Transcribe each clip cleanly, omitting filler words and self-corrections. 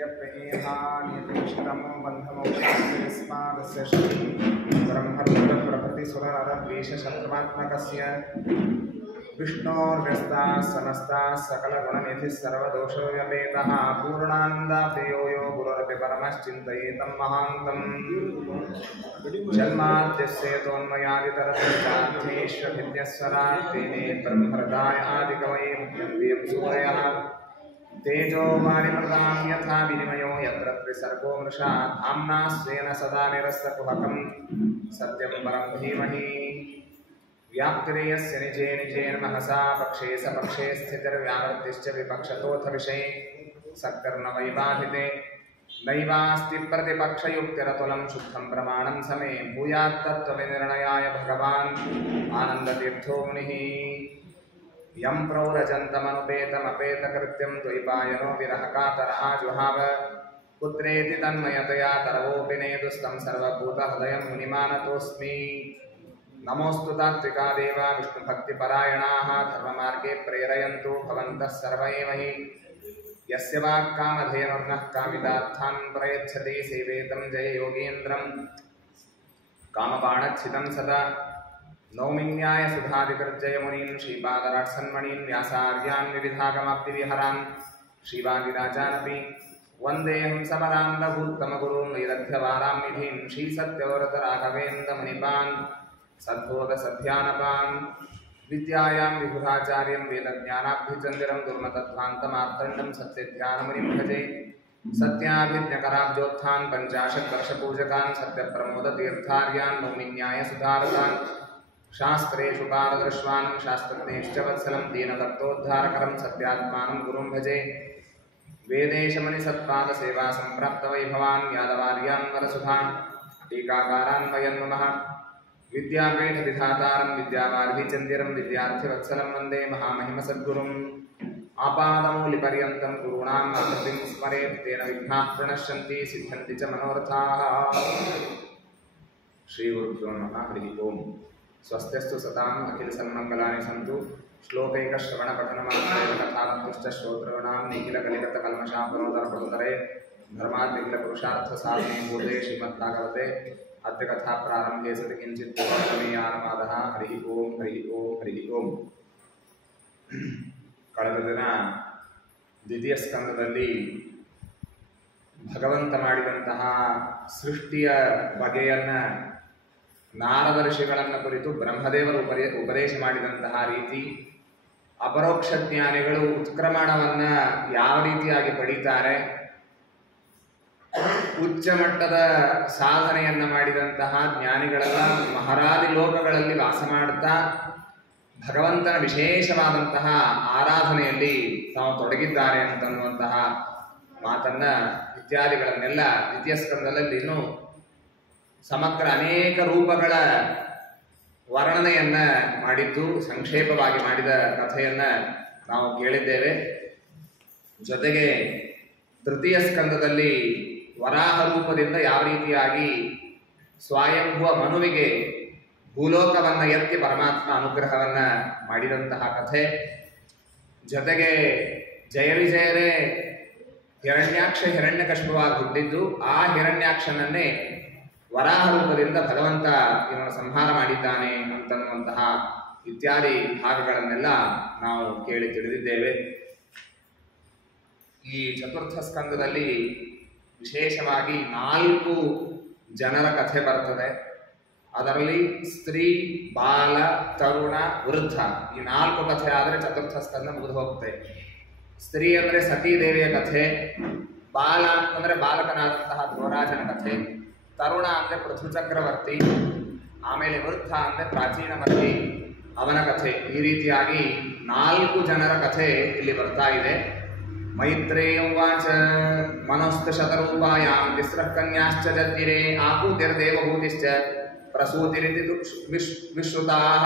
यप्रहेहानियतिष्ठं बन्धमोक्षस्मादस्य श्री ब्रह्मरुद्रप्रभृतिसुरनरद्वेषशत्रुमात्मकस्य विष्णोर्व्यस्ताः समस्ताः सकलगुणनिधिः सर्वदोषव्यपेतः पूर्णानन्दप्रियो यो गुरुरपि परमश्चिन्तयेतं महान्तम् जन्माद्यस्येतोन्मयादितरतश्चार्थेष्वभिद्यस्वरात् तेने ब्रह्महृदाय आदिकवये मुह्यन्ति सूरयः तेजो वारिमृतां यथा विनिमयो यत्र त्रिसर्गो मृषा धाम्ना स्वेन सदा निरस्तकुहकं सत्यं परं धीमहि व्याप्तिरेयस्य निजे निजेन महसा पक्षे सपक्षे स्थितिर्व्यावृत्तिश्च विपक्षतोऽथ विषये सक्कर्णवैवाहिते नैवास्ति प्रतिपक्षयुक्तिरतुलं शुद्धं प्रमाणं समे भूयात्तत्त्वविनिर्णयाय भगवान् आनन्दतीर्थो मुनिः यं प्रौरजन्तमनुपेतमपेतकृत्यं द्वैपायनो विरहकातर आजुहाव पुत्रेति तन्मयतया तरवोऽपि नेदुस्तं सर्वभूतहृदयं मुनिमानतोऽस्मि नमोऽस्तु तात्विका देवा विष्णुभक्तिपरायणाः धर्ममार्गे प्रेरयन्तु भवन्तः सर्व एव हि यस्य वाक्कामधेनुर्नः कामितार्थान् प्रयच्छति सेवेतं जय योगीन्द्रं कामबाणच्छिदं सदा नौमिन्याय सुधादिकृर्जय मुनीन् श्रीपादराट्सन्मणीन् व्यासार्यान् विविधागमाप्तिविहरान् श्रीवादिराजानपि वन्देऽहं समरान्दभूत्तमगुरून् वैदग्ध्यवाराम्निधीन् श्रीसत्यव्रतराघवेन्द्रमुनिपान् सद्बोधसध्यानपान् विद्यायां विभुधाचार्यं वेदज्ञानाब्धिचन्दिरं दुर्मतध्वान्तमार्तण्डं सत्यध्यानमुनिं भजे सत्याभिज्ञकराब्जोत्थान् पञ्चाशद्वर्षपूजकान् सत्यप्रमोदतीर्थार्यान् नौमिन्याय सुधारकान् शास्त्रेषु पारदर्श्वान् शास्त्रज्ञैश्च वत्सलं दीनभक्तोद्धारकरं सत्यात्मानं गुरुं भजे वेदेशमणिसत्पादसेवा सम्प्राप्तवैभवान् यादवार्यान् वरसुधान् टीकाकारान् वयं नमः विद्यापीठविधातारं विद्यावारिधिचन्दिरं विद्यार्थिवत्सलं वन्दे महामहिमसद्गुरुम् आपादमौलिपर्यन्तं गुरूणाम् आकृतिं स्मरेत् तेन विघ्नाः प्रणश्यन्ति सिद्ध्यन्ति च मनोरथाः। श्रीगुरुभ्यो नमः। हरिः ओम्। स्वस्त्यस्तु सताम् अखिलसन्मङ्गलानि सन्तु श्लोकैकश्रवणपठनमात्रेण कथावस्तुश्च श्रोतॄणां निखिलकलिकतकल्मषापनोदरपटुतरे धर्माद्विखिलपुरुषार्थसाधने भूते श्रीमद्भागवते अद्य कथाप्रारम्भे सति किञ्चित् पूर्वमेयानुवादः। हरिः ओम् हरिः ओम् हरिः ओम्। ಕಳೆದ ದಿನ ದ್ವಿತೀಯ ಸ್ಕಂದದಲ್ಲಿ ಭಗವಂತ ಮಾಡಿದಂತಹ ಸೃಷ್ಟಿಯ ಬಗೆಯನ್ನು ನಾರದ ಋಷಿಗಳನ್ನು ಕುರಿತು ಬ್ರಹ್ಮದೇವರು ಉಪದೇಶ ಮಾಡಿದಂತಹ ರೀತಿ, ಅಪರೋಕ್ಷ ಜ್ಞಾನಿಗಳು ಉತ್ಕ್ರಮಣವನ್ನು ಯಾವ ರೀತಿಯಾಗಿ ಪಡೀತಾರೆ, ಉಚ್ಚ ಮಟ್ಟದ ಸಾಧನೆಯನ್ನು ಮಾಡಿದಂತಹ ಜ್ಞಾನಿಗಳೆಲ್ಲ ಮಹಾರಾದಿ ಲೋಕಗಳಲ್ಲಿ ವಾಸ ಮಾಡುತ್ತಾ ಭಗವಂತನ ವಿಶೇಷವಾದಂತಹ ಆರಾಧನೆಯಲ್ಲಿ ತಾವು ತೊಡಗಿದ್ದಾರೆ ಅಂತನ್ನುವಂತಹ ಮಾತನ್ನ ಇತ್ಯಾದಿಗಳನ್ನೆಲ್ಲ ದ್ವಿತೀಯ ಸ್ಕಂದದಲ್ಲಿ ಇನ್ನೂ ಸಮಗ್ರ ಅನೇಕ ರೂಪಗಳ ವರ್ಣನೆಯನ್ನ ಮಾಡಿದ್ದು, ಸಂಕ್ಷೇಪವಾಗಿ ಮಾಡಿದ ಕಥೆಯನ್ನ ನಾವು ಕೇಳಿದ್ದೇವೆ. ಜೊತೆಗೆ ತೃತೀಯ ಸ್ಕಂದದಲ್ಲಿ ವರಾಹ ರೂಪದಿಂದ ಯಾವ ರೀತಿಯಾಗಿ ಸ್ವಯಂಭುವ ಮನುವಿಗೆ ಭೂಲೋಕವನ್ನು ಎತ್ತಿ ಪರಮಾತ್ಮ ಅನುಗ್ರಹವನ್ನ ಮಾಡಿದಂತಹ ಕಥೆ, ಜೊತೆಗೆ ಜಯ ವಿಜಯರೇ ಹಿರಣ್ಯಾಕ್ಷ ಹಿರಣ್ಯಕಶ್ಯಪವಾಗಿ ಹುಟ್ಟಿದ್ದು, ಆ ಹಿರಣ್ಯಾಕ್ಷನನ್ನೇ ವರಾಹ ರೂಪದಿಂದ ಭಗವಂತ ಇವನ ಸಂಹಾರ ಮಾಡಿದ್ದಾನೆ ಅಂತನ್ನುವಂತಹ ಇತ್ಯಾದಿ ಭಾಗಗಳನ್ನೆಲ್ಲ ನಾವು ಕೇಳಿ ತಿಳಿದಿದ್ದೇವೆ. ಈ ಚತುರ್ಥ ಸ್ಕಂದದಲ್ಲಿ ವಿಶೇಷವಾಗಿ 4 ಜನರ ಕಥೆ ಬರ್ತದೆ. ಅದರಲ್ಲಿ ಸ್ತ್ರೀ, ಬಾಲ, ತರುಣ, ವೃದ್ಧ ಈ 4 ಕಥೆ ಆದರೆ ಚತುರ್ಥ ಸ್ಕಂದ ಮುಗಿದು ಹೋಗುತ್ತೆ. ಸ್ತ್ರೀ ಅಂದರೆ ಸತೀದೇವಿಯ ಕಥೆ, ಬಾಲ ಅಂತಂದರೆ ಬಾಲಕನಾದಂತಹ ಧ್ರುವರಾಜನ ಕಥೆ, ತರುಣ ಅಂದರೆ ಪೃಥು ಚಕ್ರವರ್ತಿ, ಆಮೇಲೆ ವೃದ್ಧ ಅಂದರೆ ಪ್ರಾಚೀನಮರ್ತಿ ಅವನ ಕಥೆ. ಈ ರೀತಿಯಾಗಿ 4 ಜನರ ಕಥೆ ಇಲ್ಲಿ ಬರ್ತಾ ಇದೆ. ಮೈತ್ರೇಯ ಉವಾಚ ಮನೋಸ್ತು ಶತರೂಪಾಯಾಂ ತಿಸ್ರಃ ಕನ್ಯಾಶ್ಚ ಜಜ್ಜಿರೆ ಆಕೂತಿರ್ದೇವಭೂತಿಶ್ಚ ಪ್ರಸೂತಿರಿತಿ ವಿಶ್ರುತಾಃ.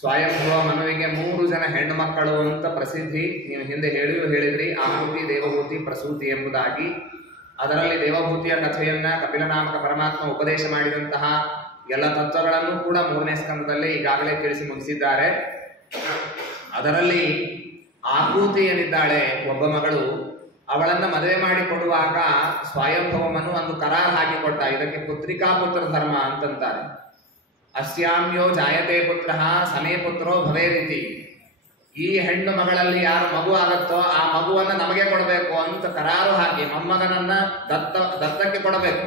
ಸ್ವಯಂಭುವ ಮನುವಿಗೆ 3 ಜನ ಹೆಣ್ಣು ಮಕ್ಕಳು ಅಂತ ಪ್ರಸಿದ್ಧಿ. ನೀವು ಹಿಂದೆ ಹೇಳಿದ್ರಿ ಆಕೂತಿ, ದೇವಭೂತಿ, ಪ್ರಸೂತಿ ಎಂಬುದಾಗಿ. ಅದರಲ್ಲಿ ದೇವಭೂತಿಯ ಕಥೆಯನ್ನ ಕಪಿಲನಾಮಕ ಪರಮಾತ್ಮ ಉಪದೇಶ ಮಾಡಿದಂತಹ ಎಲ್ಲ ತತ್ವಗಳನ್ನು ಕೂಡ 3ನೇ ಸ್ಕಂದದಲ್ಲಿ ಈಗಾಗಲೇ ತಿಳಿಸಿ ಮುಗಿಸಿದ್ದಾರೆ. ಅದರಲ್ಲಿ ಆಕೂತಿ ಏನಿದ್ದಾಳೆ ಒಬ್ಬ ಮಗಳು, ಅವಳನ್ನ ಮದುವೆ ಮಾಡಿ ಕೊಡುವಾಗ ಸ್ವಯಂಭವಮನು ಒಂದು ಕರಾರ್ ಹಾಕಿಕೊಟ್ಟ. ಇದಕ್ಕೆ ಪುತ್ರಿಕಾ ಪುತ್ರ ಧರ್ಮ ಅಂತಂತಾರೆ. ಅಸ್ಯಾಮ್ಯೋ ಜಾಯತೆ ಪುತ್ರ ಸಮೇ ಪುತ್ರೋ ಭವೇದಿತಿ. ಈ ಹೆಣ್ಣು ಮಗಳಲ್ಲಿ ಯಾರು ಮಗು ಆಗತ್ತೋ ಆ ಮಗುವನ್ನ ನಮಗೆ ಕೊಡಬೇಕು ಅಂತ ಕರಾರು ಹಾಕಿ, ಮೊಮ್ಮಗನನ್ನ ದತ್ತಕ್ಕೆ ಕೊಡಬೇಕು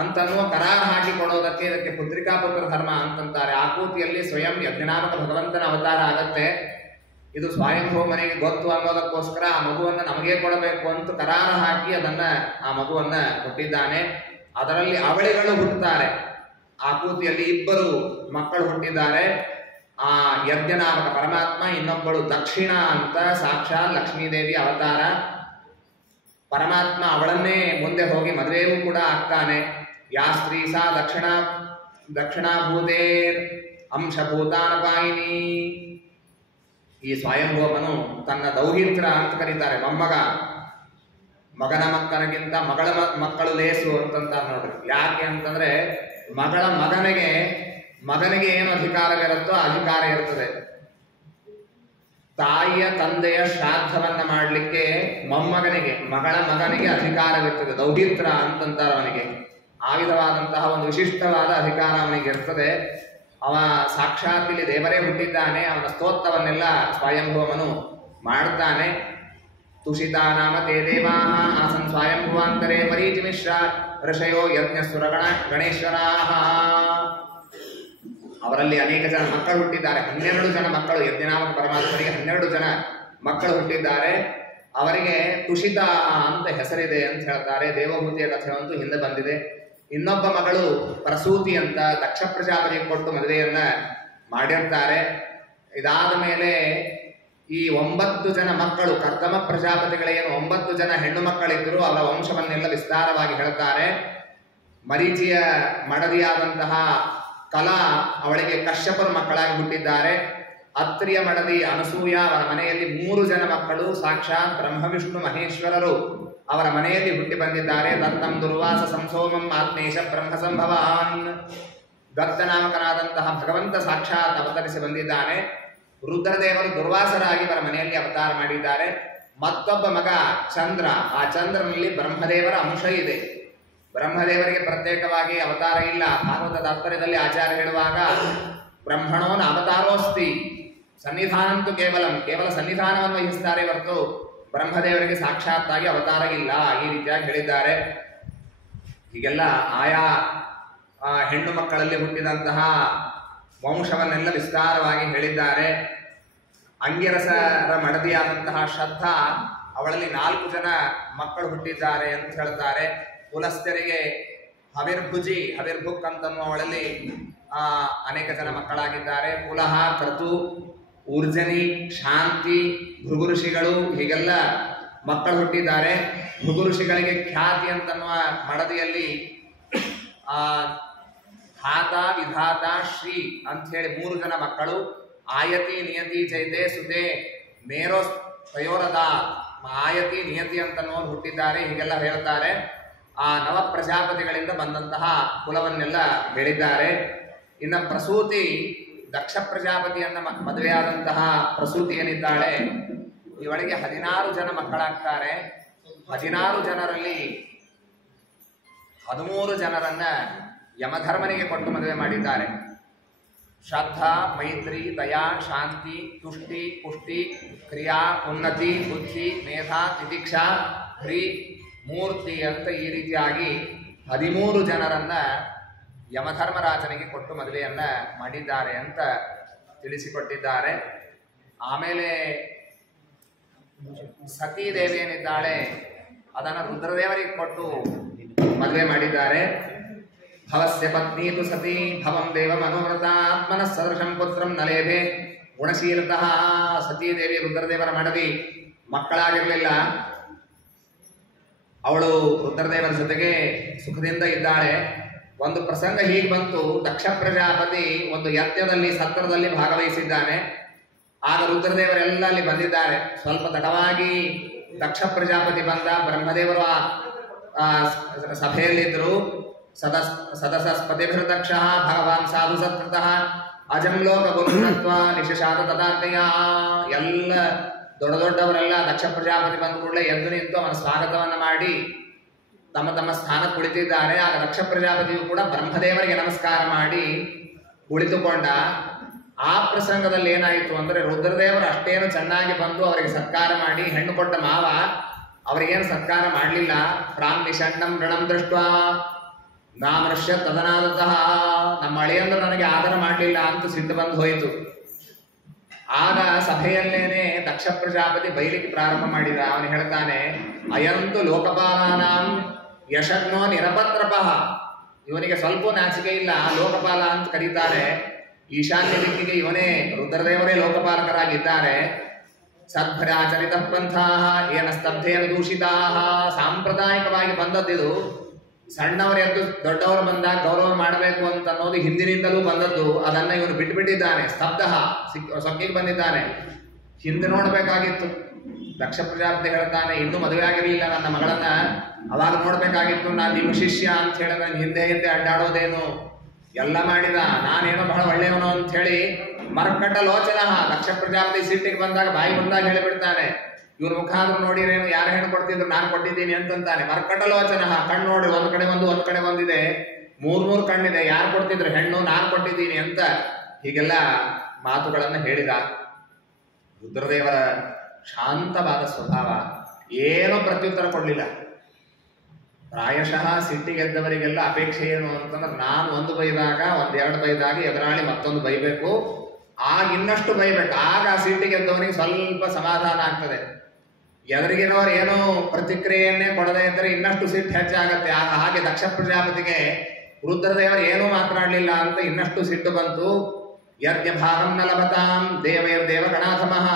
ಅಂತನ್ನುವ ಕರಾರು ಹಾಕಿ ಕೊಡೋದಕ್ಕೆ ಇದಕ್ಕೆ ಪುತ್ರಿಕಾ ಪುತ್ರ ಧರ್ಮ ಅಂತಂತಾರೆ. ಆಕೂತಿಯಲ್ಲಿ ಸ್ವಯಂ ಯಜ್ಞನಾಮಕ ಭಗವಂತನ ಅವತಾರ ಆಗತ್ತೆ. ಇದು ಸ್ವಯಂಭವ ಮನೆಗೆ ಗೊತ್ತು ಅನ್ನೋದಕ್ಕೋಸ್ಕರ ಆ ಮಗುವನ್ನ ನಮಗೆ ಕೊಡಬೇಕು ಅಂತ ಕರಾರ ಹಾಕಿ ಆ ಮಗುವನ್ನ ಕೊಟ್ಟಿದ್ದಾನೆ. ಅದರಲ್ಲಿ ಅವಳಿಗಳು ಹುಟ್ಟುತ್ತಾರೆ. ಆಕೂತಿಯಲ್ಲಿ ಇಬ್ಬರು ಮಕ್ಕಳು ಹುಟ್ಟಿದ್ದಾರೆ. ಆ ಯಜ್ಞನಾಮಕ ಪರಮಾತ್ಮ, ಇನ್ನೊಬ್ಬಳು ದಕ್ಷಿಣ ಅಂತ ಸಾಕ್ಷಾತ್ ಲಕ್ಷ್ಮೀದೇವಿ ಅವತಾರ. ಪರಮಾತ್ಮ ಅವಳನ್ನೇ ಮುಂದೆ ಹೋಗಿ ಮದುವೆಯೂ ಕೂಡ ಆಗ್ತಾನೆ. ಯಾ ಸ್ತ್ರೀ ಸಾ ದಕ್ಷಿಣಾಭೂತೇರ್ ಅಂಶಭೂತಾನಪಾಯಿನಿ. ಈ ಸ್ವಯಂಭವನು ತನ್ನ ದೌಹಿತ್ರ ಅಂತ ಕರೀತಾರೆ. ಮಗನ ಮಕ್ಕಳಿಗಿಂತ ಮಗಳ ಮಕ್ಕಳು ಲೇಸು ಅಂತಂತಾರೆ ನೋಡ್ರಿ. ಯಾಕೆ ಅಂತಂದ್ರೆ ಮಗನಿಗೆ ಏನು ಅಧಿಕಾರವಿರುತ್ತೋ ಅಧಿಕಾರ ಇರ್ತದೆ. ತಾಯಿಯ ತಂದೆಯ ಶ್ರಾದ್ದವನ್ನ ಮಾಡಲಿಕ್ಕೆ ಮಗನಿಗೆ ಅಧಿಕಾರವಿರ್ತದೆ. ದೌಹಿತ್ರ ಅಂತಂತಾರೆ ಅವನಿಗೆ. ಆ ವಿಧವಾದಂತಹ ಒಂದು ವಿಶಿಷ್ಟವಾದ ಅಧಿಕಾರ ಅವನಿಗೆ ಇರ್ತದೆ. ಅವ ಸಾಕ್ಷಾತ್ ಇಲ್ಲಿ ದೇವರೇ ಹುಟ್ಟಿದ್ದಾನೆ. ಅವನ ಸ್ತೋತ್ರವನ್ನೆಲ್ಲ ಸ್ವಯಂಭವಮನು ಮಾಡ್ತಾನೆ. ತುಷಿತಾ ನಾಮ ತೇ ದೇವಾ ಆಸನ್ ಸ್ವಯಂಭುವಾಂತರೇ ಮರೀಚಿ ಮಿಶ್ರ ಋಷಯೋ ಯಜ್ಞ ಸುರಗಣ ಗಣೇಶ್ವರಾಹ. ಅವರಲ್ಲಿ ಅನೇಕ ಜನ ಮಕ್ಕಳು ಹುಟ್ಟಿದ್ದಾರೆ. 12 ಜನ ಮಕ್ಕಳು. ಯಜ್ಞನಾಮಕ ಪರಮಾತ್ಮನಿಗೆ 12 ಜನ ಮಕ್ಕಳು ಹುಟ್ಟಿದ್ದಾರೆ. ಅವರಿಗೆ ತುಷಿತ ಅಂತ ಹೆಸರಿದೆ ಅಂತ ಹೇಳ್ತಾರೆ. ದೇವಭೂತಿಯ ಕಥೆ ಅಂತೂ ಹಿಂದೆ ಬಂದಿದೆ. ಇನ್ನೊಬ್ಬ ಮಗಳು ಪ್ರಸೂತಿ ಅಂತ ದಕ್ಷ ಪ್ರಜಾಪತಿಗೆ ಕೊಟ್ಟು ಮದುವೆಯನ್ನ ಮಾಡಿರ್ತಾರೆ. ಇದಾದ ಮೇಲೆ ಈ 9 ಜನ ಮಕ್ಕಳು, ಕರ್ದಮ ಪ್ರಜಾಪತಿಗಳೇನು 9 ಜನ ಹೆಣ್ಣು ಮಕ್ಕಳಿದ್ರು, ಅವರ ವಂಶವನ್ನೆಲ್ಲ ವಿಸ್ತಾರವಾಗಿ ಹೇಳ್ತಾರೆ. ಮರೀಚಿಯ ಮಡದಿಯಾದಂತಹ ಕಲಾ, ಅವಳಿಗೆ ಕಶ್ಯಪರು ಮಕ್ಕಳಾಗಿ ಹುಟ್ಟಿದ್ದಾರೆ. ಅತ್ರಿಯ ಮಡದಿ ಅನಸೂಯ, ಅವರ ಮನೆಯಲ್ಲಿ 3 ಜನ ಮಕ್ಕಳು, ಸಾಕ್ಷಾತ್ ಬ್ರಹ್ಮ ವಿಷ್ಣು ಮಹೇಶ್ವರರು ಅವರ ಮನೆಯಲ್ಲಿ ಹುಟ್ಟಿ ಬಂದಿದ್ದಾರೆ. ದತ್ತಂ ದುರ್ವಾಸ ಸಂಸೋಮಂ ಆತ್ಮೇಶ ಬ್ರಹ್ಮ ಸಂಭವಾನ್. ದತ್ತನಾಮಕನಾದಂತಹ ಭಗವಂತ ಸಾಕ್ಷಾತ್ ಅವತರಿಸಿ ಬಂದಿದ್ದಾನೆ. ರುದ್ರದೇವರು ದುರ್ವಾಸರಾಗಿ ಅವರ ಮನೆಯಲ್ಲಿ ಅವತಾರ ಮಾಡಿದ್ದಾರೆ. ಮತ್ತೊಬ್ಬ ಮಗ ಚಂದ್ರ. ಆ ಚಂದ್ರನಲ್ಲಿ ಬ್ರಹ್ಮದೇವರ ಅಂಶ ಇದೆ. ಬ್ರಹ್ಮದೇವರಿಗೆ ಪ್ರತ್ಯೇಕವಾಗಿ ಅವತಾರ ಇಲ್ಲ. ಭಾಗವತ ತಾತ್ಪರ್ಯದಲ್ಲಿ ಆಚಾರ್ಯ ಹೇಳುವಾಗ ಬ್ರಹ್ಮಣೋನ ಅವತಾರೋಸ್ತಿ ಸನ್ನಿಧಾನಂತೂ ಕೇವಲ ಸನ್ನಿಧಾನವನ್ನು ವಹಿಸ್ತಾರೆ ಹೊರತು ಬ್ರಹ್ಮದೇವರಿಗೆ ಸಾಕ್ಷಾತ್ತಾಗಿ ಅವತಾರ ಇಲ್ಲ. ಈ ರೀತಿಯಾಗಿ ಹೇಳಿದ್ದಾರೆ. ಹೀಗೆಲ್ಲ ಆಯಾ ಹೆಣ್ಣು ಮಕ್ಕಳಲ್ಲಿ ಹುಟ್ಟಿದಂತಹ ವಂಶವನ್ನೆಲ್ಲ ವಿಸ್ತಾರವಾಗಿ ಹೇಳಿದ್ದಾರೆ. ಅಂಗಿರಸರ ಮಡದಿಯಾದಂತಹ ಶ್ರದ್ಧಾ, ಅವಳಲ್ಲಿ 4 ಜನ ಮಕ್ಕಳು ಹುಟ್ಟಿದ್ದಾರೆ ಅಂತ ಹೇಳ್ತಾರೆ. ಪುಲಸ್ತ್ಯರಿಗೆ ಹವಿರ್ಭುಕ್ ಅಂತನ್ನುವವಳಲ್ಲಿ ಅನೇಕ ಜನ ಮಕ್ಕಳಾಗಿದ್ದಾರೆ. ಪುಲಹ, ಕ್ರತು, ಊರ್ಜನಿ, ಶಾಂತಿ, ಭೃಗು ಋಷಿಗಳು, ಹೀಗೆಲ್ಲ ಮಕ್ಕಳು ಹುಟ್ಟಿದ್ದಾರೆ. ಭೃಗು ಋಷಿಗಳಿಗೆ ಖ್ಯಾತಿ ಅಂತನ್ನುವ ಮಡದಿಯಲ್ಲಿ ಧಾತ, ವಿಧಾತ, ಶ್ರೀ ಅಂತ ಹೇಳಿ 3 ಜನ ಮಕ್ಕಳು. ಆಯತಿ, ನಿಯತಿ, ಚೈತೆ, ಸುತೆ, ಮೇರೋ ತಯೋರದ. ಆಯತಿ, ನಿಯತಿ ಅಂತನ್ನೋರು ಹುಟ್ಟಿದ್ದಾರೆ. ಹೀಗೆಲ್ಲ ಹೇಳ್ತಾರೆ. ಆ ನವ ಪ್ರಜಾಪತಿಗಳಿಂದ ಬಂದಂತಹ ಕುಲವನ್ನೆಲ್ಲ ಹೇಳಿದ್ದಾರೆ. ಇನ್ನು ಪ್ರಸೂತಿ, ದಕ್ಷ ಪ್ರಜಾಪತಿಯನ್ನ ಮದುವೆಯಾದಂತಹ ಪ್ರಸೂತಿ ಏನಿದ್ದಾಳೆ, ಇವಳಿಗೆ 16 ಜನ ಮಕ್ಕಳಾಗ್ತಾರೆ. 16 ಜನರಲ್ಲಿ 13 ಜನರನ್ನ ಯಮಧರ್ಮನಿಗೆ ಕೊಟ್ಟು ಮದುವೆ ಮಾಡಿದ್ದಾರೆ. ಶ್ರದ್ಧಾ, ಮೈತ್ರಿ, ದಯಾ, ಶಾಂತಿ, ತುಷ್ಟಿ, ಪುಷ್ಟಿ, ಕ್ರಿಯಾ, ಉನ್ನತಿ, ಬುದ್ಧಿ, ಮೇಧಾ, ತಿತಿಕ್ಷಾ, ಹ್ರಿ, ಮೂರ್ತಿ ಅಂತ ಈ ರೀತಿಯಾಗಿ 13 ಜನರನ್ನ ಯಮಧರ್ಮರಾಜನಿಗೆ ಕೊಟ್ಟು ಮದುವೆಯನ್ನ ಮಾಡಿದ್ದಾರೆ ಅಂತ ತಿಳಿಸಿಕೊಟ್ಟಿದ್ದಾರೆ. ಆಮೇಲೆ ಸತೀ ದೇವಿ ಏನಿದ್ದಾಳೆ ಅದನ್ನು ರುದ್ರದೇವರಿಗೆ ಕೊಟ್ಟು ಮದುವೆ ಮಾಡಿದ್ದಾರೆ. ಭವಸ್ಯ ಪತ್ನೀತು ಸತೀ ಭವಂ ದೇವ ಮನೋಹೃತ ಆತ್ಮನಃ ಸದೃಶಂ ಪುತ್ರಂ ನಲೇಭೆ ಗುಣಶೀಲತಃ. ಸತೀದೇವಿ ರುದ್ರದೇವರ ಮಡದಿ, ಮಕ್ಕಳಾಗಿರಲಿಲ್ಲ. ಅವಳು ರುದ್ರದೇವರ ಜೊತೆಗೆ ಸುಖದಿಂದ ಇದ್ದಾಳೆ. ಒಂದು ಪ್ರಸಂಗ ಹೀಗೆ ಬಂತು. ದಕ್ಷ ಪ್ರಜಾಪತಿ ಒಂದು ಯಜ್ಞದಲ್ಲಿ, ಸತ್ರದಲ್ಲಿ ಭಾಗವಹಿಸಿದ್ದಾನೆ. ಆಗ ರುದ್ರದೇವರೆಲ್ಲ ಅಲ್ಲಿ ಬಂದಿದ್ದಾರೆ. ಸ್ವಲ್ಪ ತಡವಾಗಿ ದಕ್ಷ ಪ್ರಜಾಪತಿ ಬಂದ. ಬ್ರಹ್ಮದೇವರು ಸಭೆಯಲ್ಲಿದ್ದರು. ಸದಸಸ್ಪತಿಭಿರ್ದಕ್ಷ ಭಗವಾನ್ ಸಾಧು ಸತ್ಕೃತಃ ಅಜಂ ಲೋಕ ಗುರುತ್ವ ನಿಶಾದ ತದಾತ್ಮಯ. ಎಲ್ಲ ದೊಡ್ಡ ದೊಡ್ಡವರೆಲ್ಲ ದಕ್ಷ ಪ್ರಜಾಪತಿ ಬಂದ ಕೂಡಲೇ ಎದ್ದು ನಿಂತು ಅವನ ಸ್ವಾಗತವನ್ನ ಮಾಡಿ ತಮ್ಮ ತಮ್ಮ ಸ್ಥಾನ ಕುಳಿತಿದ್ದಾರೆ. ಆಗ ದಕ್ಷ ಪ್ರಜಾಪತಿಯು ಕೂಡ ಬ್ರಹ್ಮದೇವರಿಗೆ ನಮಸ್ಕಾರ ಮಾಡಿ ಕುಳಿತುಕೊಂಡ. ಆ ಪ್ರಸಂಗದಲ್ಲಿ ಏನಾಯಿತು ಅಂದ್ರೆ ರುದ್ರದೇವರು ಅಷ್ಟೇನು ಚೆನ್ನಾಗಿ ಬಂದು ಅವರಿಗೆ ಸತ್ಕಾರ ಮಾಡಿ, ಹೆಣ್ಣು ಕೊಟ್ಟ ಮಾವ ಅವರಿಗೇನು ಸತ್ಕಾರ ಮಾಡಲಿಲ್ಲ. ಪ್ರಾಂನಿಷಣ್ಣಂ ಋಣಂ ದೃಷ್ಟ ನಾಮೃಷ್ಯ ತದನಾದತಃ, ನಮ್ಮ ಅಳಿಯಂದ್ರು ನನಗೆ ಆದರ ಮಾಡಲಿಲ್ಲ ಅಂತ ಸಿಟ್ಟು ಬಂದು ಹೋಯಿತು. ಆಗ ಸಭೆಯಲ್ಲೇನೆ ದಕ್ಷ ಪ್ರಜಾಪತಿ ಬೈಲಿಕ್ಕೆ ಪ್ರಾರಂಭ ಮಾಡಿದ. ಅವನು ಹೇಳ್ತಾನೆ, ಅಯಂತು ಲೋಕಪಾಲಾನಾಂ ಯಶಗ್ನೋ ನಿರಪತ್ರಪಃ, ಇವನಿಗೆ ಸ್ವಲ್ಪ ನಾಚಿಕೆ ಇಲ್ಲ, ಲೋಕಪಾಲ ಅಂತ ಕರೀತಾರೆ. ಈಶಾನ್ಯ ದಿಕ್ಕಿಗೆ ಇವನೇ ರುದ್ರದೇವರೇ ಲೋಕಪಾಲಕರಾಗಿದ್ದಾರೆ. ಸದ್ಭರಾಚರಿತ ಪಂಥಾ ಏನ ಸ್ತಬ್ಧೇನ ದೂಷಿತಾ, ಸಾಂಪ್ರದಾಯಿಕವಾಗಿ ಬಂದದ್ದಿದು. ಸಣ್ಣವರು ಎದ್ದು ದೊಡ್ಡವರು ಬಂದಾಗ ಗೌರವ ಮಾಡಬೇಕು ಅಂತ ಅನ್ನೋದು ಹಿಂದಿನಿಂದಲೂ ಬಂದದ್ದು. ಅದನ್ನ ಇವನು ಬಿಟ್ಟುಬಿಟ್ಟಿದ್ದಾನೆ. ಸ್ತಬ್ಧ ಸೊಕ್ಕಿಗೆ ಬಂದಿದ್ದಾನೆ. ಹಿಂದೆ ನೋಡ್ಬೇಕಾಗಿತ್ತು. ದಕ್ಷ ಪ್ರಜಾಪತಿ ಹೇಳ್ತಾನೆ, ಇನ್ನೂ ಮದುವೆ ಆಗಿರಲಿಲ್ಲ ನನ್ನ ಮಗಳನ್ನ, ಅವಾಗ ನೋಡ್ಬೇಕಾಗಿತ್ತು. ನಾನು ನಿಮ್ಮ ಶಿಷ್ಯ ಅಂತ ಹೇಳಿ ನಾನು ಹಿಂದೆ ಹಿಂದೆ ಅಡ್ಡಾಡೋದೇನು ಎಲ್ಲ ಮಾಡಿದ. ನಾನೇನೋ ಬಹಳ ಒಳ್ಳೆಯವನು ಅಂತ ಹೇಳಿ ಮರಕಟ್ಟ ಲೋಚನ. ದಕ್ಷ ಪ್ರಜಾಪತಿ ಸಿಟ್ಟಿಗೆ ಬಂದಾಗ ಬಾಯಿ ಬಂದಾಗ ಹೇಳಿಬಿಡ್ತಾನೆ. ಇವ್ರ ಮುಖಾಂತರ ನೋಡಿರೇನು, ಯಾರು ಹೆಣ್ಣು ಕೊಡ್ತಿದ್ರು, ನಾನು ಕೊಟ್ಟಿದ್ದೀನಿ ಅಂತಂತಾನೆ. ಮರಕಟ್ಟ ಲೋಚನ, ಕಣ್ಣು ನೋಡಿ, ಒಂದ್ ಕಡೆ ಒಂದ್ ಕಡೆ ಒಂದಿದೆ, ಮೂರ್ ಕಣ್ಣಿದೆ, ಯಾರು ಕೊಡ್ತಿದ್ರು ಹೆಣ್ಣು, ನಾನು ಕೊಟ್ಟಿದ್ದೀನಿ ಅಂತ ಹೀಗೆಲ್ಲ ಮಾತುಗಳನ್ನು ಹೇಳಿದ. ರುದ್ರದೇವರ ಶಾಂತವಾದ ಸ್ವಭಾವ, ಏನೋ ಪ್ರತ್ಯುತ್ತರ ಕೊಡ್ಲಿಲ್ಲ. ಪ್ರಾಯಶಃ ಸಿಟ್ಟಿಗೆದ್ದವರಿಗೆಲ್ಲ ಅಪೇಕ್ಷೆ ಏನು ಅಂತಂದ್ರೆ, ನಾನು ಒಂದು ಬೈದಾಗ, ಒಂದೆರಡು ಬೈದಾಗ ಎದುರಾಳಿ ಮತ್ತೊಂದು ಬೈಬೇಕು, ಆಗ ಇನ್ನಷ್ಟು ಬೈಬೇಕು. ಆಗ ಆ ಸಿಟ್ಟಿಗೆದ್ದವನಿಗೆ ಸ್ವಲ್ಪ ಸಮಾಧಾನ ಆಗ್ತದೆ. ಎದುರಿಗಿನವರು ಏನೋ ಪ್ರತಿಕ್ರಿಯೆಯನ್ನೇ ಕೊಡದೇ ಇದ್ದರೆ ಇನ್ನಷ್ಟು ಸಿಟ್ಟು ಹೆಚ್ಚಾಗತ್ತೆ. ಆಗ ಹಾಗೆ ದಕ್ಷ ಪ್ರಜಾಪತಿಗೆ ರುದ್ರದೇವರು ಏನೂ ಮಾತನಾಡಲಿಲ್ಲ ಅಂತ ಇನ್ನಷ್ಟು ಸಿಟ್ಟು ಬಂತು. ಯಜ್ಞ ಭಾಗಂ ನ ಲಭತಾಂ ದೇವೈರ್ದೇವ ಗಣಾಥಮಃ,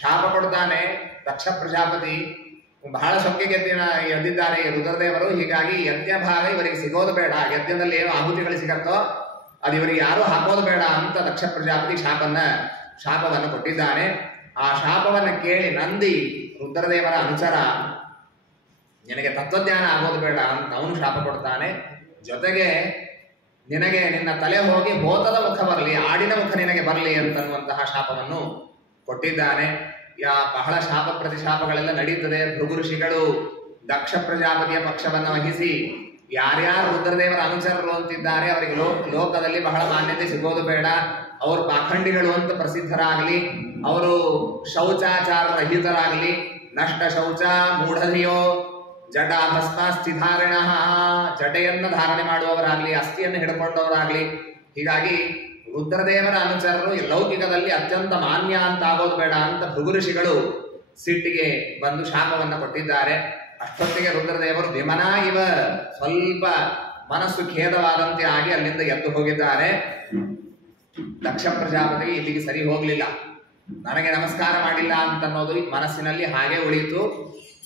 ಶಾಪ ಕೊಡ್ತಾನೆ ದಕ್ಷ ಪ್ರಜಾಪತಿ. ಬಹಳ ಸೊಕ್ಕಿಗೆ ಎದ್ದಿದ್ದಾರೆ ರುದ್ರದೇವರು. ಹೀಗಾಗಿ ಯಜ್ಞ ಭಾಗ ಇವರಿಗೆ ಸಿಗೋದು ಬೇಡ, ಯಜ್ಞದಲ್ಲಿ ಏನು ಆಹುತಿಗಳು ಸಿಗತ್ತೋ ಅದು ಇವರಿಗೆ ಯಾರು ಹಾಕೋದು ಬೇಡ ಅಂತ ದಕ್ಷ ಪ್ರಜಾಪತಿ ಶಾಪವನ್ನು ಕೊಟ್ಟಿದ್ದಾನೆ. ಆ ಶಾಪವನ್ನು ಕೇಳಿ ನಂದಿ ರುದ್ರದೇವರ ಅನುಚರ, ನಿನಗೆ ತತ್ವಜ್ಞಾನ ಆಗೋದು ಬೇಡ ಅಂತ ಅವನು ಶಾಪ ಕೊಡ್ತಾನೆ. ಜೊತೆಗೆ ನಿನಗೆ ನಿನ್ನ ತಲೆ ಹೋಗಿ ಹೋತದ ಮುಖ ಬರಲಿ, ಆಡಿನ ಮುಖ ನಿನಗೆ ಬರಲಿ ಅಂತನ್ನುವಂತಹ ಶಾಪವನ್ನು ಕೊಟ್ಟಿದ್ದಾನೆ. ಬಹಳ ಶಾಪ ಪ್ರತಿಶಾಪಗಳೆಲ್ಲ ನಡೀತದೆ. ಭೃಗು ಋಷಿಗಳು ದಕ್ಷ ಪ್ರಜಾಪತಿಯ ಪಕ್ಷವನ್ನು ವಹಿಸಿ ಯಾರ್ಯಾರು ರುದ್ರದೇವರ ಅನುಚರರು ಅಂತಿದ್ದಾರೆ ಅವರಿಗೆ ಲೋಕದಲ್ಲಿ ಬಹಳ ಮಾನ್ಯತೆ ಸಿಗೋದು ಬೇಡ, ಅವರು ಪಾಖಂಡಿಗಳು ಅಂತ ಪ್ರಸಿದ್ಧರಾಗಲಿ, ಅವರು ಶೌಚಾಚಾರ ರಹಿತರಾಗಲಿ, ನಷ್ಟ ಶೌಚ ಮೂಢಧಿಯೋ ಜಡ ಭಸ್ಮ ಸ್ಥಿಧಾರಿಣ, ಜಡೆಯನ್ನು ಧಾರಣೆ ಮಾಡುವವರಾಗ್ಲಿ, ಅಸ್ಥಿಯನ್ನು ಹಿಡ್ಕೊಂಡವರಾಗ್ಲಿ. ಹೀಗಾಗಿ ರುದ್ರದೇವರ ಅನುಚರರು ಲೌಕಿಕದಲ್ಲಿ ಅತ್ಯಂತ ಮಾನ್ಯ ಅಂತ ಆಗೋದು ಬೇಡ ಅಂತ ಭೃಗು ಋಷಿಗಳು ಸಿಟ್ಟಿಗೆ ಬಂದು ಶಾಪವನ್ನು ಕೊಟ್ಟಿದ್ದಾರೆ. ಅಷ್ಟೊತ್ತಿಗೆ ರುದ್ರದೇವರು ವಿಮನ ಇವ ಸ್ವಲ್ಪ ಮನಸ್ಸು ಖೇದವಾದಂತೆ ಆಗಿ ಅಲ್ಲಿಂದ ಎದ್ದು ಹೋಗಿದ್ದಾರೆ. ದಕ್ಷ ಪ್ರಜಾಪತಿಗೆ ಇಲ್ಲಿಗೆ ಸರಿ ಹೋಗ್ಲಿಲ್ಲ, ನನಗೆ ನಮಸ್ಕಾರ ಮಾಡಿಲ್ಲ ಅಂತನ್ನೋದು ಮನಸ್ಸಿನಲ್ಲಿ ಹಾಗೆ ಉಳಿಯಿತು.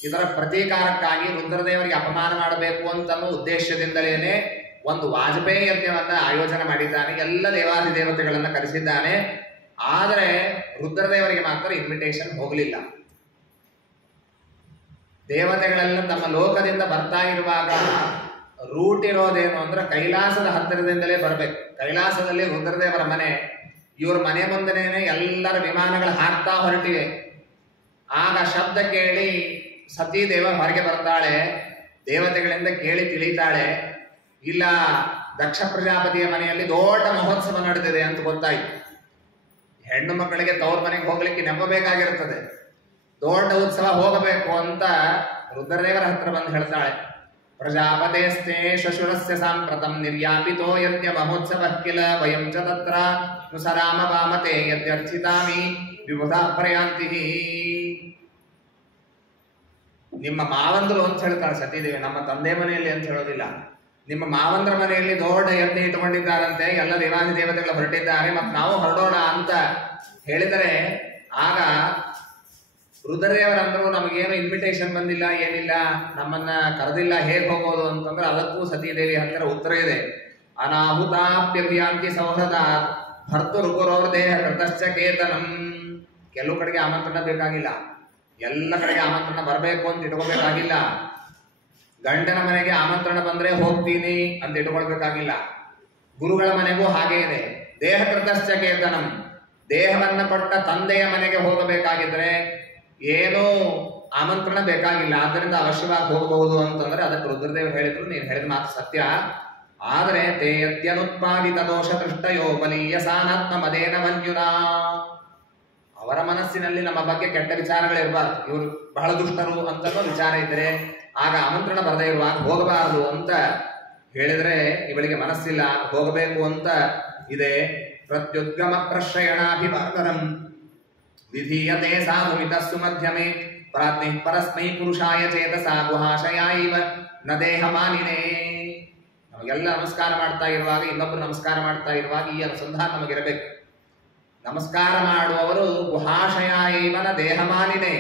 ಇದರ ಪ್ರತೀಕಾರಕ್ಕಾಗಿ ರುದ್ರದೇವರಿಗೆ ಅಪಮಾನ ಮಾಡಬೇಕು ಅಂತನ್ನೋ ಉದ್ದೇಶದಿಂದಲೇನೆ ಒಂದು ವಾಜಪೇಯಿ ಯಜ್ಞವನ್ನ ಆಯೋಜನೆ ಮಾಡಿದ್ದಾನೆ. ಎಲ್ಲ ದೇವಾದಿ ದೇವತೆಗಳನ್ನ ಕರೆಸಿದ್ದಾನೆ. ಆದರೆ ರುದ್ರದೇವರಿಗೆ ಮಾತ್ರ ಇನ್ವಿಟೇಷನ್ ಹೋಗಲಿಲ್ಲ. ದೇವತೆಗಳೆಲ್ಲ ತಮ್ಮ ಲೋಕದಿಂದ ಬರ್ತಾ ಇರುವಾಗ ರೂಟ್ ಇರೋದೇನು ಅಂದ್ರೆ ಕೈಲಾಸದ ಹತ್ತಿರದಿಂದಲೇ ಬರಬೇಕು. ಕೈಲಾಸದಲ್ಲಿ ರುದ್ರದೇವರ ಮನೆ, ಇವ್ರ ಮನೆ ಮುಂದೆನೇ ಎಲ್ಲರ ವಿಮಾನಗಳು ಹಾಕ್ತಾ ಹೊರಟಿವೆ. ಆಗ ಶಬ್ದ ಕೇಳಿ ಸತೀದೇವ ಹೊರಗೆ ಬರ್ತಾಳೆ. ದೇವತೆಗಳಿಂದ ಕೇಳಿ ತಿಳಿತಾಳೆ, ಇಲ್ಲ ದಕ್ಷ ಪ್ರಜಾಪತಿಯ ಮನೆಯಲ್ಲಿ ದೊಡ್ಡ ಮಹೋತ್ಸವ ನಡೆದಿದೆ ಅಂತ ಗೊತ್ತಾಯ್ತು. ಹೆಣ್ಣು ಮಕ್ಕಳಿಗೆ ತವ್ರ ಮನೆಗೆ ಹೋಗ್ಲಿಕ್ಕೆ ನೆಮ್ಮಬೇಕಾಗಿರ್ತದೆ, ದೊಡ್ಡ ಉತ್ಸವ ಹೋಗಬೇಕು ಅಂತ ರುದ್ರದೇವರ ಹತ್ರ ಬಂದು ಹೇಳ್ತಾಳೆ. ಪ್ರಜಾಪತೇಸ್ತೆ ಶಶುರಸ್ಯ ಸಾಂಪ್ರತಂ ನಿರ್ಯಾಪಿತೋ ಯಜ್ಞ ಮಹೋತ್ಸವ ಕಿಲ ವಯಂ ಚ ತತ್ರ ನುಸರಾಮ ವಾಮತೆ ಯದ್ಯರ್ಥಿತಾಮಿ ವಿಬುಧ ಪ್ರಯಾಂತಿ. ನಿಮ್ಮ ಮಾವಂದ್ರು ಅಂತ ಹೇಳ್ತಾಳೆ ಸತೀದೇವಿ, ನಮ್ಮ ತಂದೆ ಮನೆಯಲ್ಲಿ ಅಂತ ಹೇಳೋದಿಲ್ಲ. ನಿಮ್ಮ ಮಾವಂದ್ರ ಮನೆಯಲ್ಲಿ ದೊಡ್ಡ ಯಜ್ಞ ಇಟ್ಟುಕೊಂಡಿದ್ದಾರಂತೆ, ಎಲ್ಲ ದೇವಾದಿ ದೇವತೆಗಳು ಹೊರಟಿದ್ದಾರೆ, ಮತ್ತು ನಾವು ಹೊರಡೋಣ ಅಂತ ಹೇಳಿದರೆ ಆಗ ರುದ್ರದೇವರಂದ್ರು ನಮಗೇನು ಇನ್ವಿಟೇಷನ್ ಬಂದಿಲ್ಲ, ಏನಿಲ್ಲ, ನಮ್ಮನ್ನ ಕರೆದಿಲ್ಲ, ಹೇಗೆ ಹೋಗೋದು ಅಂತಂದ್ರೆ ಅದಕ್ಕೂ ಸತೀದೇವಿ ಹತ್ತಿರ ಉತ್ತರ ಇದೆ. ಅನಾಹುತಾಪ್ಯಭಿಯಾಂತಿ ಸೌಹೃದ ಭರ್ತು ರುಕುರೋರ್ ದೇಹ ಕೃತಶ್ಚ ಕೇತನಂ. ಕೆಲವು ಕಡೆಗೆ ಆಮಂತ್ರಣ ಬೇಕಾಗಿಲ್ಲ, ಎಲ್ಲ ಕಡೆಗೆ ಆಮಂತ್ರಣ ಬರಬೇಕು ಅಂತ ಇಟ್ಕೋಬೇಕಾಗಿಲ್ಲ. ಗಂಡನ ಮನೆಗೆ ಆಮಂತ್ರಣ ಬಂದ್ರೆ ಹೋಗ್ತೀನಿ ಅಂತ ಇಟ್ಕೊಳ್ಬೇಕಾಗಿಲ್ಲ. ಗುರುಗಳ ಮನೆಗೂ ಹಾಗೇ ಇದೆ. ದೇಹ ಕೃತಶ್ಚ ಕೇತನಂ, ದೇಹವನ್ನು ಕೊಟ್ಟ ತಂದೆಯ ಮನೆಗೆ ಹೋಗಬೇಕಾಗಿದ್ರೆ ಏನೂ ಆಮಂತ್ರಣ ಬೇಕಾಗಿಲ್ಲ, ಆದ್ದರಿಂದ ಅವಶ್ಯವಾಗಿ ಹೋಗಬಹುದು ಅಂತಂದ್ರೆ ಅದಕ್ಕೆ ರುದ್ರದೇವರು ಹೇಳಿದ್ರು, ನೀನು ಹೇಳಿದ ಮಾತು ಸತ್ಯ. ಆದರೆ ತೇ ಯತ್ಯನುತ್ಪಾದಿತ ದೋಷ ದೃಷ್ಟಯೋ ಬಲೀಯ ಸಾನಾತ್ಮ ಮದೇನ ಮಂಜುನಾ, ಅವರ ಮನಸ್ಸಿನಲ್ಲಿ ನಮ್ಮ ಬಗ್ಗೆ ಕೆಟ್ಟ ವಿಚಾರಗಳಿರಬಾರ್ದು, ಇವರು ಬಹಳ ದುಷ್ಟರು ಅಂತನೋ ವಿಚಾರ ಇದ್ರೆ ಆಗ ಆಮಂತ್ರಣ ಬರದೇ ಇರುವಾಗ ಹೋಗಬಾರದು ಅಂತ ಹೇಳಿದ್ರೆ ಇವಳಿಗೆ ಮನಸ್ಸಿಲ್ಲ, ಹೋಗಬೇಕು ಅಂತ ಇದೆ. ಪ್ರತ್ಯುದ್ಗಮ ಪ್ರಶ್ರಯಣಾಭಿವಾದನಂ ವಿಧೀಯತೆ ಸಾಧುಮಿತಸ್ಸು ಮಧ್ಯಮೆ ಪ್ರಾಜ್ಞಿ ಪರಸ್ಮೈ ಪುರುಷಾಯ ಚೇತಸ ಗುಹಾಶಯ ಇವ ನ ದೇಹ ಮಾನಿನೇ. ನಮಗೆಲ್ಲ ನಮಸ್ಕಾರ ಮಾಡ್ತಾ ಇರುವಾಗ, ಇನ್ನೊಬ್ರು ನಮಸ್ಕಾರ ಮಾಡ್ತಾ ಇರುವಾಗ ಈ ಅನುಸಂಧಾನ ನಮಗಿರಬೇಕು. ನಮಸ್ಕಾರ ಮಾಡುವವರು ಗುಹಾಶಯ ಇವನ ದೇಹ ಮಾನಿನೇ,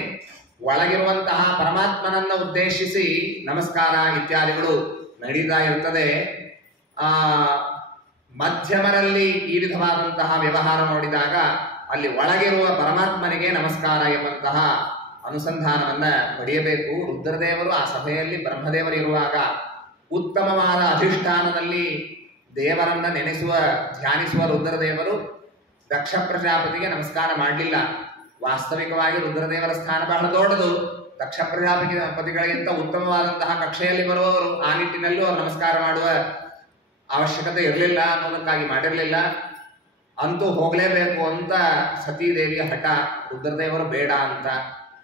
ಒಳಗಿರುವಂತಹ ಪರಮಾತ್ಮನನ್ನ ಉದ್ದೇಶಿಸಿ ನಮಸ್ಕಾರ ಇತ್ಯಾದಿಗಳು ನಡೀತಾ ಇರ್ತದೆ. ಮಧ್ಯಮರಲ್ಲಿ ಈ ವಿಧವಾದಂತಹ ವ್ಯವಹಾರ ನೋಡಿದಾಗ ಅಲ್ಲಿ ಒಳಗಿರುವ ಪರಮಾತ್ಮನಿಗೆ ನಮಸ್ಕಾರ ಎಂಬಂತಹ ಅನುಸಂಧಾನವನ್ನ ಪಡೆಯಬೇಕು. ರುದ್ರದೇವರು ಆ ಸಭೆಯಲ್ಲಿ ಬ್ರಹ್ಮದೇವರು ಇರುವಾಗ ಉತ್ತಮವಾದ ಅಧಿಷ್ಠಾನದಲ್ಲಿ ದೇವರನ್ನ ನೆನೆಸುವ ಧ್ಯಾನಿಸುವ ರುದ್ರದೇವರು ದಕ್ಷ ಪ್ರಜಾಪತಿಗೆ ನಮಸ್ಕಾರ ಮಾಡಲಿಲ್ಲ. ವಾಸ್ತವಿಕವಾಗಿ ರುದ್ರದೇವರ ಸ್ಥಾನ ಬಹಳ ದೊಡ್ಡದು, ದಕ್ಷ ಪ್ರಜಾಪತಿಗಳಿಗಿಂತ ಉತ್ತಮವಾದಂತಹ ಕಕ್ಷೆಯಲ್ಲಿ ಬರುವವರು, ಆ ನಿಟ್ಟಿನಲ್ಲೂ ಅವರು ನಮಸ್ಕಾರ ಮಾಡುವ ಅವಶ್ಯಕತೆ ಇರಲಿಲ್ಲ ಅನ್ನೋದಕ್ಕಾಗಿ ಮಾಡಿರಲಿಲ್ಲ. ಅಂತೂ ಹೋಗಲೇಬೇಕು ಅಂತ ಸತೀದೇವಿಯ ಹಠ, ರುದ್ರದೇವರು ಬೇಡ ಅಂತ.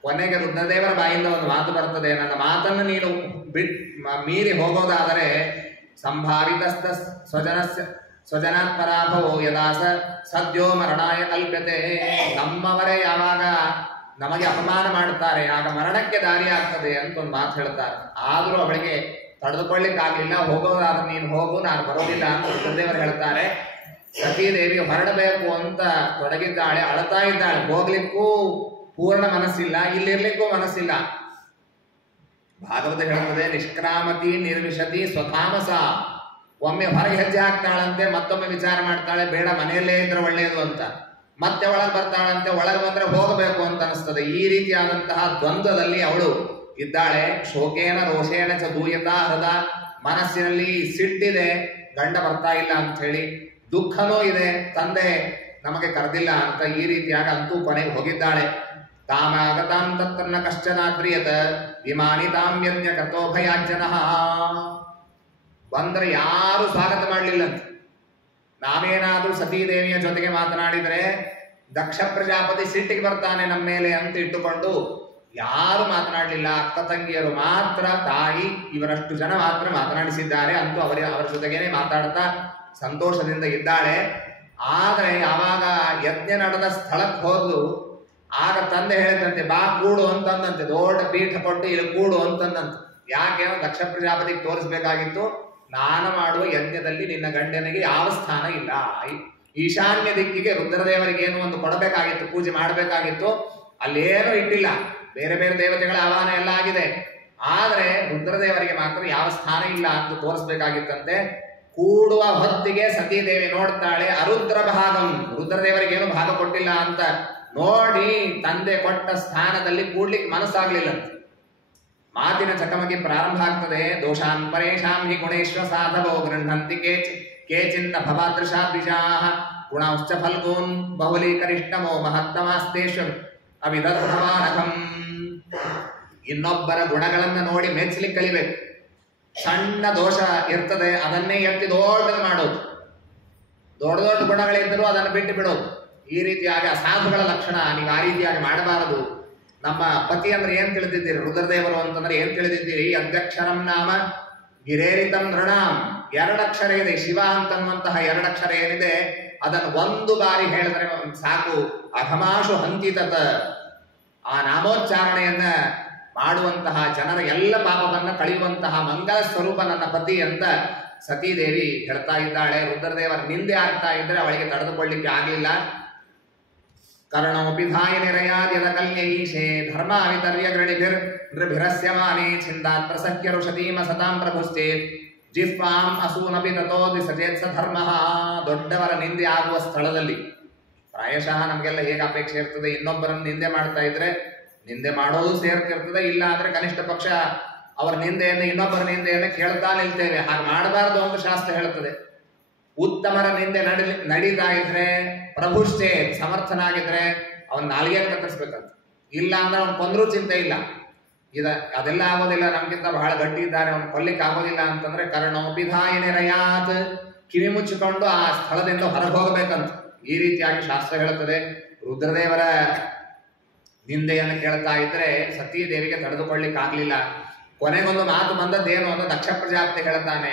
ಕೊನೆಗೆ ರುದ್ರದೇವರ ಬಾಯಿಂದ ಒಂದು ಮಾತು ಬರ್ತದೆ, ನನ್ನ ಮಾತನ್ನು ನೀನು ಮೀರಿ ಹೋಗೋದಾದರೆ ಸಂಭಾವಿತಸ್ಥ ಸ್ವಜನಾತ್ ಪರಾಭವೋ ಯದಾಸ ಸದ್ಯೋ ಮರಣಾಯ ಕಲ್ಪ್ಯತೆ. ನಮ್ಮವರೇ ಯಾವಾಗ ನಮಗೆ ಅಪಮಾನ ಮಾಡುತ್ತಾರೆ ಆಗ ಮರಣಕ್ಕೆ ದಾರಿ ಆಗ್ತದೆ ಅಂತ ಒಂದು ಮಾತು ಹೇಳ್ತಾರೆ. ಆದರೂ ಅವಳಿಗೆ ತಡೆದುಕೊಳ್ಳಿಕ್ಕಾಗಲಿಲ್ಲ. ಹೋಗೋದಾದ್ರೆ ನೀನು ಹೋಗು, ನಾನು ಬರೋದಿಲ್ಲ ಅಂತ ರುದ್ರದೇವರು ಹೇಳ್ತಾರೆ. ಸತೀದೇವಿ ಹೊರಡಬೇಕು ಅಂತ ತೊಡಗಿದ್ದಾಳೆ, ಅಳತಾ ಇದ್ದಾಳೆ. ಹೋಗ್ಲಿಕ್ಕೂ ಪೂರ್ಣ ಮನಸ್ಸಿಲ್ಲ, ಇಲ್ಲಿರ್ಲಿಕ್ಕೂ ಮನಸ್ಸಿಲ್ಲ. ಭಾಗವತ ಹೇಳ್ತದೆ, ನಿಷ್ಕ್ರಾಮತಿ ನಿರ್ವಿಶತಿ ಸ್ವಧಾಮಸ. ಒಮ್ಮೆ ಹೊರಗೆ ಹೆಜ್ಜೆ ಹಾಕ್ತಾಳಂತೆ, ಮತ್ತೊಮ್ಮೆ ವಿಚಾರ ಮಾಡ್ತಾಳೆ, ಬೇಡ ಮನೆಯಲ್ಲೇ ಇದ್ರೆ ಒಳ್ಳೆಯದು ಅಂತ. ಮತ್ತೆ ಒಳಗೆ ಬರ್ತಾಳಂತೆ, ಒಳಗೆ ಬಂದ್ರೆ ಹೋಗಬೇಕು ಅಂತ ಅನಿಸ್ತದೆ. ಈ ರೀತಿಯಾದಂತಹ ದ್ವಂದ್ವದಲ್ಲಿ ಅವಳು ಇದ್ದಾಳೆ. ಶೋಕೇನ ರೋಷೇಣ ಚ ದೂಯತಾ ಹೃದ, ಮನಸ್ಸಿನಲ್ಲಿ ಸಿಟ್ಟಿದೆ, ಗಂಡ ಬರ್ತಾ ಇಲ್ಲ ಅಂತ ಹೇಳಿ. ದುಃಖನೂ ಇದೆ, ತಂದೆ ನಮಗೆ ಕರೆದಿಲ್ಲ ಅಂತ. ಈ ರೀತಿಯಾಗಿ ಅಂತೂ ಕೊನೆಗೆ ಹೋಗಿದ್ದಾಳೆ. ತಾಮಾಗತಾಂ ತತ್ರನ ಕಶ್ಚನಾದ್ರಿಯತ ವಿಮಾನಿ ತಾಮ್ಯನ್ಯ ಕರ್ತೋ ಭಯಾಜ್ಜನಃ. ಬಂದ್ರೆ ಯಾರು ಸ್ವಾಗತ ಮಾಡಲಿಲ್ಲಂತ. ನಾವೇನಾದ್ರೂ ಸತೀದೇವಿಯ ಜೊತೆಗೆ ಮಾತನಾಡಿದ್ರೆ ದಕ್ಷ ಪ್ರಜಾಪತಿ ಸಿಟ್ಟಿಗೆ ಬರ್ತಾನೆ ನಮ್ಮ ಮೇಲೆ ಅಂತ ಇಟ್ಟುಕೊಂಡು ಯಾರು ಮಾತನಾಡಲಿಲ್ಲ. ಅಕ್ಕ ತಂಗಿಯರು ಮಾತ್ರ, ತಾಯಿ ಇವರಷ್ಟು ಜನ ಮಾತ್ರ ಮಾತನಾಡಿಸಿದ್ದಾರೆ. ಅಂತೂ ಅವರ ಜೊತೆಗೇನೆ ಮಾತಾಡ್ತಾ ಸಂತೋಷದಿಂದ ಇದ್ದಾಳೆ. ಆದರೆ ಯಾವಾಗ ಯಜ್ಞ ನಡೆದ ಸ್ಥಳಕ್ಕೆ ಹೋದ್ಲು, ಆಗ ತಂದೆ ಹೇಳಿದಂತೆ ಬಾ ಕೂಡು ಅಂತಂದಂತೆ. ದೊಡ್ಡ ಪೀಠ ಕೊಟ್ಟು ಇಲ್ಲಿ ಕೂಡು ಅಂತಂದಂತೆ. ಯಾಕೇನೋ ದಕ್ಷ ಪ್ರಜಾಪತಿಗೆ ತೋರಿಸ್ಬೇಕಾಗಿತ್ತು, ನಾನು ಮಾಡುವ ಯಜ್ಞದಲ್ಲಿ ನಿನ್ನ ಗಂಡನಿಗೆ ಯಾವ ಸ್ಥಾನ ಇಲ್ಲ. ಈಶಾನ್ಯ ದಿಕ್ಕಿಗೆ ರುದ್ರದೇವರಿಗೇನು ಒಂದು ಕೊಡಬೇಕಾಗಿತ್ತು, ಪೂಜೆ ಮಾಡಬೇಕಾಗಿತ್ತು, ಅಲ್ಲೇನೂ ಇಟ್ಟಿಲ್ಲ. ಬೇರೆ ಬೇರೆ ದೇವತೆಗಳ ಆಹ್ವಾನ ಎಲ್ಲ ಆಗಿದೆ, ಆದರೆ ರುದ್ರದೇವರಿಗೆ ಮಾತ್ರ ಯಾವ ಸ್ಥಾನ ಇಲ್ಲ ಅಂತ ತೋರಿಸ್ಬೇಕಾಗಿತ್ತಂತೆ. ಕೂಡುವ ಹೊತ್ತಿಗೆ ಸತೀದೇವಿ ನೋಡ್ತಾಳೆ, ಅರುದ್ರ ಭಾಗಂ, ರುದ್ರದೇವರಿಗೇನು ಭಾಗ ಕೊಟ್ಟಿಲ್ಲ ಅಂತ ನೋಡಿ ತಂದೆ ಕೊಟ್ಟ ಸ್ಥಾನದಲ್ಲಿ ಕೂಡ್ಲಿಕ್ಕೆ ಮನಸ್ಸಾಗ್ಲಿಲ್ಲ. ಮಾತಿನ ಚಕಮಕಿ ಪ್ರಾರಂಭ ಆಗ್ತದೆ. ದೋಷಾನ್ ಪರೇಶಾಂ ಹಿ ಗುಣೇಶ್ವ ಸಾಧವೋ ಗೃಹಂತಿ ಕೇಚಿನ್ನ ಭವಾದೃಶಾದ್ವಿಜಾಃ ಗುಣೌಶ್ಚ ಫಲ್ಗೂನ್ ಬಹುಲೀಕರಿಷ್ಣಮೋ ಮಹತ್ತಮಾಸ್ತೇಶ್ವ ಅವಿದರ್ಭವಾನಘಂ. ಇನ್ನೊಬ್ಬರ ಗುಣಗಳನ್ನ ನೋಡಿ ಮೆಚ್ಚಲಿಕ್ಕೆ ಕಲಿಬೇಕು. ಸಣ್ಣ ದೋಷ ಇರ್ತದೆ, ಅದನ್ನೇ ಎತ್ತಿ ದೊಡ್ಡದು ಮಾಡೋದು. ದೊಡ್ಡ ದೊಡ್ಡ ಗುಣಗಳಿದ್ದರೂ ಅದನ್ನು ಬಿಟ್ಟು ಬಿಡೋದು. ಈ ರೀತಿಯಾಗಿ ಅಸಾಧುಗಳ ಲಕ್ಷಣ. ನೀವು ಆ ರೀತಿಯಾಗಿ ಮಾಡಬಾರದು. ನಮ್ಮ ಪತಿ ಅಂದ್ರೆ ಏನ್ ತಿಳಿದಿದ್ದೀರಿ? ರುದ್ರದೇವರು ಅಂತಂದ್ರೆ ಏನ್ ತಿಳಿದಿದ್ದೀರಿ? ಅಧ್ಯಕ್ಷರಂ ನಾಮ ಗಿರೇರಿತಂ ನೃಣಾಂ. ಎರಡಕ್ಷರ ಇದೆ, ಶಿವ ಅಂತನ್ನುವಂತಹ ಎರಡಕ್ಷರ ಏನಿದೆ ಅದನ್ನು ಒಂದು ಬಾರಿ ಹೇಳಿದ್ರೆ ಸಾಕು. ಅಘಮಾಶು ಹಂತಿತತ. ಆ ನಾಮೋಚ್ಚಾರಣೆಯನ್ನ ಮಾಡುವಂತಹ ಜನರ ಎಲ್ಲ ಪಾಪವನ್ನ ಕಳೆಯುವಂತಹ ಮಂಗಲ ಸ್ವರೂಪ ನನ್ನ ಪತಿ ಅಂತ ಸತೀದೇವಿ ಹೇಳ್ತಾ ಇದ್ದಾಳೆ. ರುದ್ರದೇವರ ನಿಂದೆ ಆಗ್ತಾ ಇದ್ರೆ ಅವಳಿಗೆ ತಡೆದುಕೊಳ್ಳಿಕ್ಕೆ ಆಗಲಿಲ್ಲ. ಕರ್ಣೋಪಿಧಾಯ ನಿರಯಾದ್ಯದ ಕಲ್ಯೈಷೇ ಧರ್ಮಾವಿತರ್ಯ ಗೃಣಿಭಿರಸ್ಯಮಾನೇ ಛಿಂದಾತ್ ಪ್ರಸಖ್ಯ ಋಷತೀಮ ಸತಾಂ ಪ್ರಭುಶ್ಚೇ ಜಿಹ್ವಾಂ ಅಸೂನಪಿ ತಥೋ ದ್ವಿಸಚೇತ್ಸ ಧರ್ಮ. ದೊಡ್ಡವರ ನಿಂದೆ ಆಗುವ ಸ್ಥಳದಲ್ಲಿ ಪ್ರಾಯಶಃ ನಮಗೆಲ್ಲ ಹೇಗೆ ಅಪೇಕ್ಷೆ ಇರ್ತದೆ, ಇನ್ನೊಬ್ಬರನ್ನು ನಿಂದೆ ಮಾಡ್ತಾ ಇದ್ರೆ ನಿಂದೆ ಮಾಡೋದು ಸೇರ್ತಿರ್ತದೆ. ಇಲ್ಲ ಅಂದ್ರೆ ಕನಿಷ್ಠ ಪಕ್ಷ ಅವರ ನಿಂದೆಯನ್ನು ಇನ್ನೊಬ್ಬರ ನಿಂದೆಯನ್ನು ಕೇಳ್ತಾ ನಿಲ್ತೇವೆ. ಹಾಗೆ ಮಾಡಬಾರದು ಅಂತ ಶಾಸ್ತ್ರ ಹೇಳ್ತದೆ. ಉತ್ತಮರ ನಿಂದೆ ನಡೀತಾ ಇದ್ರೆ, ಪ್ರಭುಶ್ಚೇ ಸಮರ್ಥನಾಗಿದ್ರೆ ಅವನ್ ನಾಲಿಗೆ ಕತ್ತರಿಸ್ಬೇಕಂತ. ಇಲ್ಲ ಅಂದ್ರೆ ಅವ್ನು ಕೊಂದ್ರೂ ಚಿಂತೆ ಇಲ್ಲ. ಅದೆಲ್ಲ ಆಗೋದಿಲ್ಲ, ನಮ್ಗಿಂತ ಬಹಳ ಗಟ್ಟಿ ಇದ್ದಾರೆ, ಅವ್ನು ಕೊಲ್ಲಿಕ್ಕೆ ಆಗೋದಿಲ್ಲ ಅಂತಂದ್ರೆ ಕರ್ಣೋಪಿಧಾಯ ನಿರಯಾತ್, ಕಿವಿ ಮುಚ್ಚಿಕೊಂಡು ಆ ಸ್ಥಳದಿಂದ ಹೊರಗೆ ಹೋಗಬೇಕಂತ ಈ ರೀತಿಯಾಗಿ ಶಾಸ್ತ್ರ ಹೇಳುತ್ತದೆ. ರುದ್ರದೇವರ ನಿಂದೆಯನ್ನು ಕೇಳ್ತಾ ಇದ್ರೆ ಸತೀದೇವಿಗೆ ತಡೆದುಕೊಳ್ಳಿಕ್ಕೆ ಆಗ್ಲಿಲ್ಲ. ಕೊನೆಗೊಂದು ಮಾತು ಬಂದದ್ದೇನು ಅಂತ ದಕ್ಷ ಪ್ರಜಾಪತಿ ಹೇಳ್ತಾನೆ,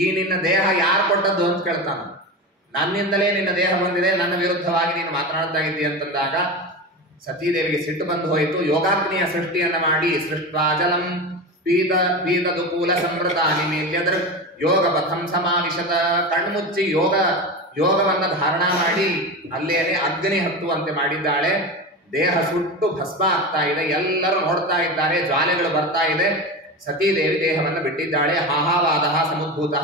ಈ ನಿನ್ನ ದೇಹ ಯಾರು ಕೊಟ್ಟದ್ದು ಅಂತ ಕೇಳ್ತಾನ. ನನ್ನಿಂದಲೇ ನಿನ್ನ ದೇಹ ಬಂದಿದೆ, ನನ್ನ ವಿರುದ್ಧವಾಗಿ ನೀನು ಮಾತನಾಡ್ತಾ ಇದ್ದೀಯ ಅಂತಂದಾಗ ಸತೀದೇವಿಗೆ ಸಿಟ್ಟು ಬಂದು ಹೋಯಿತು. ಯೋಗಾಗ್ನಿಯ ಸೃಷ್ಟಿಯನ್ನ ಮಾಡಿ ಸೃಷ್ಟ್ವಾ ಜಲಂ ಪೀತದುಕೂಲ ಸಂವೃತ ನಿಮೇಲ್ಯದ್ರ ಯೋಗ ಪಥಂ ಸಮಾವಿಶತ, ಕಣ್ಮುಚ್ಚಿ ಯೋಗವನ್ನ ಧಾರಣ ಮಾಡಿ ಅಲ್ಲೇನೆ ಅಗ್ನಿ ಹತ್ತುವಂತೆ ಮಾಡಿದ್ದಾಳೆ. ದೇಹ ಸುಟ್ಟು ಭಸ್ಮ ಆಗ್ತಾ ಇದೆ, ಎಲ್ಲರೂ ನೋಡ್ತಾ ಇದ್ದಾರೆ, ಜ್ವಾಲೆಗಳು ಬರ್ತಾ ಇದೆ. ಸತೀದೇವಿ ದೇಹವನ್ನು ಬಿಟ್ಟಿದ್ದಾಳೆ. ಹಾಹಾವಾದ ಸಮುದ್ಭೂತ,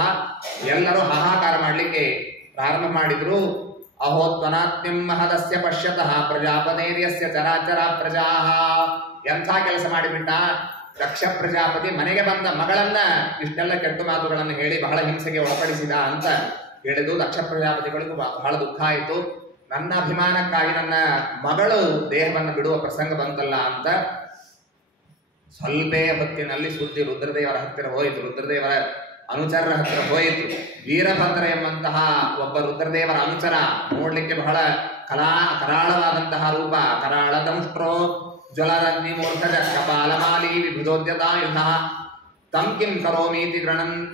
ಎಲ್ಲರೂ ಹಾಹಾಕಾರ ಮಾಡಲಿಕ್ಕೆ ಪ್ರಾರಂಭ ಮಾಡಿದ್ರು. ಅಹೋತ್ವನಾತ್ಮ್ಯಂ ಮಹದಸ್ಯ ಪಶ್ಯತಃ ಪ್ರಜಾಪನೇರ್ಯಸ್ಯ ಚರಾಚರ ಪ್ರಜಾ. ಎಂಥ ಕೆಲಸ ಮಾಡಿಬಿಟ್ಟ ದಕ್ಷ ಪ್ರಜಾಪತಿ. ಮನೆಗೆ ಬಂದ ಮಗಳನ್ನ ಇಷ್ಟೆಲ್ಲ ಕೆಟ್ಟ ಮಾತುಗಳನ್ನು ಹೇಳಿ ಬಹಳ ಹಿಂಸೆಗೆ ಒಳಪಡಿಸಿದ ಅಂತ ಹೇಳಿದ್ದು ದಕ್ಷ ಪ್ರಜಾಪತಿಗಳಿಗೂ ಬಹಳ ದುಃಖ ಆಯಿತು. ನನ್ನ ಅಭಿಮಾನಕ್ಕಾಗಿ ನನ್ನ ಮಗಳು ದೇಹವನ್ನು ಬಿಡುವ ಪ್ರಸಂಗ ಬಂತಲ್ಲ ಅಂತ ಸ್ವಲ್ಪೇ ಹೊತ್ತಿನಲ್ಲಿ ಸುದ್ದಿ ರುದ್ರದೇವರ ಹತ್ತಿರ ಹೋಯಿತು, ರುದ್ರದೇವರ ಅನುಚರರ ಹತ್ತಿರ ಹೋಯಿತು. ವೀರಭದ್ರ ಎಂಬಂತಹ ಒಬ್ಬ ರುದ್ರದೇವರ ಅನುಚರ, ನೋಡ್ಲಿಕ್ಕೆ ಬಹಳ ಕರಾಳವಾದಂತಹ ರೂಪ, ಕರಾಳ ದಂಷ್ಟ್ರೋ ಜ್ವಲರಗ್ನಿ ಮೂರ್ಧಜ ಕಪಾಲಮಾಲಿ ವಿಭುಧೋದ್ಯತಾಯುಧ ತಂ ಕಿಂ ಕರೋಮೀತಿ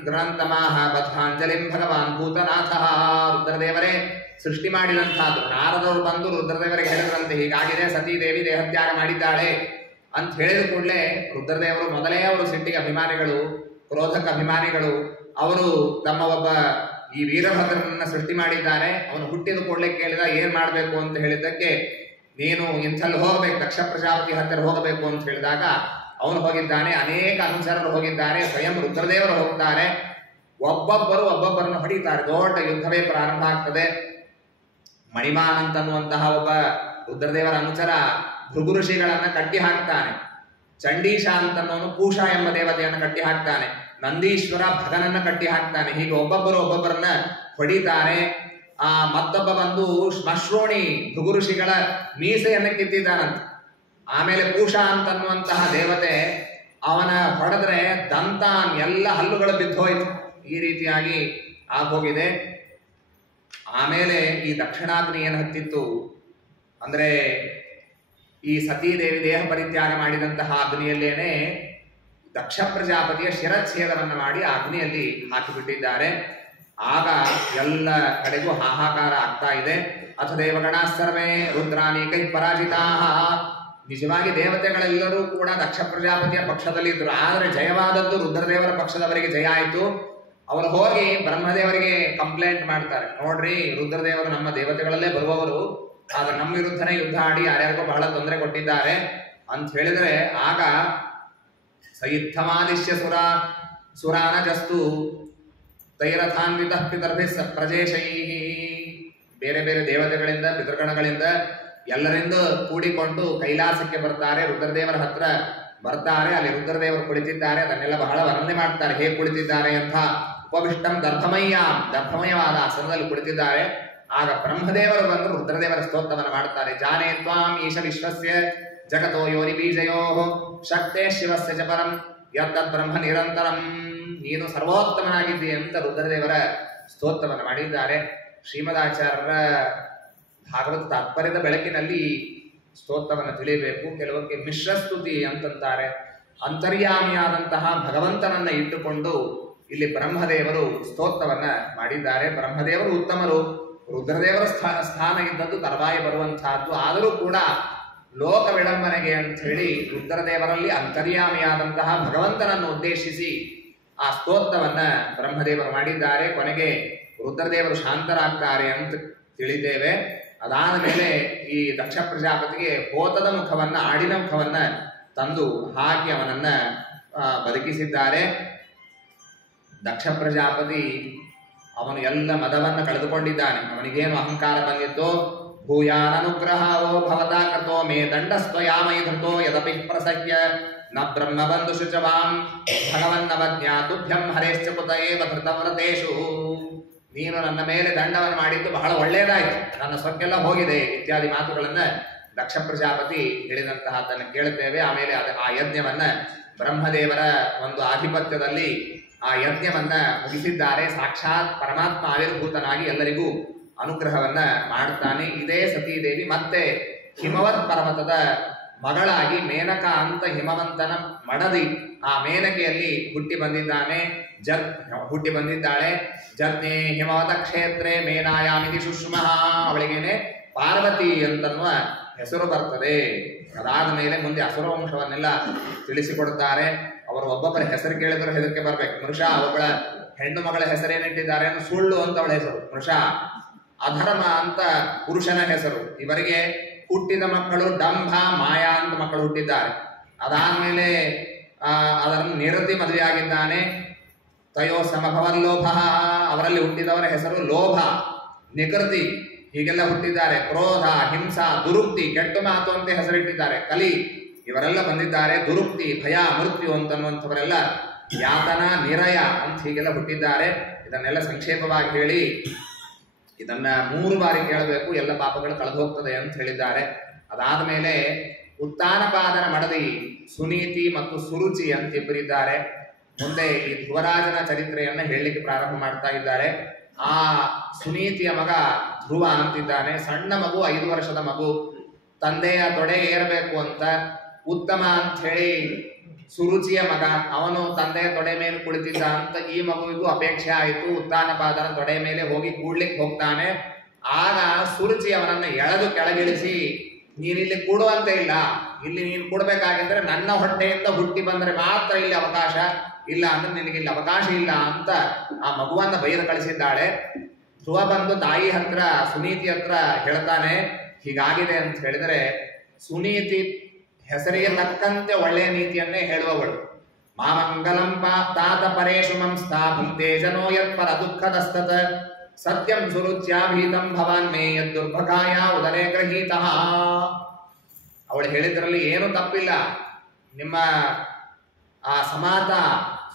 ಗೃಣಂತಮಾಹ ಬದ್ಧಾಂಜಲಿಂ ಭಗವಾನ್ ಭೂತನಾಥ. ರುದ್ರದೇವರೇ ಸೃಷ್ಟಿ ಮಾಡಿದಂತಹದ್ದು. ನಾರದರು ಬಂದು ರುದ್ರದೇವರಿಗೆ ಹೇಳಿದ್ರಂತೆ, ಹೀಗಾಗಿದೆ, ಸತೀದೇವಿ ದೇಹತ್ಯಾಗ ಮಾಡಿದ್ದಾಳೆ ಅಂತ ಹೇಳಿದ ಕೂಡಲೇ ರುದ್ರದೇವರು ಮೊದಲೇ ಅವರು ಸಿಟ್ಟಿಗೆ ಅಭಿಮಾನಿಗಳು, ಕ್ರೋಧಕ ಅಭಿಮಾನಿಗಳು. ಅವರು ತಮ್ಮ ಒಬ್ಬ ಈ ವೀರಭದ್ರನನ್ನ ಸೃಷ್ಟಿ ಮಾಡಿದ್ದಾರೆ, ಅವನು ಹುಟ್ಟಿದ ಕೂಡಲೇ ಕೇಳಿದ ಏನ್ ಮಾಡ್ಬೇಕು ಅಂತ ಹೇಳಿದ್ದಕ್ಕೆ, ನೀನು ಇಂಥಲ್ಲಿ ಹೋಗ್ಬೇಕು, ದಕ್ಷ ಪ್ರಜಾಪತಿ ಹತ್ತಿರ ಹೋಗಬೇಕು ಅಂತ ಹೇಳಿದಾಗ ಅವನು ಹೋಗಿದ್ದಾನೆ. ಅನೇಕ ಅನುಚರರು ಹೋಗಿದ್ದಾರೆ, ಸ್ವಯಂ ರುದ್ರದೇವರು ಹೋಗ್ತಾರೆ. ಒಬ್ಬೊಬ್ಬರನ್ನು ಹೊಡಿತಾರೆ. ದೊಡ್ಡ ಯುದ್ಧವೇ ಪ್ರಾರಂಭ ಆಗ್ತದೆ. ಮಣಿಮಾನ್ ಅಂತನ್ನುವಂತಹ ಒಬ್ಬ ರುದ್ರದೇವರ ಅನುಚರ ಭೃಗು ಋಷಿಗಳನ್ನ ಕಟ್ಟಿ ಹಾಕ್ತಾನೆ. ಚಂಡೀಶ ಅಂತನ್ನೋನು ಪೂಷ ಎಂಬ ದೇವತೆಯನ್ನು ಕಟ್ಟಿ ಹಾಕ್ತಾನೆ. ನಂದೀಶ್ವರ ಭಗನನ್ನ ಕಟ್ಟಿ ಹಾಕ್ತಾನೆ. ಹೀಗೆ ಒಬ್ಬೊಬ್ಬರನ್ನ ಹೊಡಿತಾರೆ. ಮತ್ತೊಬ್ಬ ಬಂದು ಶ್ಮಶ್ರೋಣಿ ಭೃಗು ಋಷಿಗಳ ಮೀಸೆಯನ್ನು ಕಿತ್ತಿದ್ದಾನಂತ. ಆಮೇಲೆ ಪೂಷ ಅಂತನ್ನುವಂತಹ ದೇವತೆ ಅವನ ಹೊಡೆದ್ರೆ ದಂತಾನ್ ಎಲ್ಲ ಹಲ್ಲುಗಳು ಬಿದ್ದೋಯ್ತು. ಈ ರೀತಿಯಾಗಿ ಆಗೋಗಿದೆ. ಆಮೇಲೆ ಈ ದಕ್ಷಿಣಾಗ್ನಿ ಏನು ಹತ್ತಿತ್ತು ಅಂದ್ರೆ, ಈ ಸತೀದೇವಿ ದೇಹ ಪರಿತ್ಯಾಗ ಮಾಡಿದಂತಹ ಅಗ್ನಿಯಲ್ಲೇನೆ ದಕ್ಷ ಪ್ರಜಾಪತಿಯ ಶಿರಚ್ಛೇದವನ್ನು ಮಾಡಿ ಆ ಅಗ್ನಿಯಲ್ಲಿ ಹಾಕಿಬಿಟ್ಟಿದ್ದಾರೆ. ಆಗ ಎಲ್ಲ ಕಡೆಗೂ ಹಾಹಾಕಾರ ಆಗ್ತಾ ಇದೆ. ಅಥ ದೇವಗಣ ಸರ್ವೇ ರುದ್ರಾನೀಕೈ ಪರಾಜಿತಾ. ನಿಜವಾಗಿ ದೇವತೆಗಳೆಲ್ಲರೂ ಕೂಡ ದಕ್ಷ ಪ್ರಜಾಪತಿಯ ಪಕ್ಷದಲ್ಲಿ ಇದ್ರು, ಆದರೆ ಜಯವಾದದ್ದು ರುದ್ರದೇವರ ಪಕ್ಷದವರಿಗೆ ಜಯ ಆಯಿತು. ಅವರು ಹೋಗಿ ಬ್ರಹ್ಮದೇವರಿಗೆ ಕಂಪ್ಲೇಂಟ್ ಮಾಡ್ತಾರೆ, ನೋಡ್ರಿ ರುದ್ರದೇವರು ನಮ್ಮ ದೇವತೆಗಳಲ್ಲೇ ಬರುವವರು, ಆದ್ರೆ ನಮ್ಮ ವಿರುದ್ಧನೇ ಯುದ್ಧ ಆಡಿ ಯಾರ್ಯಾರಿಗೂ ಬಹಳ ತೊಂದರೆ ಕೊಟ್ಟಿದ್ದಾರೆ ಅಂತ ಹೇಳಿದ್ರೆ, ಆಗ ಸಯಿತ್ಥಮಾದಿಶ್ಯ ಸುರಾನಜಸ್ತು ತೈರಥಾನ್ವಿತ ಪಿತರ್ಭಿ ಪ್ರಜೇಶೈ. ಬೇರೆ ಬೇರೆ ದೇವತೆಗಳಿಂದ ಪಿತೃಗಣಗಳಿಂದ ಎಲ್ಲರಿಂದ ಕೂಡಿಕೊಂಡು ಕೈಲಾಸಕ್ಕೆ ಬರ್ತಾರೆ. ರುದ್ರದೇವರ ಹತ್ರ ಬರ್ತಾರೆ. ಅಲ್ಲಿ ರುದ್ರದೇವರು ಕುಳಿತಿದ್ದಾರೆ. ಅದನ್ನೆಲ್ಲ ಬಹಳ ವರ್ಣನೆ ಮಾಡ್ತಾರೆ, ಹೇಗೆ ಕುಳಿತಿದ್ದಾರೆ ಅಂತ. ಉಪವಿಷ್ಟಂ ದರ್ಭಮಯವಾದ ಆಸನದಲ್ಲಿ ಕುಳಿತಿದ್ದಾರೆ. ಆಗ ಬ್ರಹ್ಮದೇವರು ಬಂದು ರುದ್ರದೇವರ ಸ್ತೋತ್ರವನ್ನು ಮಾಡುತ್ತಾರೆ. ಜಾನೇ ತ್ವಾಂ ಈಶ ವಿಶ್ವಸ್ಯ ಜಗತೋ ಯೋನಿ ಬೀಜಯೋ ಶಕ್ತೇ ಶಿವಸ್ಯ ಚ ಪರಂ ಯತ್ತದ್ ಬ್ರಹ್ಮ ನಿರಂತರಂ. ನೀನು ಸರ್ವೋತ್ತಮನಾಗಿದ್ದೀಯ ಅಂತ ರುದ್ರದೇವರ ಸ್ತೋತ್ರವನ್ನು ಮಾಡಿದ್ದಾರೆ. ಶ್ರೀಮದಾಚಾರ್ಯರ ಭಾಗವತ ತಾತ್ಪರ್ಯದ ಬೆಳಕಿನಲ್ಲಿ ಸ್ತೋತ್ರವನ್ನು ತಿಳಿಯಬೇಕು. ಕೆಲವಕ್ಕೆ ಮಿಶ್ರಸ್ತುತಿ ಅಂತಂತಾರೆ. ಅಂತರ್ಯಾಮಿಯಾದಂತಹ ಭಗವಂತನನ್ನ ಇಟ್ಟುಕೊಂಡು ಇಲ್ಲಿ ಬ್ರಹ್ಮದೇವರು ಸ್ತೋತ್ರವನ್ನ ಮಾಡಿದ್ದಾರೆ. ಬ್ರಹ್ಮದೇವರು ಉತ್ತಮರು, ರುದ್ರದೇವರ ಸ್ಥಾನ ಇದ್ದದ್ದು ತರುವಾಯ ಬರುವಂತಹದ್ದು. ಆದರೂ ಕೂಡ ಲೋಕ ವಿಡಂಬನೆಗೆ ಅಂತ ಹೇಳಿ ರುದ್ರದೇವರಲ್ಲಿ ಅಂತರ್ಯಾಮಿಯಾದಂತಹ ಭಗವಂತನನ್ನು ಉದ್ದೇಶಿಸಿ ಆ ಸ್ತೋತ್ರವನ್ನ ಬ್ರಹ್ಮದೇವರು ಮಾಡಿದ್ದಾರೆ. ಕೊನೆಗೆ ರುದ್ರದೇವರು ಶಾಂತರಾಗ್ತಾರೆ ಅಂತ ತಿಳಿದ್ದೇವೆ. ಅದಾದ ಮೇಲೆ ಈ ದಕ್ಷ ಪ್ರಜಾಪತಿಗೆ ಹೋತದ ಮುಖವನ್ನ, ಆಡಿನ ಮುಖವನ್ನ ತಂದು ಹಾಕಿ ಅವನನ್ನ ಬದುಕಿಸಿದ್ದಾರೆ. ದಕ್ಷ ಪ್ರಜಾಪತಿ ಅವನು ಎಲ್ಲ ಮದವನ್ನು ಕಳೆದುಕೊಂಡಿದ್ದಾನೆ. ಅವನಿಗೇನು ಅಹಂಕಾರ ಬಂದಿತ್ತೋ, ಭೂಯಾನನುಗ್ರಹವೋ ಭವತಾ ಕೃತೋ ಮೇ ದಂಡಸ್ತ್ವಯಾಮೈ ಧೃತೋ ಯದಪಿ ಪ್ರಸಖ್ಯ ನ ಬ್ರಹ್ಮ ಬಂಧು ಶುಚವಾಂ ಭಗವನ್ನವಜ್ಞಾ ತುಭ್ಯಂ ಹರೇಶ್ಚ ಕುತ ಏವ ಧೃತವ್ರತೇಷು. ನೀನು ನನ್ನ ಮೇಲೆ ದಂಡವನ್ನು ಮಾಡಿದ್ದು ಬಹಳ ಒಳ್ಳೆಯದಾಯಿತು, ನನ್ನ ಸೊಕ್ಕೆಲ್ಲ ಹೋಗಿದೆ ಇತ್ಯಾದಿ ಮಾತುಗಳನ್ನ ದಕ್ಷ ಪ್ರಜಾಪತಿ ಹೇಳಿದಂತಹದ್ದನ್ನು ಕೇಳುತ್ತೇವೆ. ಆಮೇಲೆ ಆ ಯಜ್ಞವನ್ನ ಬ್ರಹ್ಮದೇವರ ಒಂದು ಆಧಿಪತ್ಯದಲ್ಲಿ ಆ ಯಜ್ಞವನ್ನ ಮುಗಿಸಿದ್ದಾರೆ. ಸಾಕ್ಷಾತ್ ಪರಮಾತ್ಮ ಆವಿರ್ಭೂತನಾಗಿ ಎಲ್ಲರಿಗೂ ಅನುಗ್ರಹವನ್ನ ಮಾಡ್ತಾನೆ. ಇದೇ ಸತೀದೇವಿ ಮತ್ತೆ ಹಿಮವತ್ ಪರ್ವತದ ಮಗಳಾಗಿ ಮೇನಕ ಅಂತ ಹಿಮವಂತನ ಮಡದಿ ಆ ಮೇನಕೆಯಲ್ಲಿ ಹುಟ್ಟಿ ಬಂದಿದ್ದಾಳೆ. ಜಜ್ಞೆ ಹಿಮವತ ಕ್ಷೇತ್ರೇ ಮೇನಾಯಾಮಿತಿ ಸುಷ್ಮಃ, ಅವಳಿಗೇನೆ ಪಾರ್ವತಿ ಅಂತನ್ನುವ ಹೆಸರು ಬರ್ತದೆ. ಅದಾದ ಮೇಲೆ ಮುಂದೆ ಅಸುರ ವಂಶವನ್ನೆಲ್ಲ ತಿಳಿಸಿಕೊಡುತ್ತಾರೆ. ಅವರು ಒಬ್ಬೊಬ್ಬರ ಹೆಸರು ಕೇಳಿದ್ರು ಹೆದರಿಕೆ ಬರ್ಬೇಕು. ಮೃಷ ಒಬ್ಬಳ ಹೆಣ್ಣು ಮಗಳ ಹೆಸರೇನಿಟ್ಟಿದ್ದಾರೆ ಅಂದ್ರೆ ಸುಳ್ಳು ಅಂತ ಅವಳ ಹೆಸರು ಮೃಷ, ಅಧರ್ಮ ಅಂತ ಪುರುಷನ ಹೆಸರು. ಇವರಿಗೆ ಹುಟ್ಟಿದ ಮಕ್ಕಳು ಡಂಭ ಮಾಯಾ ಅಂತ ಮಕ್ಕಳು ಹುಟ್ಟಿದ್ದಾರೆ. ಅದಾದ್ಮೇಲೆ ಅದನ್ನು ನಿರತಿ ಮದುವೆಯಾಗಿದ್ದಾನೆ. ತಯೋ ಸಮಭವಲ್ಲೋಭ, ಅವರಲ್ಲಿ ಹುಟ್ಟಿದವರ ಹೆಸರು ಲೋಭ, ನಿಕೃತಿ ಹೀಗೆಲ್ಲ ಹುಟ್ಟಿದ್ದಾರೆ. ಕ್ರೋಧ, ಹಿಂಸಾ, ದುರುಕ್ತಿ, ಕೆಟ್ಟ ಮಾತು ಅಂತ ಹೆಸರಿಟ್ಟಿದ್ದಾರೆ. ಕಲಿ ಇವರೆಲ್ಲ ಬಂದಿದ್ದಾರೆ. ದುರುಕ್ತಿ, ಭಯ, ಮೃತ್ಯು ಅಂತನ್ನುವಂಥವರೆಲ್ಲ ಯಾತನ, ನಿರಯ ಅಂತ ಹೀಗೆಲ್ಲ ಹುಟ್ಟಿದ್ದಾರೆ. ಇದನ್ನೆಲ್ಲ ಸಂಕ್ಷೇಪವಾಗಿ ಹೇಳಿ ಇದನ್ನ 3 ಬಾರಿ ಕೇಳಬೇಕು, ಎಲ್ಲ ಪಾಪಗಳು ಕಳೆದು ಹೋಗ್ತದೆ ಅಂತ ಹೇಳಿದ್ದಾರೆ. ಅದಾದ ಮೇಲೆ ಉತ್ತಾನಪಾದನ ಮಡದಿ ಸುನೀತಿ ಮತ್ತು ಸುರುಚಿ ಅಂತ ಇಬ್ಬರಿದ್ದಾರೆ. ಮುಂದೆ ಈ ಧ್ರುವರಾಜನ ಚರಿತ್ರೆಯನ್ನ ಹೇಳಲಿಕ್ಕೆ ಪ್ರಾರಂಭ ಮಾಡ್ತಾ ಇದ್ದಾರೆ. ಆ ಸುನೀತಿಯ ಮಗ ಧ್ರುವ ಅಂತಿದ್ದಾನೆ. ಸಣ್ಣ ಮಗು, 5 ವರ್ಷದ ಮಗು, ತಂದೆಯ ತೊಡೆ ಏರಬೇಕು ಅಂತ ಉತ್ತಮ ಅಂತ ಹೇಳಿ ಸುರುಚಿಯ ಮಗ, ಅವನು ತಂದೆಯ ತೊಡೆ ಮೇಲೆ ಕುಳಿತಿದ್ದ ಅಂತ ಈ ಮಗುವಿಗೂ ಅಪೇಕ್ಷೆ ಆಯಿತು. ಉತ್ತಾನಪಾದನ ತೊಡೆ ಮೇಲೆ ಹೋಗಿ ಕೂಡ್ಲಿಕ್ಕೆ ಹೋಗ್ತಾನೆ. ಆಗ ಸುರುಚಿ ಅವನನ್ನ ಎಳೆದು ಕೆಳಗಿಳಿಸಿ, ನೀನಿಲ್ಲಿ ಕೂಡುವಂತೆ ಇಲ್ಲ, ಇಲ್ಲಿ ನೀನು ಕೂಡಬೇಕಾಗಿದ್ರೆ ನನ್ನ ಹೊಟ್ಟೆಯಿಂದ ಹುಟ್ಟಿ ಬಂದ್ರೆ ಮಾತ್ರ ಇಲ್ಲಿ ಅವಕಾಶ, ಇಲ್ಲ ಅಂದ್ರೆ ನಿನಗೆ ಇಲ್ಲಿ ಅವಕಾಶ ಇಲ್ಲ ಅಂತ ಆ ಮಗುವನ್ನ ಬೈದು ಕಳಿಸಿದ್ದಾಳೆ. ಧ್ರುವ ಬಂದು ತಾಯಿ ಹತ್ರ ಸುನೀತಿ ಹತ್ರ ಹೇಳ್ತಾನೆ, ಹೀಗಾಗಿದೆ ಅಂತ ಹೇಳಿದರೆ ಸುನೀತಿ ಹೆಸರಿಗೆ ತಕ್ಕಂತೆ ಒಳ್ಳೆಯ ನೀತಿಯನ್ನೇ ಹೇಳುವವಳು. ಮಾಮಂಗಲಂ ತಾತ ಪರೇಶು ಮಂಸ್ಥಾ ಭುಂಕ್ತೆ ಜನೋ ಯತ್ಪರ ದುಃಖದಸ್ತತ ಸತ್ಯಂ ಸುರುಚ್ಯಾಭೀತಂ ಭವಾನ್ ಮೇ ಯದ್ದುರ್ಭಗಾಯ ಉದರೇ ಗೃಹೀತಃ. ಅವಳು ಹೇಳಿದ್ರಲ್ಲಿ ಏನು ತಪ್ಪಿಲ್ಲ. ನಿಮ್ಮ ಆ ಸಮಾತ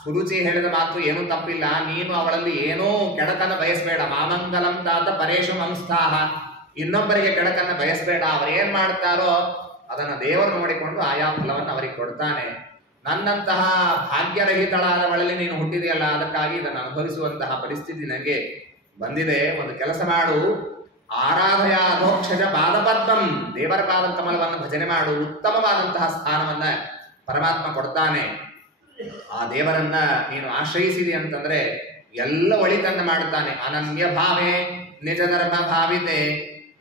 ಸುರುಚಿ ಹೇಳಿದ ಮಾತು ಏನೂ ತಪ್ಪಿಲ್ಲ. ನೀನು ಅವಳಲ್ಲಿ ಏನೂ ಕೆಡಕನ್ನ ಬಯಸಬೇಡ. ಮಾಮಂಗಲಂ ತಾತ ಪರೇಶು ಮಂಸ್ಥಾಹ, ಇನ್ನೊಬ್ಬರಿಗೆ ಕೆಡಕನ್ನ ಬಯಸಬೇಡ. ಅವರೇನ್ ಮಾಡ್ತಾರೋ ಅದನ್ನ ದೇವರು ನೋಡಿಕೊಂಡು ಆಯಾ ಫಲವನ್ನು ಅವರಿಗೆ ಕೊಡ್ತಾನೆ. ನನ್ನಂತಹ ಭಾಗ್ಯರಹಿತಳಾದವಳಲ್ಲಿ ನೀನು ಹುಟ್ಟಿದೆಯಲ್ಲ, ಅದಕ್ಕಾಗಿ ಇದನ್ನು ಅನುಭವಿಸುವಂತಹ ಪರಿಸ್ಥಿತಿ ನನಗೆ ಬಂದಿದೆ. ಒಂದು ಕೆಲಸ ಮಾಡು, ಆರಾಧಯ ಅಧೋಕ್ಷಜ ಪಾದಪದ್ಮಂ, ದೇವರ ಪಾದ ಕಮಲವನ್ನು ಭಜನೆ ಮಾಡು. ಉತ್ತಮವಾದಂತಹ ಸ್ಥಾನವನ್ನ ಪರಮಾತ್ಮ ಕೊಡ್ತಾನೆ. ಆ ದೇವರನ್ನ ನೀನು ಆಶ್ರಯಿಸಿದಿ ಅಂತಂದ್ರೆ ಎಲ್ಲ ಒಳಿತನ್ನ ಮಾಡುತ್ತಾನೆ. ಅನನ್ಯ ಭಾವೇ ನಿಜ ಧರ್ಮ ಭಾವಿತೆ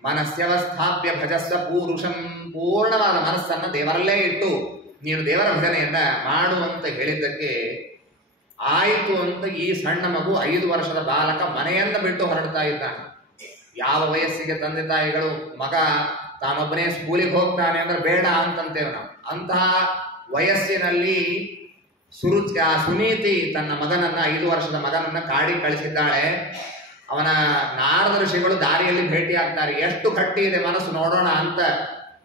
ಮನಸ್ಯವಸ್ಥಾಪ್ಯ ಭಜಸ್ವ ಪೂರುಷಂ, ಪೂರ್ಣವಾದ ಮನಸ್ಸನ್ನ ದೇವರಲ್ಲೇ ಇಟ್ಟು ನೀನು ದೇವರ ಭಜನೆಯನ್ನ ಮಾಡು ಅಂತ ಹೇಳಿದ್ದಕ್ಕೆ ಆಯಿತು ಅಂತ ಈ ಸಣ್ಣ ಮಗು 5 ವರ್ಷದ ಬಾಲಕ ಮನೆಯನ್ನ ಬಿಟ್ಟು ಹೊರಡ್ತಾ ಇದ್ದಾನೆ. ಯಾವ ವಯಸ್ಸಿಗೆ ತಂದೆ ತಾಯಿಗಳು ಮಗ ತಾನೊಬ್ಬನೇ ಸ್ಕೂಲಿಗೆ ಹೋಗ್ತಾನೆ ಅಂದ್ರೆ ಬೇಡ ಅಂತಂತೇವೆ ನಾವು. ಅಂತಹ ವಯಸ್ಸಿನಲ್ಲಿ ಸುನೀತಿ ತನ್ನ ಮಗನನ್ನ 5 ವರ್ಷದ ಮಗನನ್ನ ಕಾಡಿ ಕಳಿಸಿದ್ದಾಳೆ. ಅವನ ನಾರದ ಋಷಿಗಳು ದಾರಿಯಲ್ಲಿ ಭೇಟಿ ಆಗ್ತಾರೆ. ಎಷ್ಟು ಗಟ್ಟಿ ಇದೆ ಮನಸ್ಸು ನೋಡೋಣ ಅಂತ.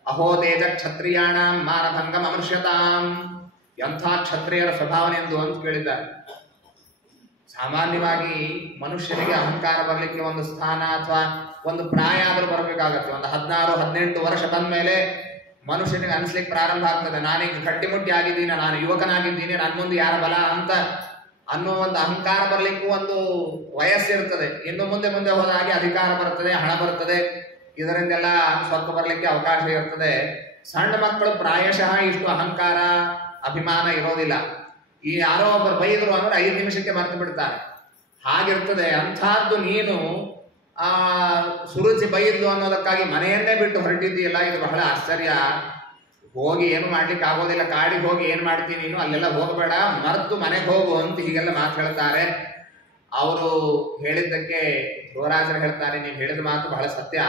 ಅಹೋ ತೇಜ ಕ್ಷತ್ರಿಯಾಣ ಮಾನಭಂಗಂ ಅಮೃಷ್ಯತಾಂ, ಎಂಥ ಕ್ಷತ್ರಿಯರ ಸ್ವಭಾವನೆಂದು ಅಂತ ಕೇಳಿದ್ದಾರೆ. ಸಾಮಾನ್ಯವಾಗಿ ಮನುಷ್ಯನಿಗೆ ಅಹಂಕಾರ ಬರಲಿಕ್ಕೆ ಒಂದು ಸ್ಥಾನ ಅಥವಾ ಒಂದು ಪ್ರಾಯ ಆದರೂ ಬರಬೇಕಾಗತ್ತೆ. ಒಂದು 16-18 ವರ್ಷ ಬಂದ ಮೇಲೆ ಮನುಷ್ಯನಿಗೆ ಅನಿಸ್ಲಿಕ್ಕೆ ಪ್ರಾರಂಭ ಆಗ್ತದೆ, ನಾನೀಗ ಗಟ್ಟಿಮುಟ್ಟಿ ಆಗಿದ್ದೀನಿ, ನಾನು ಯುವಕನಾಗಿದ್ದೀನಿ, ನನ್ನ ಮುಂದೆ ಯಾರ ಬಲ ಅಂತ ಅನ್ನೋ ಒಂದು ಅಹಂಕಾರ ಬರಲಿಕ್ಕೂ ಒಂದು ವಯಸ್ಸಿರ್ತದೆ. ಇನ್ನು ಮುಂದೆ ಮುಂದೆ ಹೋದ ಹಾಗೆ ಅಧಿಕಾರ ಬರ್ತದೆ, ಹಣ ಬರ್ತದೆ, ಇದರಿಂದೆಲ್ಲ ಸ್ವತ್ತು ಬರಲಿಕ್ಕೆ ಅವಕಾಶ ಇರ್ತದೆ. ಸಣ್ಣ ಮಕ್ಕಳು ಪ್ರಾಯಶಃ ಇಷ್ಟು ಅಹಂಕಾರ ಅಭಿಮಾನ ಇರೋದಿಲ್ಲ. ಈ ಯಾರೋ ಒಬ್ಬರು ಬೈದರು ಅಂದ್ರೆ 5 ನಿಮಿಷಕ್ಕೆ ಮರೆತು ಬಿಡ್ತಾರೆ, ಹಾಗಿರ್ತದೆ. ಅಂಥದ್ದು ನೀನು ಆ ಸುರುಚಿ ಬೈದ್ಲು ಅನ್ನೋದಕ್ಕಾಗಿ ಮನೆಯನ್ನೇ ಬಿಟ್ಟು ಹೊರಟಿದ್ದೀಯಲ್ಲ, ಇದು ಬಹಳ ಆಶ್ಚರ್ಯ. ಹೋಗಿ ಏನು ಮಾಡ್ಲಿಕ್ಕೆ ಆಗೋದಿಲ್ಲ, ಕಾಡಿಗೆ ಹೋಗಿ ಏನ್ ಮಾಡ್ತೀನಿ ನೀನು, ಅಲ್ಲೆಲ್ಲ ಹೋಗಬೇಡ, ಮರೆತು ಮನೆಗೆ ಹೋಗು ಅಂತ ಹೀಗೆಲ್ಲ ಮಾತು ಹೇಳ್ತಾರೆ. ಅವರು ಹೇಳಿದ್ದಕ್ಕೆ ಧ್ರುವರಾಜರು ಹೇಳ್ತಾರೆ, ನೀನು ಹೇಳಿದ ಮಾತು ಬಹಳ ಸತ್ಯ,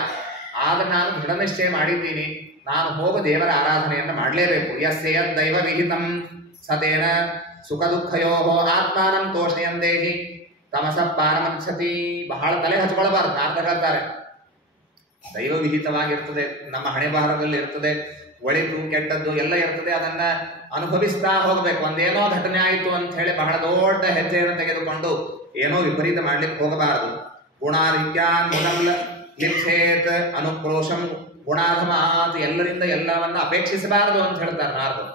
ಆದ್ರೆ ನಾನು ದೃಢ ನಿಶ್ಚಯ ಮಾಡಿದ್ದೀನಿ, ನಾನು ಹೋಗ ದೇವರ ಆರಾಧನೆಯನ್ನು ಮಾಡಲೇಬೇಕು. ಯಸ್ಯ ದೈವ ವಿಹಿತಂ ಸತೇನ ಸುಖ ದುಃಖಯೋ ಆತ್ಮಾನಂ ತೋಷಯಂದೇಹಿ ತಮಸ ಪಾರಮಕ್ಷತಿ. ಬಹಳ ತಲೆ ಹಚ್ಕೊಳ್ಬಾರ್ದು. ಅರ್ಥ ಹೇಳ್ತಾರೆ, ದೈವ ವಿಹಿತವಾಗಿರ್ತದೆ, ನಮ್ಮ ಹಣೆ ಬರಹದಲ್ಲಿ ಇರ್ತದೆ, ಒಳಿತು ಕೆಟ್ಟದ್ದು ಎಲ್ಲ ಇರ್ತದೆ, ಅದನ್ನ ಅನುಭವಿಸ್ತಾ ಹೋಗ್ಬೇಕು. ಒಂದೇನೋ ಘಟನೆ ಆಯಿತು ಅಂತ ಹೇಳಿ ಬಹಳ ದೊಡ್ಡ ಹೆಜ್ಜೆಯನ್ನು ತೆಗೆದುಕೊಂಡು ಏನೋ ವಿಪರೀತ ಮಾಡ್ಲಿಕ್ಕೆ ಹೋಗಬಾರದು. ಗುಣಾದಿತ್ಯಾನ್ ಮುದಂ ಲಿಪ್ಸೇತ್ ಅನುಕ್ರೋಶಂ ಗುಣಾಧಮಾತ್, ಎಲ್ಲರಿಂದ ಎಲ್ಲವನ್ನ ಅಪೇಕ್ಷಿಸಬಾರದು ಅಂತ ಹೇಳ್ತಾರೆ ನಾರದರು.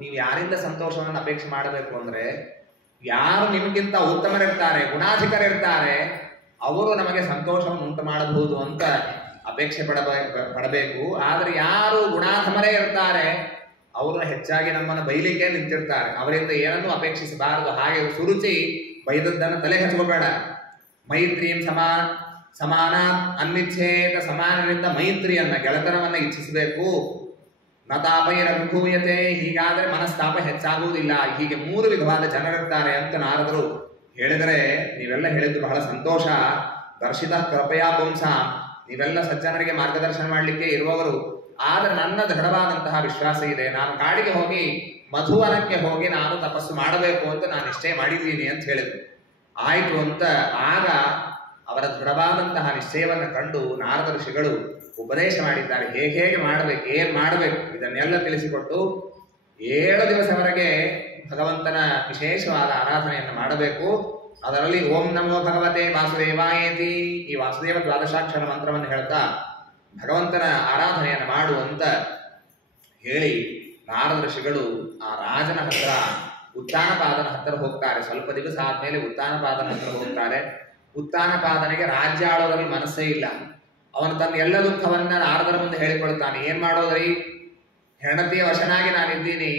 ನೀವು ಯಾರಿಂದ ಸಂತೋಷವನ್ನು ಅಪೇಕ್ಷೆ ಮಾಡಬೇಕು ಅಂದ್ರೆ, ಯಾರು ನಿಮಗಿಂತ ಉತ್ತಮರಿರ್ತಾರೆ, ಗುಣಾಧಿಕರಿರ್ತಾರೆ, ಅವರು ನಮಗೆ ಸಂತೋಷವನ್ನು ಉಂಟು ಮಾಡಬಹುದು ಅಂತ ಅಪೇಕ್ಷೆ ಪಡಬೇಕು. ಆದರೆ ಯಾರು ಗುಣಾಧಮರೇ ಇರ್ತಾರೆ, ಅವರು ಹೆಚ್ಚಾಗಿ ನಮ್ಮನ್ನು ಬೈಲಿಕ್ಕೆ ನಿಂತಿರ್ತಾರೆ, ಅವರಿಂದ ಏನನ್ನೂ ಅಪೇಕ್ಷಿಸಬಾರದು. ಹಾಗೆ ಸುರುಚಿ ಬೈದದ್ದನ್ನು ತಲೆ ಹಚ್ಕೋಬೇಡ. ಮೈತ್ರಿಯಂ ಸಮಾನ ಅನ್ವಿಚ್ಛೇದ, ಸಮಾನರಿಂದ ಮೈತ್ರಿಯನ್ನ ಗೆಳತನವನ್ನ ಇಚ್ಛಿಸಬೇಕು. ನ ತಾಪೈರ ವಿಭೂಯತೆ, ಹೀಗಾದ್ರೆ ಮನಸ್ತಾಪ ಹೆಚ್ಚಾಗುವುದಿಲ್ಲ. ಹೀಗೆ 3 ವಿಧವಾದ ಜನರಿರ್ತಾರೆ ಅಂತ ನಾರದರು ಹೇಳಿದರೆ, ನೀವೆಲ್ಲ ಹೇಳಿದ್ದು ಬಹಳ ಸಂತೋಷ. ದರ್ಶಿತ ಕೃಪಯಾ ಪುಂಸ, ನೀವೆಲ್ಲ ಸಜ್ಜನರಿಗೆ ಮಾರ್ಗದರ್ಶನ ಮಾಡಲಿಕ್ಕೆ ಇರುವವರು. ಆದರೆ ನನ್ನ ದೃಢವಾದಂತಹ ವಿಶ್ವಾಸ ಇದೆ, ನಾನು ಕಾಡಿಗೆ ಹೋಗಿ ಮಧುವನಕ್ಕೆ ಹೋಗಿ ನಾನು ತಪಸ್ಸು ಮಾಡಬೇಕು ಅಂತ ನಾನು ನಿಶ್ಚಯ ಮಾಡಿದ್ದೀನಿ ಅಂತ ಹೇಳಿದ್ರು. ಆಯ್ತು ಅಂತ ಆಗ ಅವರ ದೃಢವಾದಂತಹ ನಿಶ್ಚಯವನ್ನು ಕಂಡು ನಾರದ ಋಷಿಗಳು ಉಪದೇಶ ಮಾಡಿದ್ದಾರೆ. ಹೇಗೆ ಮಾಡಬೇಕು, ಏನ್ ಮಾಡಬೇಕು ಇದನ್ನೆಲ್ಲ ತಿಳಿಸಿಕೊಟ್ಟು 7 ದಿವಸವರೆಗೆ ಭಗವಂತನ ವಿಶೇಷವಾದ ಆರಾಧನೆಯನ್ನು ಮಾಡಬೇಕು. ಅದರಲ್ಲಿ ಓಂ ನಮೋ ಭಗವತೆ ವಾಸುದೇವಾಯೇತಿ, ಈ ವಾಸುದೇವ ದ್ವಾದಶಾಕ್ಷರ ಮಂತ್ರವನ್ನು ಹೇಳ್ತಾ ಭಗವಂತನ ಆರಾಧನೆಯನ್ನು ಮಾಡುವಂತ ಹೇಳಿ ನಾರದ ಋಷಿಗಳು ಆ ರಾಜನ ಹತ್ರ ಉತ್ತಾನಪಾದನ ಹತ್ತಿರ ಹೋಗ್ತಾರೆ. ಸ್ವಲ್ಪ ದಿವಸ ಆದ್ಮೇಲೆ ಉತ್ತಾನಪಾದನ ಹತ್ರ ಹೋಗ್ತಾರೆ. ಉತ್ತಾನಪಾದನಿಗೆ ರಾಜ್ಯ ಆಳೋದ್ರಲ್ಲಿ ಮನಸ್ಸೇ ಇಲ್ಲ. ಅವನು ತನ್ನ ಎಲ್ಲ ದುಃಖವನ್ನ ನಾರದರ ಮುಂದೆ ಹೇಳಿಕೊಳ್ತಾನೆ. ಏನ್ ಮಾಡೋದ್ರಿ, ಹೆಂಡತಿಯ ವಶನಾಗಿ ನಾನಿದ್ದೀನಿ,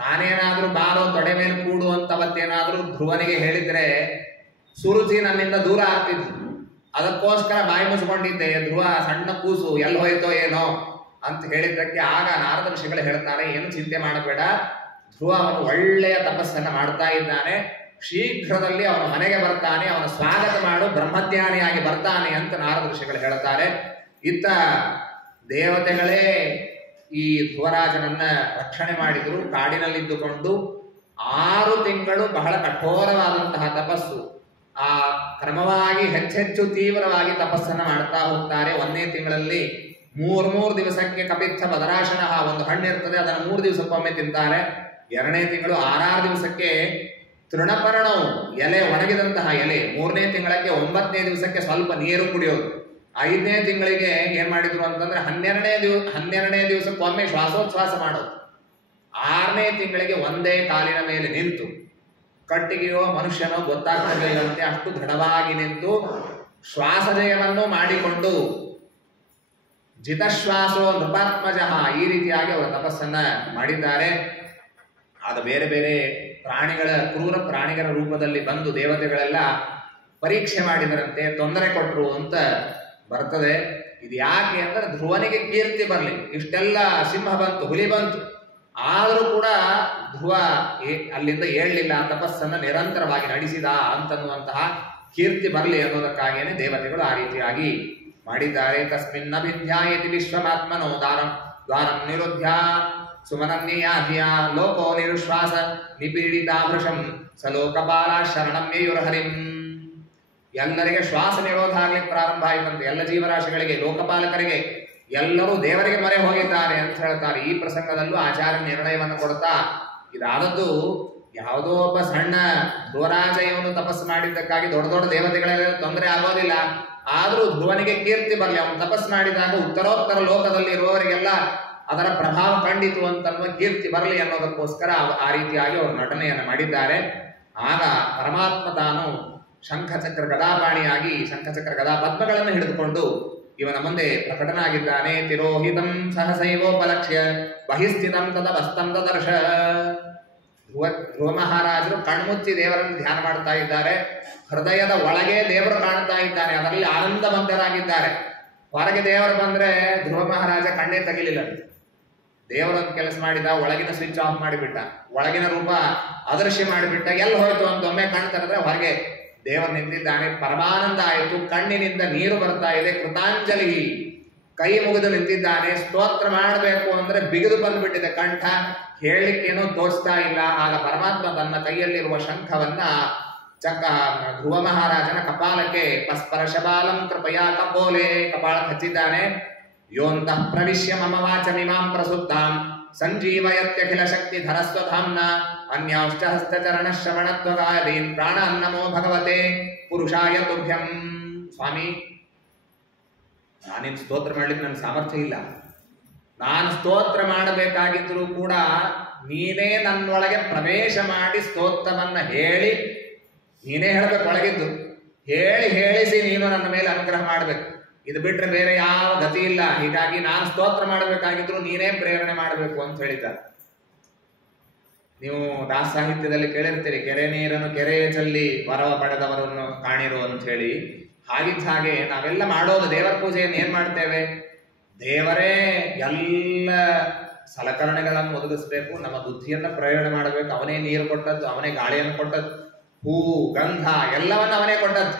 ನಾನೇನಾದ್ರೂ ಬಾರೋ ತೊಡೆ ಮೇಲೆ ಕೂಡು ಅಂತ ಅವತ್ತೇನಾದ್ರೂ ಧ್ರುವನಿಗೆ ಹೇಳಿದ್ರೆ ಸುರುಚಿ ನನ್ನಿಂದ ದೂರ ಆಗ್ತಿದ್ರು. ಅದಕ್ಕೋಸ್ಕರ ಬಾಯಿ ಮುಚ್ಕೊಂಡಿದ್ದೆ. ಧ್ರುವ ಸಣ್ಣ ಕೂಸು ಎಲ್ಲಿ ಹೋಯ್ತೋ ಏನೋ ಅಂತ ಹೇಳಿದ್ದಕ್ಕೆ ಆಗ ನಾರದ ಋಷಿಗಳು ಹೇಳ್ತಾರೆ, ಏನು ಚಿಂತೆ ಮಾಡಬೇಡ, ಧ್ರುವ ಅವನು ಒಳ್ಳೆಯ ತಪಸ್ಸನ್ನ ಮಾಡ್ತಾ ಇದ್ದಾನೆ, ಶೀಘ್ರದಲ್ಲಿ ಅವನ ಮನೆಗೆ ಬರ್ತಾನೆ, ಅವನ ಸ್ವಾಗತ ಮಾಡು, ಬ್ರಹ್ಮಜ್ಞಾನಿಯಾಗಿ ಬರ್ತಾನೆ ಅಂತ ನಾರದ ಋಷಿಗಳು ಹೇಳ್ತಾರೆ. ಇತ್ತ ದೇವತೆಗಳೇ ಈ ಧ್ರುವರಾಜನನ್ನ ರಕ್ಷಣೆ ಮಾಡಿದ್ರು. ಕಾಡಿನಲ್ಲಿದ್ದುಕೊಂಡು 6 ತಿಂಗಳು ಬಹಳ ಕಠೋರವಾದಂತಹ ತಪಸ್ಸು, ಆ ಕ್ರಮವಾಗಿ ಹೆಚ್ಚೆಚ್ಚು ತೀವ್ರವಾಗಿ ತಪಸ್ಸನ್ನ ಮಾಡ್ತಾ ಹೋಗ್ತಾರೆ. 1ನೇ ತಿಂಗಳಲ್ಲಿ 3 ದಿವಸಕ್ಕೆ ಕಪಿತ್ಥ ಬದರಾಶನ ಒಂದು ಹಣ್ಣು ಇರ್ತದೆ, ಅದನ್ನು 3 ದಿವಸಕ್ಕೊಮ್ಮೆ ತಿಂತಾರೆ. 2ನೇ ತಿಂಗಳು 6 ದಿವಸಕ್ಕೆ ತೃಣಪರ್ಣವು ಎಲೆ, ಒಣಗಿದಂತಹ ಎಲೆ. 3ನೇ ತಿಂಗಳಿಗೆ 9ನೇ ದಿವಸಕ್ಕೆ ಸ್ವಲ್ಪ ನೀರು ಕುಡಿಯೋದು. 5ನೇ ತಿಂಗಳಿಗೆ ಏನ್ ಮಾಡಿದ್ರು ಅಂತಂದ್ರೆ 12ನೇ ದಿವಸಕ್ಕೊಮ್ಮೆ ಶ್ವಾಸೋಚ್ಛ್ವಾಸ ಮಾಡೋದು. 6ನೇ ತಿಂಗಳಿಗೆ ಒಂದೇ ಕಾಲಿನ ಮೇಲೆ ನಿಂತು, ಕಟ್ಟಿಗೆಯೋ ಮನುಷ್ಯನೋ ಗೊತ್ತಾಗ್ತಿರಲಿಲ್ಲಂತೆ, ಅಷ್ಟು ದೃಢವಾಗಿ ನಿಂತು ಶ್ವಾಸಜಯವನ್ನು ಮಾಡಿಕೊಂಡು ಜಿತಶ್ವಾಸೋ ನೃಪಾತ್ಮಜಃ, ಈ ರೀತಿಯಾಗಿ ಅವರ ತಪಸ್ಸನ್ನ ಮಾಡಿದ್ದಾರೆ. ಅದು ಬೇರೆ ಬೇರೆ ಪ್ರಾಣಿಗಳ, ಕ್ರೂರ ಪ್ರಾಣಿಗಳ ರೂಪದಲ್ಲಿ ಬಂದು ದೇವತೆಗಳೆಲ್ಲ ಪರೀಕ್ಷೆ ಮಾಡಿದರಂತೆ, ತೊಂದರೆ ಕೊಟ್ಟರು ಅಂತ ಬರ್ತದೆ. ಇದು ಯಾಕೆ ಅಂದ್ರೆ ಧ್ರುವನಿಗೆ ಕೀರ್ತಿ ಬರಲಿ. ಇಷ್ಟೆಲ್ಲ ಸಿಂಹ ಬಂತು, ಹುಲಿ ಬಂತು, ಆದರೂ ಕೂಡ ಧ್ರುವ ಅಲ್ಲಿಂದ ಏಳಲಿಲ್ಲ, ತಪಸ್ಸನ್ನ ನಿರಂತರವಾಗಿ ನಡೆಸಿದ ಅಂತನ್ನುವಂತಹ ಕೀರ್ತಿ ಬರಲಿ ಅನ್ನೋದಕ್ಕಾಗಿಯೇ ದೇವತೆಗಳು ಆ ರೀತಿಯಾಗಿ ಮಾಡಿದ್ದಾರೆ. ತಸ್ಮಿನ್ ಅಭಿಧ್ಯಾಯತಿ ವಿಶ್ವಮಾತ್ಮನೋ ದ್ವಾರಂ ನಿರುದ್ಧ್ಯ ಸುಮನನ್ಯಾಧಿಯ ಲೋಕೋ ನಿರುಶ್ವಾಸ ನಿಪೀಡಿತಾಭೃಶಂ ಸಲೋಕಪಾಲ ಶರಣಂ ಯಯುರ್ಹರಿಂ. ಎಲ್ಲರಿಗೆ ಶ್ವಾಸ ನಿರೋಧ ಆಗ್ಲಿಕ್ಕೆ ಪ್ರಾರಂಭ ಆಯಿತಂತೆ, ಎಲ್ಲ ಜೀವರಾಶಿಗಳಿಗೆ, ಲೋಕಪಾಲಕರಿಗೆ, ಎಲ್ಲರೂ ದೇವರಿಗೆ ಮೊರೆ ಹೋಗಿದ್ದಾರೆ ಅಂತ ಹೇಳ್ತಾರೆ. ಈ ಪ್ರಸಂಗದಲ್ಲೂ ಆಚಾರ್ಯ ನಿರ್ಣಯವನ್ನು ಕೊಡ್ತಾ, ಇದಾದದ್ದು ಯಾವುದೋ ಒಬ್ಬ ಸಣ್ಣ ಧ್ರುವರಾಜ ಇವನು ತಪಸ್ಸು ಮಾಡಿದ್ದಕ್ಕಾಗಿ ದೊಡ್ಡ ದೊಡ್ಡ ದೇವತೆಗಳೆಲ್ಲ ತೊಂದರೆ ಆಗೋದಿಲ್ಲ. ಆದರೂ ಧ್ರುವನಿಗೆ ಕೀರ್ತಿ ಬರಲಿ, ಅವನು ತಪಸ್ಸು ಮಾಡಿದಾಗ ಉತ್ತರೋತ್ತರ ಲೋಕದಲ್ಲಿ ಇರುವವರಿಗೆಲ್ಲ ಅದರ ಪ್ರಭಾವ ಕಂಡಿತು ಅಂತನ್ನುವ ಕೀರ್ತಿ ಬರಲಿ ಅನ್ನೋದಕ್ಕೋಸ್ಕರ ಆ ರೀತಿಯಾಗಿ ಅವರು ನಟನೆಯನ್ನು ಮಾಡಿದ್ದಾರೆ. ಆಗ ಪರಮಾತ್ಮ ತಾನು ಶಂಖಚಕ್ರ ಗದಾಪಾಣಿಯಾಗಿ ಶಂಖಚಕ್ರ ಗದಾ ಪದ್ಮಗಳನ್ನು ಹಿಡಿದುಕೊಂಡು ಇವನ ಮುಂದೆ ಪ್ರಕಟನಾಗಿದ್ದಾನೆ. ತಿರೋಹಿತಂ ಸಹಸೈವೋಪಲಕ್ಷ್ಯ ಬಹಿಸ್ಥಿತಂ ತದವಸ್ತಂ ತದರ್ಶ. ಧ್ರುವ ಮಹಾರಾಜರು ಕಣ್ಮುಚ್ಚಿ ದೇವರನ್ನು ಧ್ಯಾನ ಮಾಡ್ತಾ ಇದ್ದಾರೆ. ಹೃದಯದ ಒಳಗೆ ದೇವರು ಕಾಣ್ತಾ ಇದ್ದಾನೆ, ಅದರಲ್ಲಿ ಆನಂದವಂತರಾಗಿದ್ದಾರೆ. ಹೊರಗೆ ದೇವರು ಬಂದ್ರೆ ಧ್ರುವ ಮಹಾರಾಜ ಕಣ್ಣೇ ತೆಗಿಲಿಲ್ಲ. ದೇವರೊಂದು ಕೆಲಸ ಮಾಡಿದ, ಒಳಗಿನ ಸ್ವಿಚ್ ಆಫ್ ಮಾಡಿಬಿಟ್ಟ, ಒಳಗಿನ ರೂಪ ಅದೃಶ್ಯ ಮಾಡಿಬಿಟ್ಟ. ಎಲ್ಲಿ ಹೋಯ್ತು ಅಂತ ಒಮ್ಮೆ ಕಣ್ಣು ತೆರೆದ್ರೆ ಹೊರಗೆ ದೇವರು ನಿಂತಿದ್ದಾನೆ. ಪರಮಾನಂದ ಆಯಿತು, ಕಣ್ಣಿನಿಂದ ನೀರು ಬರ್ತಾ ಇದೆ. ಕೃತಾಂಜಲಿ, ಕೈ ಮುಗಿದು ನಿಂತಿದ್ದಾನೆ. ಸ್ತೋತ್ರ ಮಾಡಬೇಕು ಅಂದ್ರೆ ಬಿಗಿದು ಬಂದ್ಬಿಟ್ಟಿದೆ ಕಂಠ, ಹೇಳಲಿಕ್ಕೇನೋ ತೋಚ್ತಾ ಇಲ್ಲ. ಆಗ ಪರಮಾತ್ಮ ತನ್ನ ಕೈಯಲ್ಲಿರುವ ಶಂಖವನ್ನ ಧ್ರುವ ಮಹಾರಾಜನ ಕಪಾಲಕ್ಕೆ ಪಸ್ಪರ ಶಬಾಲಂ ಕೃಪಯಾ ಕಪೋಲೆ ಕಪಾಳಕ್ಕೆ ಹಚ್ಚಿದ್ದಾನೆ. ಯೋಂತಃ ಪ್ರವಿಶ್ಯ ಮಮ ವಾಚಮಿಮಾಂ ಪ್ರಸುಪ್ತಾಂ ಸಂಜೀವಯತ್ಯಖಿಲ ಶಕ್ತಿ ಧರಸ್ವಧಾಮ್ನ ಅನ್ಯಾಂಶ್ಚ ಹಸ್ತಚರಣ ಶ್ರವಣತ್ವಗಾದೀನ್ ಪ್ರಾಣಾನ್ ನಮೋ ಭಗವತೆ ಪುರುಷಾಯ ತುಭ್ಯಂ. ಸ್ವಾಮಿ, ನಾನಿನ್ ಸ್ತೋತ್ರ ಮಾಡ್ಲಿಕ್ಕೆ ನನ್ನ ಸಾಮರ್ಥ್ಯ ಇಲ್ಲ. ನಾನು ಸ್ತೋತ್ರ ಮಾಡಬೇಕಾಗಿದ್ರೂ ಕೂಡ ನೀನೇ ನನ್ನೊಳಗೆ ಪ್ರವೇಶ ಮಾಡಿ ಸ್ತೋತ್ರವನ್ನ ಹೇಳಿ, ನೀನೇ ಹೇಳಬೇಕು, ಒಳಗಿದ್ದು ಹೇಳಿಸಿ ನೀನು ನನ್ನ ಮೇಲೆ ಅನುಗ್ರಹ ಮಾಡಬೇಕು. ಇದು ಬಿಟ್ರೆ ಬೇರೆ ಯಾವ ಗತಿ ಇಲ್ಲ. ಹೀಗಾಗಿ ನಾನು ಸ್ತೋತ್ರ ಮಾಡಬೇಕಾಗಿದ್ರು ನೀನೇ ಪ್ರೇರಣೆ ಮಾಡಬೇಕು ಅಂತ ಹೇಳಿದ್ದಾರೆ. ನೀವು ದಾಸ ಸಾಹಿತ್ಯದಲ್ಲಿ ಕೇಳಿರ್ತೀರಿ, ಕೆರೆ ನೀರನ್ನು ಕೆರೆಯ ಚಲ್ಲಿ ವರವ ಪಡೆದವರನ್ನು ಕಾಣಿರು ಅಂತ ಹೇಳಿ. ಹಾಗಿದ್ದ ಹಾಗೆ ನಾವೆಲ್ಲ ಮಾಡೋದು ದೇವರ ಪೂಜೆಯನ್ನು ಏನ್ ಮಾಡ್ತೇವೆ? ದೇವರೇ ಎಲ್ಲ ಸಲಕರಣೆಗಳನ್ನು ಒದಗಿಸ್ಬೇಕು, ನಮ್ಮ ಬುದ್ಧಿಯನ್ನ ಪ್ರಯೋಗ ಮಾಡಬೇಕು. ಅವನೇ ನೀರು ಕೊಟ್ಟದ್ದು, ಅವನೇ ಗಾಳಿಯನ್ನು ಕೊಟ್ಟದ್ದು, ಹೂ ಗಂಧ ಎಲ್ಲವನ್ನ ಅವನೇ ಕೊಟ್ಟದ್ದು.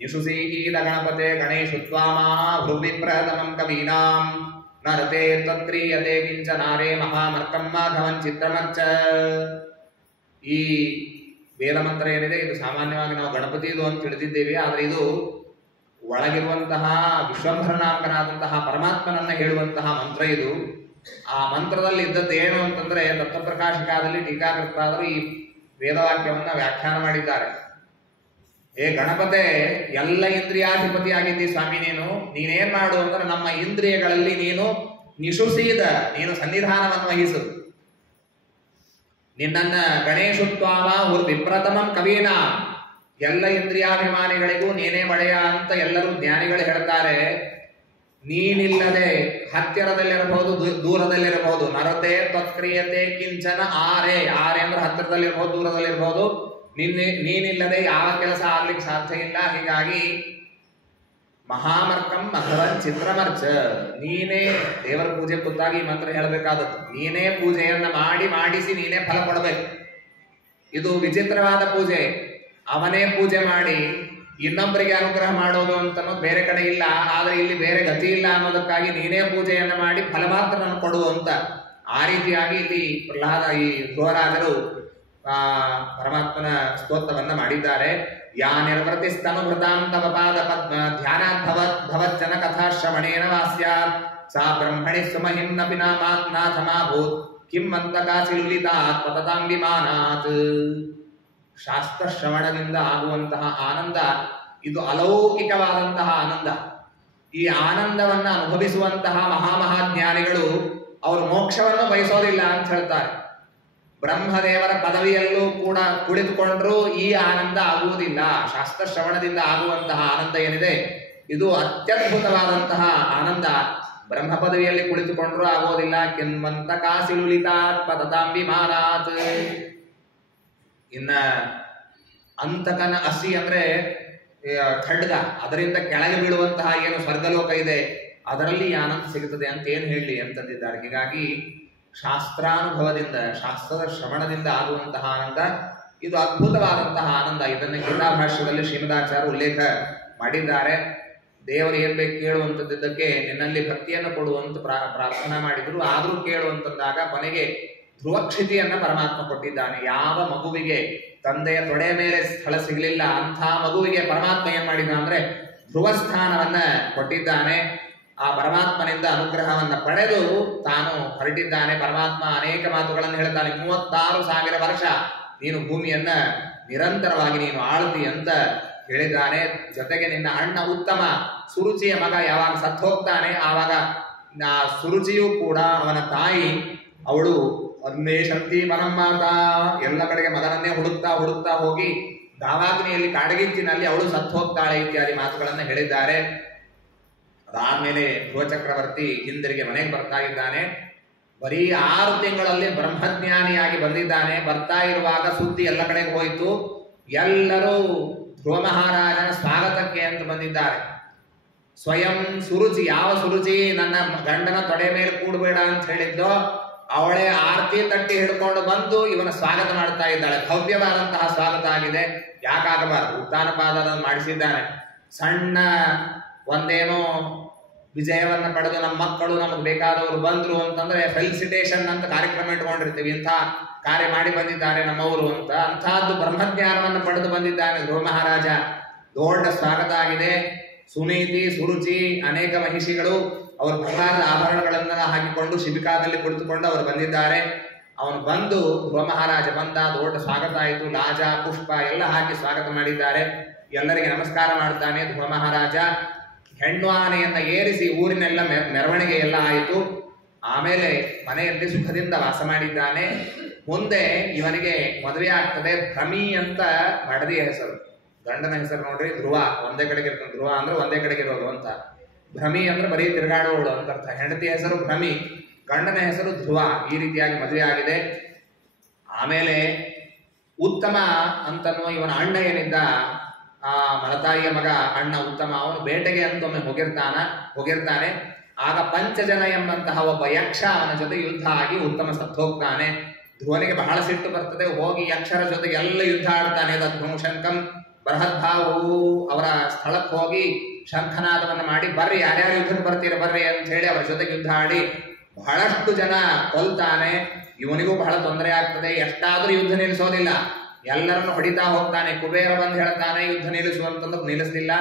ನಿಶುಸೀಗೀತ ಗಣಪತೆ ಗಣೇಶುತ್ವಾಮಾಹ ಭೃವಿಪ್ರಥಮಂ ಕವೀನಾಂ ನರತೆ ತ್ವತ್ಕ್ರಿಯತೆ ಕಿಂಚ ನಾರೇ ಮಹಾಮರ್ಕಂ ಮಾಘವನ್ ಚಿತ್ರಮರ್ಚ. ಈ ವೇದ ಮಂತ್ರ ಏನಿದೆ ಇದು ಸಾಮಾನ್ಯವಾಗಿ ನಾವು ಗಣಪತಿದು ಅಂತ ತಿಳಿದಿದ್ದೇವೆ. ಆದರೆ ಇದು ಒಳಗಿರುವಂತಹ ವಿಶ್ವಂಭರನಾಮಕನಾದಂತಹ ಪರಮಾತ್ಮನನ್ನ ಹೇಳುವಂತಹ ಮಂತ್ರ ಇದು. ಆ ಮಂತ್ರದಲ್ಲಿ ಇದ್ದದ್ದು ಏನು ಅಂತಂದ್ರೆ, ತತ್ವಪ್ರಕಾಶಿಕಾದಲ್ಲಿ ಟೀಕಾಕೃತರಾದರು ಈ ವೇದವಾಕ್ಯವನ್ನ ವ್ಯಾಖ್ಯಾನ ಮಾಡಿದ್ದಾರೆ. ಏ ಗಣಪತೆ, ಎಲ್ಲ ಇಂದ್ರಿಯಾಧಿಪತಿ ಆಗಿದ್ದಿ ಸ್ವಾಮಿ, ನೀನೇನ್ ಮಾಡು ಅಂದ್ರೆ ನಮ್ಮ ಇಂದ್ರಿಯಗಳಲ್ಲಿ ನೀನು ನಿಶುಸೀದ, ನೀನು ಸನ್ನಿಧಾನವನ್ನು ವಹಿಸು. ನಿನ್ನನ್ನ ಗಣೇಶುತ್ವಾಮ ವಿಪ್ರಥಮಂ ಕವೀನ, ಎಲ್ಲ ಇಂದ್ರಿಯಾಭಿಮಾನಿಗಳಿಗೂ ನೀನೇ ಒಡೆಯ ಅಂತ ಎಲ್ಲರೂ ಜ್ಞಾನಿಗಳು ಹೇಳ್ತಾರೆ. ನೀನಿಲ್ಲದೆ ಹತ್ತಿರದಲ್ಲಿರಬಹುದು, ದೂರದಲ್ಲಿರಬಹುದು. ನರತೆ ತ್ವತ್ಕ್ರಿಯತೆ ಕಿಂಚನ ಆರೆ ಅಂದ್ರೆ ಹತ್ತಿರದಲ್ಲಿರ್ಬಹುದು, ದೂರದಲ್ಲಿರ್ಬಹುದು. ನೀನಿಲ್ಲದೆ ಯಾವ ಕೆಲಸ ಆಗ್ಲಿಕ್ಕೆ ಸಾಧ್ಯ ಇಲ್ಲ. ಹೀಗಾಗಿ ಮಹಾಮರ್ಕಂ ಮಘವನ್ ಚಿತ್ರಮರ್ಚ, ನೀನೇ ದೇವರ ಪೂಜೆ ಕೂತಾಗಿ ಮಂತ್ರ ಹೇಳಬೇಕಾದದ್ದು. ನೀನೇ ಪೂಜೆಯನ್ನ ಮಾಡಿಸಿ ನೀನೇ ಫಲ ಕೊಡಬೇಕು. ಇದು ವಿಚಿತ್ರವಾದ ಪೂಜೆ. ಅವನೇ ಪೂಜೆ ಮಾಡಿ ಇನ್ನೊಬ್ಬರಿಗೆ ಅನುಗ್ರಹ ಮಾಡೋದು ಅಂತ ಬೇರೆ ಕಡೆ ಇಲ್ಲ. ಆದ್ರೆ ಇಲ್ಲಿ ಬೇರೆ ಗತಿ ಇಲ್ಲ ಅನ್ನೋದಕ್ಕಾಗಿ ನೀನೇ ಪೂಜೆಯನ್ನ ಮಾಡಿ ಫಲ ಮಾತ್ರ ನಾನು ಕೊಡು ಅಂತ. ಆ ರೀತಿಯಾಗಿ ಇಲ್ಲಿ ಈ ಧ್ರುವರಾಜರು ಪರಮಾತ್ಮನ ಸ್ತೋತ್ರವನ್ನ ಮಾಡಿದ್ದಾರೆ. ಯಾ ನಿರ್ವೃತಿಸ್ತನುಭೃತಾಂ ತವ ಪಾದ ಪದ್ಮ ಧ್ಯಾನಾತ್ ಭವಜ್ಜನ ಕಥಾ ಶ್ರವಣೇನ ವಾಸ್ಯಾತ್ ಸಾ ಬ್ರಹ್ಮಣಿ ಸುಮಹಿಂ ನಪಿ ನಾಮಾತ್ ನಾಥಮಾಭೂತ್ ಕಿಂ ಮಂತಕಾಸಿ ಲುಲಿತಾತ್ ಪತತಾಂ ವಿಮಾನಾತ್. ಶಾಸ್ತ್ರ ಶ್ರವಣದಿಂದ ಆಗುವಂತಹ ಆನಂದ ಇದು ಅಲೌಕಿಕವಾದಂತಹ ಆನಂದ. ಈ ಆನಂದವನ್ನ ಅನುಭವಿಸುವಂತಹ ಮಹಾಮಹಾಜ್ಞಾನಿಗಳು ಅವರು ಮೋಕ್ಷವನ್ನು ಬಯಸೋದಿಲ್ಲ ಅಂತ ಹೇಳ್ತಾರೆ. ಬ್ರಹ್ಮದೇವರ ಪದವಿಯಲ್ಲೂ ಕೂಡ ಕುಳಿತುಕೊಂಡ್ರೂ ಈ ಆನಂದ ಆಗುವುದಿಲ್ಲ. ಶಾಸ್ತ್ರ ಶ್ರವಣದಿಂದ ಆಗುವಂತಹ ಆನಂದ ಏನಿದೆ ಇದು ಅತ್ಯದ್ಭುತವಾದಂತಹ ಆನಂದ. ಬ್ರಹ್ಮ ಪದವಿಯಲ್ಲಿ ಕುಳಿತುಕೊಂಡ್ರೂ ಆಗೋದಿಲ್ಲ. ಕಿನ್ವಂತ ಕಾಸಿಲುಲಿತಾತ್ ಪತತಾಂ ವಿಮಾನಾತ್. ಇನ್ನ ಅಂತಕನ ಅಸಿ ಅಂದ್ರೆ ಖಡ್ಗ, ಅದರಿಂದ ಕೆಳಗೆ ಬೀಳುವಂತಹ ಏನು ಸ್ವರ್ಗಲೋಕ ಇದೆ ಅದರಲ್ಲಿ ಆನಂದ ಸಿಗುತ್ತದೆ ಅಂತ ಏನು ಹೇಳಿ ಅಂತಂದಿದ್ದಾರೆ. ಹೀಗಾಗಿ ಶಾಸ್ತ್ರಾನುಭವದಿಂದ, ಶಾಸ್ತ್ರದ ಶ್ರವಣದಿಂದ ಆಗುವಂತಹ ಆನಂದ ಇದು ಅದ್ಭುತವಾದಂತಹ ಆನಂದ. ಇದನ್ನು ಗೀತಾಭಾಷ್ಯದಲ್ಲಿ ಶ್ರೀಮದಾಚಾರ್ಯರು ಉಲ್ಲೇಖ ಮಾಡಿದ್ದಾರೆ. ದೇವರು ಏನ್ ಬೇಕು ಕೇಳುವಂತದ್ದಕ್ಕೆ ನಿನ್ನಲ್ಲಿ ಭಕ್ತಿಯನ್ನು ಕೊಡುವಂತ ಪ್ರಾರ್ಥನಾ ಮಾಡಿದ್ರು. ಆದ್ರೂ ಕೇಳುವಂತಂದಾಗ ಕೊನೆಗೆ ಧ್ರುವಕ್ಷಿತಿಯನ್ನ ಪರಮಾತ್ಮ ಕೊಟ್ಟಿದ್ದಾನೆ. ಯಾವ ಮಗುವಿಗೆ ತಂದೆಯ ತೊಡೆ ಮೇಲೆ ಸ್ಥಳ ಸಿಗಲಿಲ್ಲ ಅಂಥ ಮಗುವಿಗೆ ಪರಮಾತ್ಮ ಏನ್ ಮಾಡಿದ ಅಂದ್ರೆ ಧ್ರುವಸ್ಥಾನವನ್ನ ಕೊಟ್ಟಿದ್ದಾನೆ. ಆ ಪರಮಾತ್ಮನಿಂದ ಅನುಗ್ರಹವನ್ನ ಪಡೆದು ತಾನು ಹೊರಟಿದ್ದಾನೆ. ಪರಮಾತ್ಮ ಅನೇಕ ಮಾತುಗಳನ್ನು ಹೇಳ್ತಾನೆ. 36,000 ವರ್ಷ ನೀನು ಭೂಮಿಯನ್ನ ನಿರಂತರವಾಗಿ ನೀನು ಆಳ್ತಿ ಅಂತ ಹೇಳಿದ್ದಾನೆ. ಜೊತೆಗೆ ನಿನ್ನ ಅಣ್ಣ ಉತ್ತಮ ಸುರುಚಿಯ ಮಗ ಯಾವಾಗ ಸತ್ತು ಹೋಗ್ತಾನೆ ಆವಾಗ ಸುರುಚಿಯೂ ಕೂಡ ಅವನ ತಾಯಿ, ಅವಳು ಅನ್ವೇಷಂತಿ ಮನಮ್ಮಾತ, ಎಲ್ಲ ಕಡೆಗೆ ಮಗನನ್ನೇ ಹುಡುಕ್ತಾ ಹೋಗಿ ದಾವಾಗ್ನಿಯಲ್ಲಿ ಕಾಡಗಿಚ್ಚಿನಲ್ಲಿ ಅವಳು ಸತ್ತು ಹೋಗ್ತಾಳೆ ಇತ್ಯಾದಿ ಮಾತುಗಳನ್ನು ಹೇಳಿದ್ದಾರೆ. ಅದಾದ್ಮೇಲೆ ಧ್ರುವ ಚಕ್ರವರ್ತಿ ಹಿಂದಿರುಗಿ ಮನೆಗೆ ಬರ್ತಾ ಇದ್ದಾನೆ. ಬರೀ 6 ತಿಂಗಳಲ್ಲಿ ಬ್ರಹ್ಮಜ್ಞಾನಿಯಾಗಿ ಬಂದಿದ್ದಾನೆ. ಬರ್ತಾ ಇರುವಾಗ ಸುದ್ದಿ ಎಲ್ಲ ಕಡೆಗೆ ಹೋಯಿತು. ಎಲ್ಲರೂ ಧ್ರುವ ಮಹಾರಾಜನ ಸ್ವಾಗತಕ್ಕೆ ಅಂತ ಬಂದಿದ್ದಾರೆ. ಸ್ವಯಂ ಸುರುಚಿ, ಯಾವ ಸುರುಚಿ ನನ್ನ ಗಂಡನ ತೊಡೆ ಮೇಲೆ ಕೂಡಬೇಡ ಅಂತ ಹೇಳಿದ್ದೋ ಅವಳೇ ಆರತಿ ತಟ್ಟಿ ಹಿಡ್ಕೊಂಡು ಬಂದು ಇವನ ಸ್ವಾಗತ ಮಾಡ್ತಾ ಇದ್ದಾಳೆ. ಭವ್ಯವಾದಂತಹ ಸ್ವಾಗತ ಆಗಿದೆ. ಯಾಕಾಗಬಾರದು? ಉತ್ತಾನಪಾದವನ್ನು ಮಾಡಿಸಿದ್ದಾನೆ. ಸಣ್ಣ ಒಂದೇನೋ ವಿಜಯವನ್ನ ಪಡೆದು ನಮ್ಮ ಮಕ್ಕಳು ನಮಗೆ ಬೇಕಾದವರು ಬಂದ್ರು ಅಂತಂದ್ರೆ ಫೆಲಿಸಿಟೇಷನ್ ಅಂತ ಕಾರ್ಯಕ್ರಮ ಇಟ್ಕೊಂಡಿರ್ತೀವಿ. ಇಂಥ ಕಾರ್ಯ ಮಾಡಿ ಬಂದಿದ್ದಾರೆ ನಮ್ಮವರು ಅಂತ. ಅಂಥದ್ದು ಬ್ರಹ್ಮಜ್ಞಾನವನ್ನು ಪಡೆದು ಬಂದಿದ್ದಾನೆ ಧ್ರುವ ಮಹಾರಾಜ. ದೊಡ್ಡ ಸ್ವಾಗತ ಆಗಿದೆ. ಸುನೀತಿ, ಸುರುಚಿ, ಅನೇಕ ಮಹಿಷಿಗಳು ಅವರು ಬಂಗಾರದ ಆಭರಣಗಳನ್ನ ಹಾಕಿಕೊಂಡು ಶಿಬಿಕಾದಲ್ಲಿ ಕುಳಿತುಕೊಂಡು ಅವರು ಬಂದಿದ್ದಾರೆ. ಅವನು ಬಂದು ಧ್ರುವ ಮಹಾರಾಜ ಬಂದ, ದೊಡ್ಡ ಸ್ವಾಗತ ಆಯಿತು. ಲಾಜ ಪುಷ್ಪ ಎಲ್ಲ ಹಾಕಿ ಸ್ವಾಗತ ಮಾಡಿದ್ದಾರೆ. ಎಲ್ಲರಿಗೆ ನಮಸ್ಕಾರ ಮಾಡ್ತಾನೆ ಧ್ರುವ ಮಹಾರಾಜ. ಹೆಣ್ಣು ಆನೆಯನ್ನ ಏರಿಸಿ ಊರಿನೆಲ್ಲ ಮೆರವಣಿಗೆ ಎಲ್ಲ ಆಯಿತು. ಆಮೇಲೆ ಮನೆಯಲ್ಲಿ ಸುಖದಿಂದ ವಾಸ ಮಾಡಿದ್ದಾನೆ. ಮುಂದೆ ಇವನಿಗೆ ಮದುವೆ ಆಗ್ತದೆ. ಭ್ರಮಿ ಅಂತ ಮಡದಿಯ ಹೆಸರು, ಗಂಡನ ಹೆಸರು ನೋಡ್ರಿ ಧ್ರುವ, ಒಂದೇ ಕಡೆಗೆ ಇರ್ತಾನೆ. ಧ್ರುವ ಅಂದ್ರೆ ಒಂದೇ ಕಡೆಗೆ ಇರೋದು ಅಂತ, ಭ್ರಮಿ ಅಂದ್ರೆ ಬರೀ ತಿರುಗಾಡೋಳು ಅಂತ ಅರ್ಥ. ಹೆಂಡತಿಯ ಹೆಸರು ಭ್ರಮಿ, ಗಂಡನ ಹೆಸರು ಧ್ರುವ. ಈ ರೀತಿಯಾಗಿ ಮದುವೆ ಆಗಿದೆ. ಆಮೇಲೆ ಉತ್ತಮ ಅಂತನೋ ಇವನ ಅಣ್ಣ ಏನಿದ್ದ, ಆ ಮಲತಾಯಿಯ ಮಗ ಅಣ್ಣ ಉತ್ತಮ, ಅವನು ಬೇಟೆಗೆ ಅಂತೊಮ್ಮೆ ಹೋಗಿರ್ತಾನೆ. ಆಗ ಪಂಚಜನ ಎಂಬಂತಹ ಒಬ್ಬ ಯಕ್ಷ ಅವನ ಜೊತೆ ಯುದ್ಧ ಆಗಿ ಉತ್ತಮ ಸತ್ತೋಗ್ತಾನೆ. ಧ್ರುವನಿಗೆ ಬಹಳ ಸಿಟ್ಟು ಬರ್ತದೆ. ಹೋಗಿ ಯಕ್ಷರ ಜೊತೆಗೆ ಎಲ್ಲ ಯುದ್ಧ ಆಡ್ತಾನೆ. ತದ್ಭ್ರಂ ಶಂಕಂ ಬೃಹದ್ಭಾವು ಅವರ ಸ್ಥಳಕ್ಕೆ ಹೋಗಿ ಶಂಖನಾದವನ್ನು ಮಾಡಿ, ಬರ್ರಿ ಯಾರ್ಯಾರು ಯುದ್ಧಕ್ಕೆ ಬರ್ತೀರ ಬರ್ರಿ ಅಂತ ಹೇಳಿ ಅವರ ಜೊತೆಗೆ ಯುದ್ಧ ಆಡಿ ಬಹಳಷ್ಟು ಜನ ಕೊಲ್ತಾನೆ. ಇವನಿಗೂ ಬಹಳ ತೊಂದರೆ ಆಗ್ತದೆ. ಎಷ್ಟಾದ್ರೂ ಯುದ್ಧ ನಿಲ್ಲಿಸೋದಿಲ್ಲ, ಎಲ್ಲರನ್ನು ಹೊಡಿತಾ ಹೋಗ್ತಾನೆ. ಕುಬೇರ ಬಂದು ಹೇಳ್ತಾನೆ ಯುದ್ಧ ನಿಲ್ಲಿಸುವಂತಂದ್ರೆ ನಿಲ್ಲಿಸಲಿಲ್ಲ.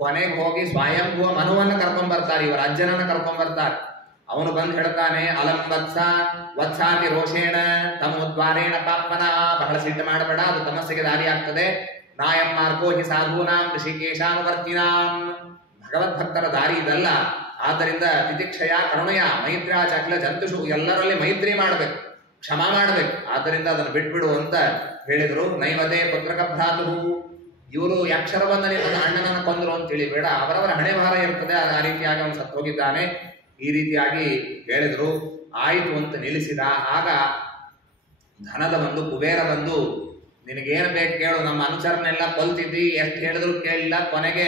ಕೊನೆಗೆ ಹೋಗಿ ಸ್ವಯಂಭುವ ಮನುವನ್ನು ಕರ್ಕೊಂಡ್ ಬರ್ತಾರೆ, ಇವರ ಅಜ್ಜನನ್ನ ಕರ್ಕೊಂಡ್ ಬರ್ತಾರೆ. ಅವನು ಬಂದು ಹೇಳ್ತಾನೆ, ಅಲಂ ವತ್ಸಾತಿ ರೋಷೇಣ ತಮೋದ್ವಾರೇಣ ಪಾಪನ, ಬಹಳ ಸಿಟ್ಟು ಮಾಡಬೇಡ, ಅದು ತಮಸ್ಸಿಗೆ ದಾರಿ ಆಗ್ತದೆ. ನಾಯಂ ಮಾರ್ಗೋ ಹಿ ಸಾಧೂನಾಂ ಋಷಿಕೇಶಾನುವರ್ತಿನಾಂ, ಭಗವದ್ಭಕ್ತರ ದಾರಿ ಇದಲ್ಲ. ಆದ್ದರಿಂದ ತಿತಿಕ್ಷಯ ಕರುಣಯ ಮೈತ್ರ್ಯಾಚ ಅಖಿಲ ಜಂತುಷು, ಎಲ್ಲರಲ್ಲಿ ಮೈತ್ರಿ ಮಾಡಬೇಕು, ಕ್ಷಮಾ ಮಾಡಬೇಕು. ಆದ್ದರಿಂದ ಅದನ್ನು ಬಿಟ್ಬಿಡು ಅಂತ ಹೇಳಿದ್ರು. ನೈವದೇ ಪುತ್ರಕ ಭ್ರಾತು, ಇವರು ಯಕ್ಷರವನ್ನ ನನ್ನ ಅಣ್ಣನನ್ನು ಕೊಂದರು ಅಂತ ತಿಳಿಬೇಡ, ಅವರವರ ಹಣೆ ಭಾರ ಇರ್ತದೆ. ಆ ರೀತಿಯಾಗಿ ಅವನು ಸತ್ತು ಹೋಗಿದ್ದಾನೆ. ಈ ರೀತಿಯಾಗಿ ಹೇಳಿದ್ರು. ಆಯಿತು ಅಂತ ನಿಲ್ಲಿಸಿದ. ಆಗ ಧನದ ಬಂದು ಕುಬೇರ ಬಂದು, ನಿನಗೇನು ಬೇಕು ಕೇಳು, ನಮ್ಮ ಅನುಚರನೆಲ್ಲ ಕೊಲ್ತಿದ್ದಿ, ಎಷ್ಟು ಹೇಳಿದ್ರು ಕೇಳಿಲ್ಲ, ಕೊನೆಗೆ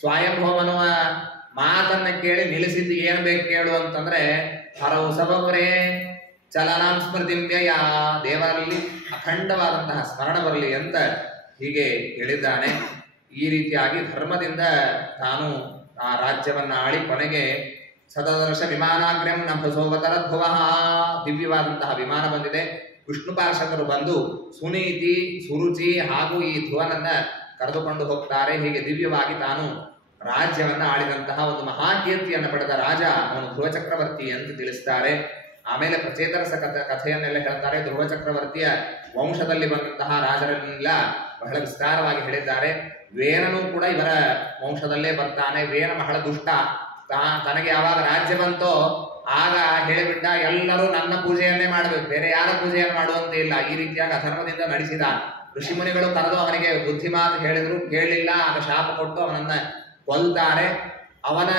ಸ್ವಯಂಭವಮನುವ ಮಾತನ್ನ ಕೇಳಿ ನಿಲ್ಲಿಸಿದ್ದು ಏನು ಬೇಕು ಕೇಳು ಅಂತಂದ್ರೆ, ಹರವು ಸಬರೇ ಚಲನಾಂ ಸ್ಮೃತಿಂಬ್ಯಯ, ದೇವರಲ್ಲಿ ಅಖಂಡವಾದಂತಹ ಸ್ಮರಣ ಬರಲಿ ಅಂತ ಹೀಗೆ ಹೇಳಿದ್ದಾನೆ. ಈ ರೀತಿಯಾಗಿ ಧರ್ಮದಿಂದ ತಾನು ಆ ರಾಜ್ಯವನ್ನ ಆಳಿ ಕೊನೆಗೆ ಸದದರ್ಶ ವಿಮಾನಾಗ್ರಂ ನಭಸೋವತರದ್ಭುವ, ದಿವ್ಯವಾದಂತಹ ವಿಮಾನ ಬಂದಿದೆ. ವಿಷ್ಣು ಪಾರ್ಷದರು ಬಂದು ಸುನೀತಿ ಸುರುಚಿ ಹಾಗೂ ಈ ಧ್ರುವನನ್ನ ಕರೆದುಕೊಂಡು ಹೋಗ್ತಾರೆ. ಹೀಗೆ ದಿವ್ಯವಾಗಿ ತಾನು ರಾಜ್ಯವನ್ನ ಆಳಿದಂತಹ ಒಂದು ಮಹಾಕೀರ್ತಿಯನ್ನು ಪಡೆದ ರಾಜ ಅವನು ಧ್ರುವ ಚಕ್ರವರ್ತಿ ಅಂತ ತಿಳಿಸ್ತಾರೆ. ಆಮೇಲೆ ಪ್ರಚೇತರಸ ಕಥೆಯನ್ನೆಲ್ಲ ಹೇಳ್ತಾರೆ. ಧ್ರುವ ಚಕ್ರವರ್ತಿಯ ವಂಶದಲ್ಲಿ ಬಂದಂತಹ ರಾಜರನ್ನೆಲ್ಲ ಬಹಳ ವಿಸ್ತಾರವಾಗಿ ಹೇಳಿದ್ದಾರೆ. ವೇನನು ಕೂಡ ಇವರ ವಂಶದಲ್ಲೇ ಬರ್ತಾನೆ. ವೇನ ಬಹಳ ದುಷ್ಟ. ತನಗೆ ಯಾವಾಗ ರಾಜ್ಯ ಬಂತೋ ಆಗ ಹೇಳಿಬಿಟ್ಟ, ಎಲ್ಲರೂ ನನ್ನ ಪೂಜೆಯನ್ನೇ ಮಾಡಬೇಕು, ಬೇರೆ ಯಾರ ಪೂಜೆಯನ್ನು ಮಾಡುವಂತೆ ಇಲ್ಲ. ಈ ರೀತಿಯಾಗಿ ಅಧರ್ಮದಿಂದ ನಡೆಸಿದ. ಋಷಿಮುನಿಗಳು ಕರೆದು ಅವನಿಗೆ ಬುದ್ಧಿ ಮಾತು ಹೇಳಿದ್ರು, ಕೇಳಲಿಲ್ಲ. ಆಗ ಶಾಪ ಕೊಟ್ಟು ಅವನನ್ನ ಕೊಲ್ತಾರೆ. ಅವನ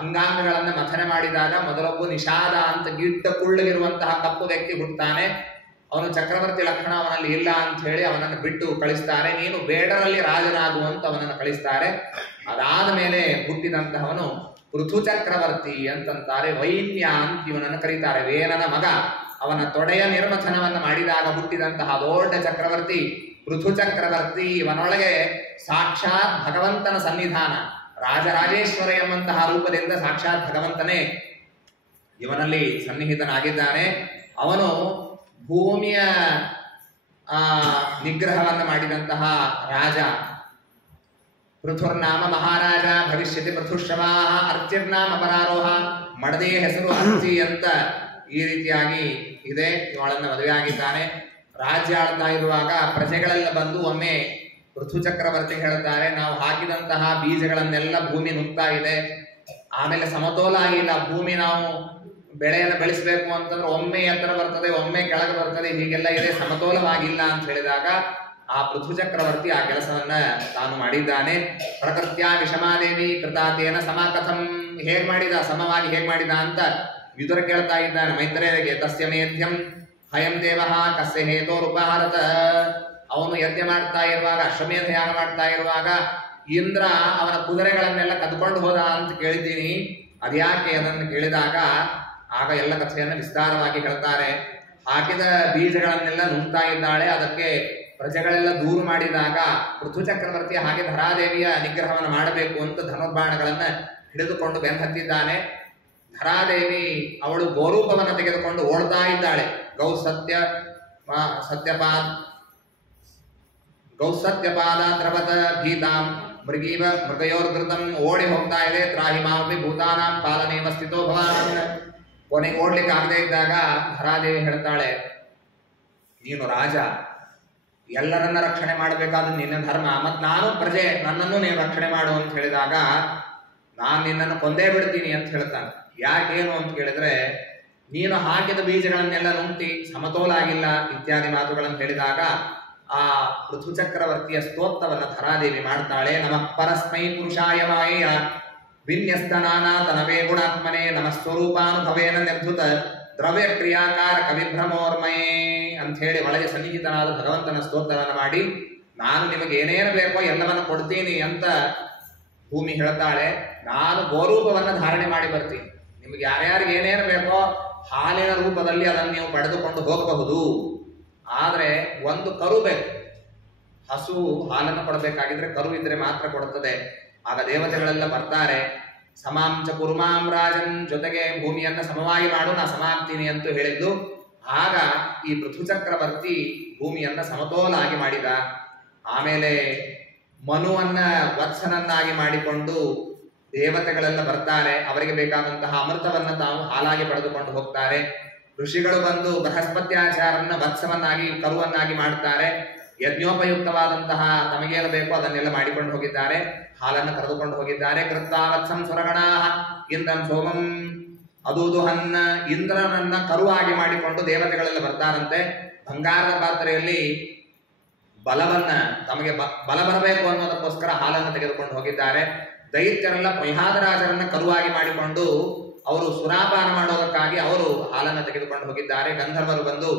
ಅಂಗಾಂಗಗಳನ್ನ ಮಥನೆ ಮಾಡಿದಾಗ ಮೊದಲೊಬ್ಬ ನಿಷಾದ ಅಂತ ಗಿಡ್ಡ ಕುಳ್ಳಗಿರುವಂತಹ ಕಪ್ಪು ವ್ಯಕ್ತಿ ಹುಟ್ಟುತ್ತಾನೆ. ಅವನು ಚಕ್ರವರ್ತಿ ಲಕ್ಷಣ ಅವನಲ್ಲಿ ಇಲ್ಲ ಅಂತ ಹೇಳಿ ಅವನನ್ನು ಬಿಟ್ಟು ಕಳಿಸ್ತಾರೆ. ನೀನು ಬೇಡರಲ್ಲಿ ರಾಜನಾಗುವಂತ ಅವನನ್ನು ಕಳಿಸ್ತಾರೆ. ಅದಾದ ಮೇಲೆ ಹುಟ್ಟಿದಂತಹವನು ಪೃಥು ಚಕ್ರವರ್ತಿ ಅಂತಂತಾರೆ. ವೈನ್ಯ ಅಂತ ಇವನನ್ನು ಕರೀತಾರೆ. ವೇನನ ಮಗ. ಅವನ ತೊಡೆಯ ನಿರ್ಮಥನವನ್ನು ಮಾಡಿದಾಗ ಹುಟ್ಟಿದಂತಹ ದೊಡ್ಡ ಚಕ್ರವರ್ತಿ ಪೃಥು ಚಕ್ರವರ್ತಿ. ಇವನೊಳಗೆ ಸಾಕ್ಷಾತ್ ಭಗವಂತನ ಸನ್ನಿಧಾನ, ರಾಜರಾಜೇಶ್ವರ ಎಂಬಂತಹ ರೂಪದಿಂದ ಸಾಕ್ಷಾತ್ ಭಗವಂತನೇ ಇವನಲ್ಲಿ ಸನ್ನಿಹಿತನಾಗಿದ್ದಾನೆ. ಅವನು ಭೂಮಿಯ ನಿಗ್ರಹವನ್ನು ಮಾಡಿದಂತಹ ರಾಜ. ಪೃಥುರ್ನಾಮ ಮಹಾರಾಜ ಭವಿಷ್ಯತಿ ಪೃಥುಶ್ರವಾ, ಅರ್ಚಿರ್ನಾಮ ಪರಾರೋಹ, ಮಡದೆಯ ಹೆಸರು ಅರ್ಚಿ ಅಂತ ಈ ರೀತಿಯಾಗಿ ಇದೆ. ಇವಳನ್ನ ಮದುವೆ ಆಗಿದ್ದಾನೆ. ರಾಜ್ಯ ಆಳ್ತಾ ಇರುವಾಗ ಪ್ರಜೆಗಳೆಲ್ಲ ಬಂದು ಒಮ್ಮೆ ಪೃಥು ಚಕ್ರವರ್ತಿ ಹೇಳ್ತಾರೆ, ನಾವು ಹಾಕಿದಂತಹ ಬೀಜಗಳನ್ನೆಲ್ಲ ಭೂಮಿ ನುಗ್ತಾ ಇದೆ, ಆಮೇಲೆ ಸಮತೋಲ ಆಗಿಲ್ಲ ಭೂಮಿ. ನಾವು ಬೆಳೆಯನ್ನು ಬೆಳೆಸಬೇಕು ಅಂತಂದ್ರೆ ಒಮ್ಮೆ ಎತ್ತರ ಬರ್ತದೆ, ಒಮ್ಮೆ ಕೆಳಗೆ ಬರ್ತದೆ, ಹೀಗೆಲ್ಲ ಇದೆ, ಸಮತೋಲವಾಗಿಲ್ಲ ಅಂತ ಹೇಳಿದಾಗ ಆ ಪೃಥು ಚಕ್ರವರ್ತಿ ಆ ಕೆಲಸವನ್ನ ತಾನು ಮಾಡಿದ್ದಾನೆ. ಪ್ರಕೃತ್ಯ ವಿಷಮಾದೇವಿ ಕೃತಾತೇನ ಸಮಾಕಥಂ, ಹೇಗ್ ಮಾಡಿದ, ಸಮವಾಗಿ ಹೇಗ್ ಮಾಡಿದ ಅಂತ ವಿದುರ ಕೇಳ್ತಾ ಇದ್ದಾನೆ ಮೈತ್ರೇಯರಿಗೆ. ತಸ್ಯ ಮೇಧ್ಯಂ ಹಯಂ ದೇವ ಕಸ್ಯ ಹೇತೋರುಪಹಾರತ, ಅವನು ಯಜ್ಞ ಮಾಡ್ತಾ ಇರುವಾಗ, ಅಶ್ವಮೇಧ ಯಾಗ ಮಾಡ್ತಾ ಇರುವಾಗ ಇಂದ್ರ ಅವನ ಕುದುರೆಗಳನ್ನೆಲ್ಲ ಕದ್ಕೊಂಡು ಹೋದ ಅಂತ ಕೇಳಿದ್ದೀನಿ, ಅದ್ಯಾಕೆ ಅದನ್ನು ಕೇಳಿದಾಗ ಆಗ ಎಲ್ಲ ಕಥೆಯನ್ನು ವಿಸ್ತಾರವಾಗಿ ಹೇಳ್ತಾರೆ. ಹಾಕಿದ ಬೀಜಗಳನ್ನೆಲ್ಲ ನುಂಗ್ತಾ ಇದ್ದಾಳೆ, ಅದಕ್ಕೆ ಪ್ರಜೆಗಳೆಲ್ಲ ದೂರು ಮಾಡಿದಾಗ ಪೃಥು ಚಕ್ರವರ್ತಿ ಹಾಗೆ ಧರಾದೇವಿಯ ನಿಗ್ರಹವನ್ನು ಮಾಡಬೇಕು ಅಂತ ಧನುರ್ಬಾಣಗಳನ್ನ ಹಿಡಿದುಕೊಂಡು ಬೆನ್ನತ್ತಿದ್ದಾನೆ. ಧರಾದೇವಿ ಅವಳು ಗೋರೂಪವನ್ನು ತೆಗೆದುಕೊಂಡು ಓಡ್ತಾ ಇದ್ದಾಳೆ. ಗೌಸತ್ಯಪಾದ ದ್ರವತ ಭೀತಾಂ ಮೃಗಯೋರ್ಧೃತಂ ಓಡಿ ಹೋಗ್ತಾ ಇದೆ. ತ್ರಾಹಿ ಮಾಮಪಿ ಭೂತಾನಾಂ ಪಾಲನೇವ ಸ್ಥಿತೋ ಭವಾನ್. ಕೊನೆಗೆ ಓಡ್ಲಿಕ್ಕೆ ಆಗದೆ ಇದ್ದಾಗ ಧರಾದೇವಿ ಹೇಳ್ತಾಳೆ, ನೀನು ರಾಜ, ಎಲ್ಲರನ್ನ ರಕ್ಷಣೆ ಮಾಡಬೇಕಾದ ನಿನ್ನ ಧರ್ಮ, ಮತ್ತು ನಾನು ಪ್ರಜೆ, ನನ್ನನ್ನು ನೀನು ರಕ್ಷಣೆ ಮಾಡು ಅಂತ ಹೇಳಿದಾಗ ನಾನು ನಿನ್ನನ್ನು ಕೊಂದೇ ಬಿಡ್ತೀನಿ ಅಂತ ಹೇಳ್ತಾನೆ. ಯಾಕೇನು ಅಂತ ಕೇಳಿದ್ರೆ, ನೀನು ಹಾಕಿದ ಬೀಜಗಳನ್ನೆಲ್ಲ ನುಂಗ್ತಿ, ಸಮತೋಲ ಆಗಿಲ್ಲ ಇತ್ಯಾದಿ ಮಾತುಗಳನ್ನು ಹೇಳಿದಾಗ ಆ ಪೃಥು ಚಕ್ರವರ್ತಿಯ ಸ್ತೋತ್ರವನ್ನು ಧರಾದೇವಿ ಮಾಡ್ತಾಳೆ. ನಮಃ ಪರಸ್ಮೈ ಪುರುಷಾಯ ಮಾಯೆಯ ವಿನ್ಯಸ್ತನಾನಾತನವೇ ಗುಣಾತ್ಮನೆ ನಮಃ ಸ್ವರೂಪಾನುಭವೇನ ನಿರ್ಧುತ ದ್ರವ್ಯ ಕ್ರಿಯಾಕಾರ ಕವಿಭ್ರಮೋರ್ಮಯೇ ಅಂತ ಹೇಳಿ ಒಳಗೆ ಸನ್ನಿಹಿತನಾದ ಭಗವಂತನ ಸ್ತೋತ್ರವನ್ನು ಮಾಡಿ, ನಾನು ನಿಮಗೆ ಏನೇನು ಬೇಕೋ ಎಲ್ಲವನ್ನು ಕೊಡ್ತೀನಿ ಅಂತ ಭೂಮಿ ಹೇಳ್ತಾಳೆ. ನಾನು ಗೋರೂಪವನ್ನು ಧಾರಣೆ ಮಾಡಿ ಬರ್ತೀನಿ, ನಿಮಗೆ ಯಾರ್ಯಾರಿಗೆ ಏನೇನು ಬೇಕೋ ಹಾಲಿನ ರೂಪದಲ್ಲಿ ಅದನ್ನು ನೀವು ಪಡೆದುಕೊಂಡು ಹೋಗಬಹುದು. ಆದರೆ ಒಂದು ಕರು ಬೇಕು. ಹಸು ಹಾಲನ್ನು ಕೊಡಬೇಕಾಗಿದ್ರೆ ಕರು ಇದ್ರೆ ಮಾತ್ರ ಕೊಡುತ್ತದೆ. ಆಗ ದೇವತೆಗಳೆಲ್ಲ ಬರ್ತಾರೆ. ಸಮಾಂಚ ಕುರುಮಾಂ ರಾಜನ್, ಜೊತೆಗೆ ಭೂಮಿಯನ್ನ ಸಮವಾಗಿ ಮಾಡು, ನಾ ಸಮಾಗ್ತೀನಿ ಅಂತ ಹೇಳಿದ್ದು. ಆಗ ಈ ಪೃಥು ಚಕ್ರವರ್ತಿ ಭೂಮಿಯನ್ನ ಸಮತೋಲಾಗಿ ಮಾಡಿದ. ಆಮೇಲೆ ಮನುವನ್ನ ವತ್ಸನನ್ನಾಗಿ ಮಾಡಿಕೊಂಡು ದೇವತೆಗಳೆಲ್ಲ ಬರ್ತಾರೆ. ಅವರಿಗೆ ಬೇಕಾದಂತಹ ಅಮೃತವನ್ನ ತಾವು ಹಾಲಾಗಿ ಪಡೆದುಕೊಂಡು ಹೋಗ್ತಾರೆ. ಋಷಿಗಳು ಬಂದು ಬೃಹಸ್ಪತ್ಯಾಚಾರನ್ನ ವತ್ಸವನ್ನಾಗಿ ಕರುವನ್ನಾಗಿ ಮಾಡ್ತಾರೆ. ಯಜ್ಞೋಪಯುಕ್ತವಾದಂತಹ ತಮಗೇನು ಬೇಕೋ ಅದನ್ನೆಲ್ಲ ಮಾಡಿಕೊಂಡು ಹೋಗಿದ್ದಾರೆ. ಹಾಲನ್ನು ಕರೆದುಕೊಂಡು ಹೋಗಿದ್ದಾರೆ. ಕೃತ್ವಾ ವತ್ಸಂ ಸುರಗಣಾ ಇಂದ್ರಂ ಸೋಮಂ ಅದೂದುಹನ್ನ, ಇಂದ್ರನನ್ನ ಕರುವಾಗಿ ಮಾಡಿಕೊಂಡು ದೇವತೆಗಳೆಲ್ಲ ಬರ್ತಾರಂತೆ. ಬಂಗಾರದ ಪಾತ್ರೆಯಲ್ಲಿ ಬಲವನ್ನ, ತಮಗೆ ಬಲ ಬರಬೇಕು ಅನ್ನೋದಕ್ಕೋಸ್ಕರ ಹಾಲನ್ನು ತೆಗೆದುಕೊಂಡು ಹೋಗಿದ್ದಾರೆ. ದೈತ್ಯರೆಲ್ಲ ಪ್ರಹ್ಲಾದರಾಜರನ್ನ ಕರುವಾಗಿ ಮಾಡಿಕೊಂಡು ಅವರು ಸುರಾಪಾನ ಮಾಡೋದಕ್ಕಾಗಿ ಅವರು ಹಾಲನ್ನು ತೆಗೆದುಕೊಂಡು ಹೋಗಿದ್ದಾರೆ. ಗಂಧರ್ವರು ಬಂದು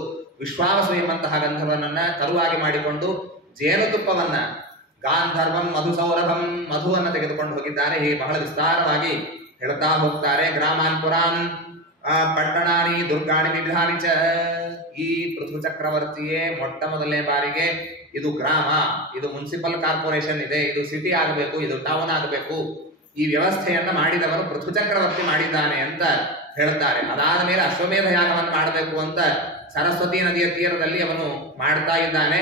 ವಿಶ್ವಾವಸು ಎಂಬಂತಹ ಗಂಧರ್ವನನ್ನ ಕರುವಾಗಿ ಮಾಡಿಕೊಂಡು ಜೇನುತುಪ್ಪವನ್ನ, ಗಾಂಧರ್ವಂ ಮಧುಸೌರಭಂ, ಮಧುವನ್ನು ತೆಗೆದುಕೊಂಡು ಹೋಗಿದ್ದಾರೆ. ಹೀಗೆ ಬಹಳ ವಿಸ್ತಾರವಾಗಿ ಹೇಳ್ತಾ ಹೋಗ್ತಾರೆ. ಗ್ರಾಮಾನ್ ಪುರಾನ್ ಪಟ್ಟಣಾನಿ ದುರ್ಗಾಣಿ ವಿಧಾನಿ ಚ. ಈ ಪೃಥು ಚಕ್ರವರ್ತಿಯೇ ಮೊಟ್ಟ ಮೊದಲನೇ ಬಾರಿಗೆ ಇದು ಗ್ರಾಮ, ಇದು ಮುನ್ಸಿಪಲ್ ಕಾರ್ಪೊರೇಷನ್ ಇದೆ, ಇದು ಸಿಟಿ ಆಗಬೇಕು, ಇದು ಟೌನ್ ಆಗಬೇಕು, ಈ ವ್ಯವಸ್ಥೆಯನ್ನ ಮಾಡಿದವರು ಪೃಥು ಚಕ್ರವರ್ತಿ ಮಾಡಿದ್ದಾನೆ ಅಂತ ಹೇಳ್ತಾರೆ. ಅದಾದ ಮೇಲೆ ಅಶ್ವಮೇಧ ಯಾಗವನ್ನು ಮಾಡಬೇಕು ಅಂತ ಸರಸ್ವತಿ ನದಿಯ ತೀರದಲ್ಲಿ ಅವನು ಮಾಡ್ತಾ ಇದ್ದಾನೆ.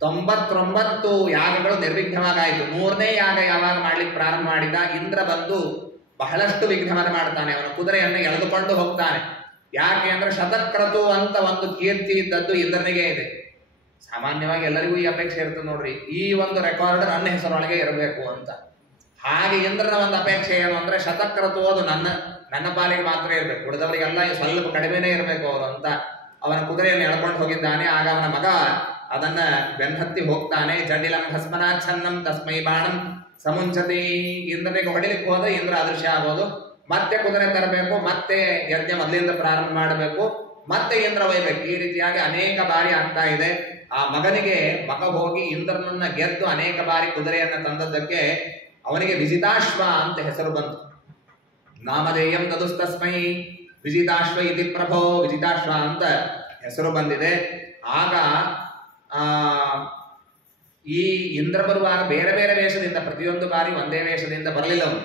99 ಯಾಗಗಳು ನಿರ್ವಿಘ್ನವಾಗಾಯಿತು. 3ನೇ ಯಾಗ ಯಾವಾಗ ಮಾಡ್ಲಿಕ್ಕೆ ಪ್ರಾರಂಭ ಮಾಡಿದ, ಇಂದ್ರ ಬಂದು ಬಹಳಷ್ಟು ವಿಘ್ನವನ್ನು ಮಾಡ್ತಾನೆ. ಅವನ ಕುದುರೆಯನ್ನು ಎಳೆದುಕೊಂಡು ಹೋಗ್ತಾನೆ. ಯಾಕೆ ಅಂದ್ರೆ ಶತಕ್ರತು ಅಂತ ಒಂದು ಕೀರ್ತಿ ಇದ್ದದ್ದು ಇಂದ್ರನಿಗೆ ಇದೆ. ಸಾಮಾನ್ಯವಾಗಿ ಎಲ್ಲರಿಗೂ ಈ ಅಪೇಕ್ಷೆ ಇರ್ತದೆ ನೋಡ್ರಿ, ಈ ಒಂದು ರೆಕಾರ್ಡ್ ನನ್ನ ಹೆಸರೊಳಗೆ ಇರಬೇಕು ಅಂತ. ಹಾಗೆ ಇಂದ್ರನ ಒಂದು ಅಪೇಕ್ಷೆ ಏನು ಅಂದ್ರೆ ಶತಕ್ರತು ಅದು ನನ್ನ ಪಾಲಿಗೆ ಮಾತ್ರ ಇರಬೇಕು, ಉಳಿದವರಿಗೆಲ್ಲ ಸ್ವಲ್ಪ ಕಡಿಮೆನೇ ಇರಬೇಕು ಅವರು ಅಂತ ಅವನ ಕುದುರೆಯನ್ನು ಎಳ್ಕೊಂಡು ಹೋಗಿದ್ದಾನೆ. ಆಗ ಅವನ ಮಗ ಅದನ್ನ ಬೆನ್ನತ್ತಿ ಹೋಗ್ತಾನೆ. ಜಡಿಲಂ ಭಸ್ಮನಾಚ್ಛನ್ನಂ ತಸ್ಮೈ ಬಾಣಂ ಸಮುಂಚತಿ. ಇಂದ್ರನಿಗೆ ಹೊಡಿಲಿಕ್ಕೆ ಹೋದ ಇಂದ್ರ ಅದೃಶ್ಯ ಆಗೋದು. ಮತ್ತೆ ಕುದುರೆ ತರಬೇಕು, ಮತ್ತೆ ಯಜ್ಞ ಮೊದಲಿಂದ ಪ್ರಾರಂಭ ಮಾಡಬೇಕು, ಮತ್ತೆ ಇಂದ್ರ ಒಯ್ಬೇಕು. ಈ ರೀತಿಯಾಗಿ ಅನೇಕ ಬಾರಿ ಆಗ್ತಾ ಇದೆ. ಆ ಮಗನಿಗೆ ಮಗ ಹೋಗಿ ಇಂದ್ರನನ್ನ ಗೆದ್ದು ಅನೇಕ ಬಾರಿ ಕುದುರೆಯನ್ನ ತಂದದ್ದಕ್ಕೆ ಅವನಿಗೆ ವಿಜಿತಾಶ್ವ ಅಂತ ಹೆಸರು ಬಂತು. ನಾಮಧೇಯಂ ತದುಸ್ತಸ್ಮೈ ವಿಜಿತಾಶ್ವ ಇತಿ ಪ್ರಭೋ, ವಿಜಿತಾಶ್ವ ಅಂತ ಹೆಸರು ಬಂದಿದೆ. ಆಗ ಈ ಇಂದ್ರ ಬರುವಾಗ ಬೇರೆ ಬೇರೆ ವೇಷದಿಂದ, ಪ್ರತಿಯೊಂದು ಬಾರಿ ಒಂದೇ ವೇಷದಿಂದ ಬರಲಿಲ್ಲ ಅವನು.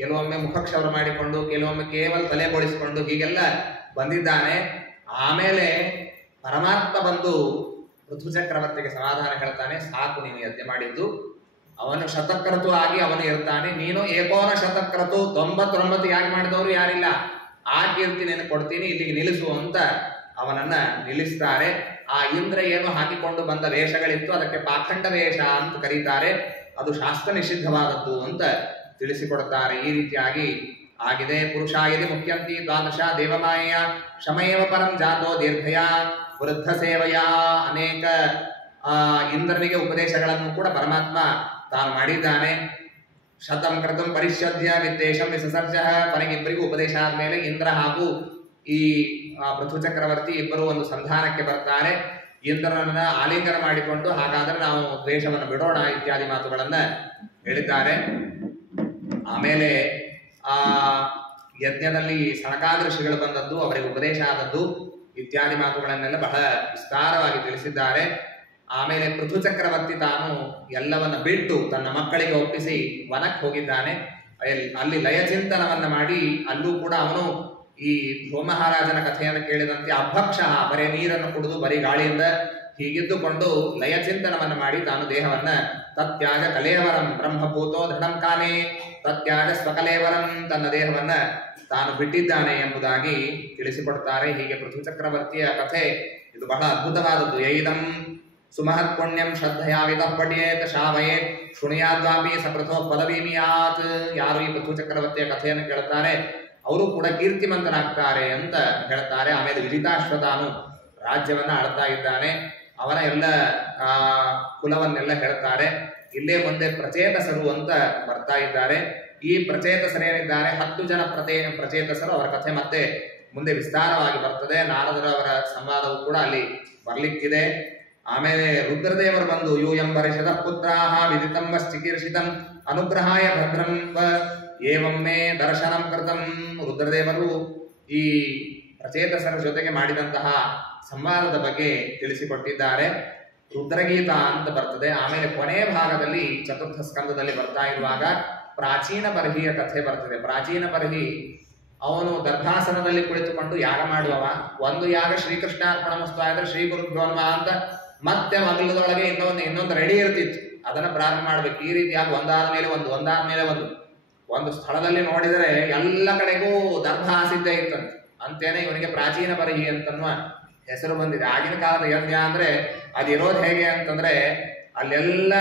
ಕೆಲವೊಮ್ಮೆ ಮುಖಕ್ಷೌರ ಮಾಡಿಕೊಂಡು, ಕೆಲವೊಮ್ಮೆ ಕೇವಲ ತಲೆ ಬೋಳಿಸಿಕೊಂಡು ಹೀಗೆಲ್ಲ ಬಂದಿದ್ದಾನೆ. ಆಮೇಲೆ ಪರಮಾತ್ಮ ಬಂದು ಪೃಥು ಚಕ್ರವರ್ತಿಗೆ ಸಮಾಧಾನ ಹೇಳ್ತಾನೆ, ಸಾಕು ನೀನು ಯಜ್ಞ ಮಾಡಿದ್ದು, ಅವನು ಶತಕ್ರತು ಆಗಿ ಅವನು ಇರ್ತಾನೆ, ನೀನು ಏಕೋನ ಶತಕ್ರತು 99 ಯಾಕೆ ಮಾಡಿದವರು ಯಾರಿಲ್ಲ, ಆ ಕೀರ್ತಿ ನೀನು ಕೊಡ್ತೀನಿ, ಇಲ್ಲಿಗೆ ನಿಲ್ಲಿಸು ಅಂತ ಅವನನ್ನ ನಿಲ್ಲಿಸ್ತಾರೆ. ಆ ಇಂದ್ರ ಏನು ಹಾಕಿಕೊಂಡು ಬಂದ ವೇಷಗಳಿತ್ತು, ಅದಕ್ಕೆ ಪಾಖಂಡ ವೇಷ ಅಂತ ಕರೀತಾರೆ. ಅದು ಶಾಸ್ತ್ರ ನಿಷಿದ್ಧವಾದದ್ದು ಅಂತ ತಿಳಿಸಿಕೊಡುತ್ತಾರೆ. ಈ ರೀತಿಯಾಗಿ ಆಗಿದೆ. ಪುರುಷಾಯದಿ ಮುಖ್ಯಂತಿ ದ್ವಾದಶ ದೇವಮಾಯ ಶಮಯವ ಪರಂ ಜಾತೋ ದೀರ್ಘಯ ವೃದ್ಧ ಸೇವೆಯ. ಅನೇಕ ಇಂದ್ರನಿಗೆ ಉಪದೇಶಗಳನ್ನು ಕೂಡ ಪರಮಾತ್ಮ ತಾನು ಮಾಡಿದ್ದಾನೆ. ಶತಂ ಕೃತಂ ಪರಿಷ್ಯದ್ಯ ವಿದ್ವೇಷಂ ವಿಸರ್ಜ. ಕೊನೆಗಿಬ್ಬರಿಗೂ ಉಪದೇಶ ಆದ್ಮೇಲೆ ಇಂದ್ರ ಹಾಗೂ ಈ ಪೃಥು ಚಕ್ರವರ್ತಿ ಇಬ್ಬರು ಒಂದು ಸಂಧಾನಕ್ಕೆ ಬರ್ತಾರೆ. ಇಂದ್ರನನ್ನ ಆಲಿಂಗನ ಮಾಡಿಕೊಂಡು, ಹಾಗಾದ್ರೆ ನಾವು ದ್ವೇಷವನ್ನು ಬಿಡೋಣ ಇತ್ಯಾದಿ ಮಾತುಗಳನ್ನ ಹೇಳಿದ್ದಾರೆ. ಆಮೇಲೆ ಆ ಯಜ್ಞದಲ್ಲಿ ಸನಕಾದಿ ಋಷಿಗಳು ಬಂದದ್ದು, ಅವರಿಗೆ ಉಪದೇಶ ಆದದ್ದು ಇತ್ಯಾದಿ ಮಾತುಗಳನ್ನೆಲ್ಲ ಬಹಳ ವಿಸ್ತಾರವಾಗಿ ತಿಳಿಸಿದ್ದಾರೆ. ಆಮೇಲೆ ಪೃಥು ಚಕ್ರವರ್ತಿ ತಾನು ಎಲ್ಲವನ್ನ ಬಿಟ್ಟು ತನ್ನ ಮಕ್ಕಳಿಗೆ ಒಪ್ಪಿಸಿ ವನಕ್ಕೆ ಹೋಗಿದ್ದಾನೆ. ಅಲ್ಲಿ ಲಯಚಿಂತನವನ್ನ ಮಾಡಿ ಅಲ್ಲೂ ಕೂಡ ಅವನು ಈ ಧ್ರುವ ಮಹಾರಾಜನ ಕಥೆಯನ್ನು ಕೇಳಿದಂತೆ ಅಭಕ್ಷ, ಬರೀ ನೀರನ್ನು ಕುಡಿದು ಬರೀ ಗಾಳಿಯಿಂದ ಹೀಗಿದ್ದುಕೊಂಡು ಲಯಚಿಂತನವನ್ನು ಮಾಡಿ ತಾನು ದೇಹವನ್ನ ತತ್ಯಾಗ ಕಲೇವರಂ ಬ್ರಹ್ಮಭೂತೋ ದೃಢಂ ಕಾಲೇ ತತ್ಯಾಗ ಸ್ವಕಲೇವರಂ ತನ್ನ ದೇಹವನ್ನ ತಾನು ಬಿಟ್ಟಿದ್ದಾನೆ ಎಂಬುದಾಗಿ ತಿಳಿಸಿಕೊಡ್ತಾರೆ. ಹೀಗೆ ಪೃಥು ಚಕ್ರವರ್ತಿಯ ಕಥೆ ಇದು ಬಹಳ ಅದ್ಭುತವಾದದ್ದು. ಯೈದಂ ಸುಮಹತ್ ಪುಣ್ಯಂ ಶ್ರದ್ಧೆಯಾವಿದ ಪಠ್ಯೇತ್ ಶಾವಯೇತ್ ಶೃಣುಯಾದ್ವಾಪಿ ಸಪೃಥೋ ಪದವೀಮಿಯಾತ್. ಯಾರು ಈ ಪೃಥು ಚಕ್ರವರ್ತಿಯ ಕಥೆಯನ್ನು ಕೇಳುತ್ತಾರೆ ಅವರು ಕೂಡ ಕೀರ್ತಿಮಂತನಾಗ್ತಾರೆ ಅಂತ ಹೇಳ್ತಾರೆ. ಆಮೇಲೆ ವಿಜಿತಾಶ್ವತಾನು ರಾಜ್ಯವನ್ನ ಆಳ್ತಾ ಇದ್ದಾನೆ. ಅವನ ಎಲ್ಲ ಕುಲವನ್ನೆಲ್ಲ ಹೇಳ್ತಾರೆ. ಇಲ್ಲೇ ಮುಂದೆ ಪ್ರಚೇತಸರು ಅಂತ ಬರ್ತಾ ಇದ್ದಾರೆ. ಈ ಪ್ರಚೇತಸರೇನಿದ್ದಾರೆ 10 ಜನ ಪ್ರಚೇತಸರು, ಅವರ ಕಥೆ ಮತ್ತೆ ಮುಂದೆ ವಿಸ್ತಾರವಾಗಿ ಬರ್ತದೆ. ನಾರದರವರ ಸಂವಾದವು ಕೂಡ ಅಲ್ಲಿ ಬರ್ಲಿಕ್ಕಿದೆ. ಆಮೇಲೆ ರುದ್ರದೇವರು ಬಂದು ಯೂಯಂಬರಿಷದ ಪುತ್ರಾಹ ವಿದಿತಂ ಚಿಕೀರ್ಷಿತಂ ಅನುಗ್ರಹಾಯ ಭದ್ರಂ ಏವಮ್ಮೆ ದರ್ಶನಂ ಕೃತಂ. ರುದ್ರದೇವರು ಈ ಪ್ರಚೇತಸರ ಜೊತೆಗೆ ಮಾಡಿದಂತಹ ಸಂವಾದದ ಬಗ್ಗೆ ತಿಳಿಸಿಕೊಟ್ಟಿದ್ದಾರೆ. ರುದ್ರಗೀತ ಅಂತ ಬರ್ತದೆ. ಆಮೇಲೆ ಕೊನೆಯ ಭಾಗದಲ್ಲಿ ಚತುರ್ಥ ಸ್ಕಂದದಲ್ಲಿ ಬರ್ತಾ ಇರುವಾಗ ಪ್ರಾಚೀನ ಬರ್ಹಿಯ ಕಥೆ ಬರ್ತದೆ. ಪ್ರಾಚೀನ ಬರ್ಹಿ ಅವನು ಗರ್ಭಾಸನದಲ್ಲಿ ಕುಳಿತುಕೊಂಡು ಯಾಗ ಮಾಡುವವ. ಒಂದು ಯಾಗ ಶ್ರೀಕೃಷ್ಣಾರ್ಪಣಮಸ್ತು ಆದ್ರೆ ಶ್ರೀ ಗುರುಭ್ಯೋ ನಮಃ ಅಂತ ಮತ್ತೆ ಮಗಲದೊಳಗೆ ಇನ್ನೊಂದು ರೆಡಿ ಇರ್ತಿತ್ತು. ಅದನ್ನ ಪ್ರಾರಂಭ ಮಾಡ್ಬೇಕು. ಈ ರೀತಿಯಾಗಿ ಒಂದಾದ ಮೇಲೆ ಒಂದು ಸ್ಥಳದಲ್ಲಿ ನೋಡಿದರೆ ಎಲ್ಲ ಕಡೆಗೂ ದರ್ಭಾಸಿದ್ದೇ ಇತ್ತಂತೆ. ಅಂತೇನೆ ಇವನಿಗೆ ಪ್ರಾಚೀನ ಬರ್ಹಿ ಅಂತನ್ನುವ ಹೆಸರು ಬಂದಿದೆ. ಆಗಿನ ಕಾಲದ ಯಜ್ಞ ಅಂದ್ರೆ ಅದಿರೋದು ಹೇಗೆ ಅಂತಂದ್ರೆ ಅಲ್ಲೆಲ್ಲ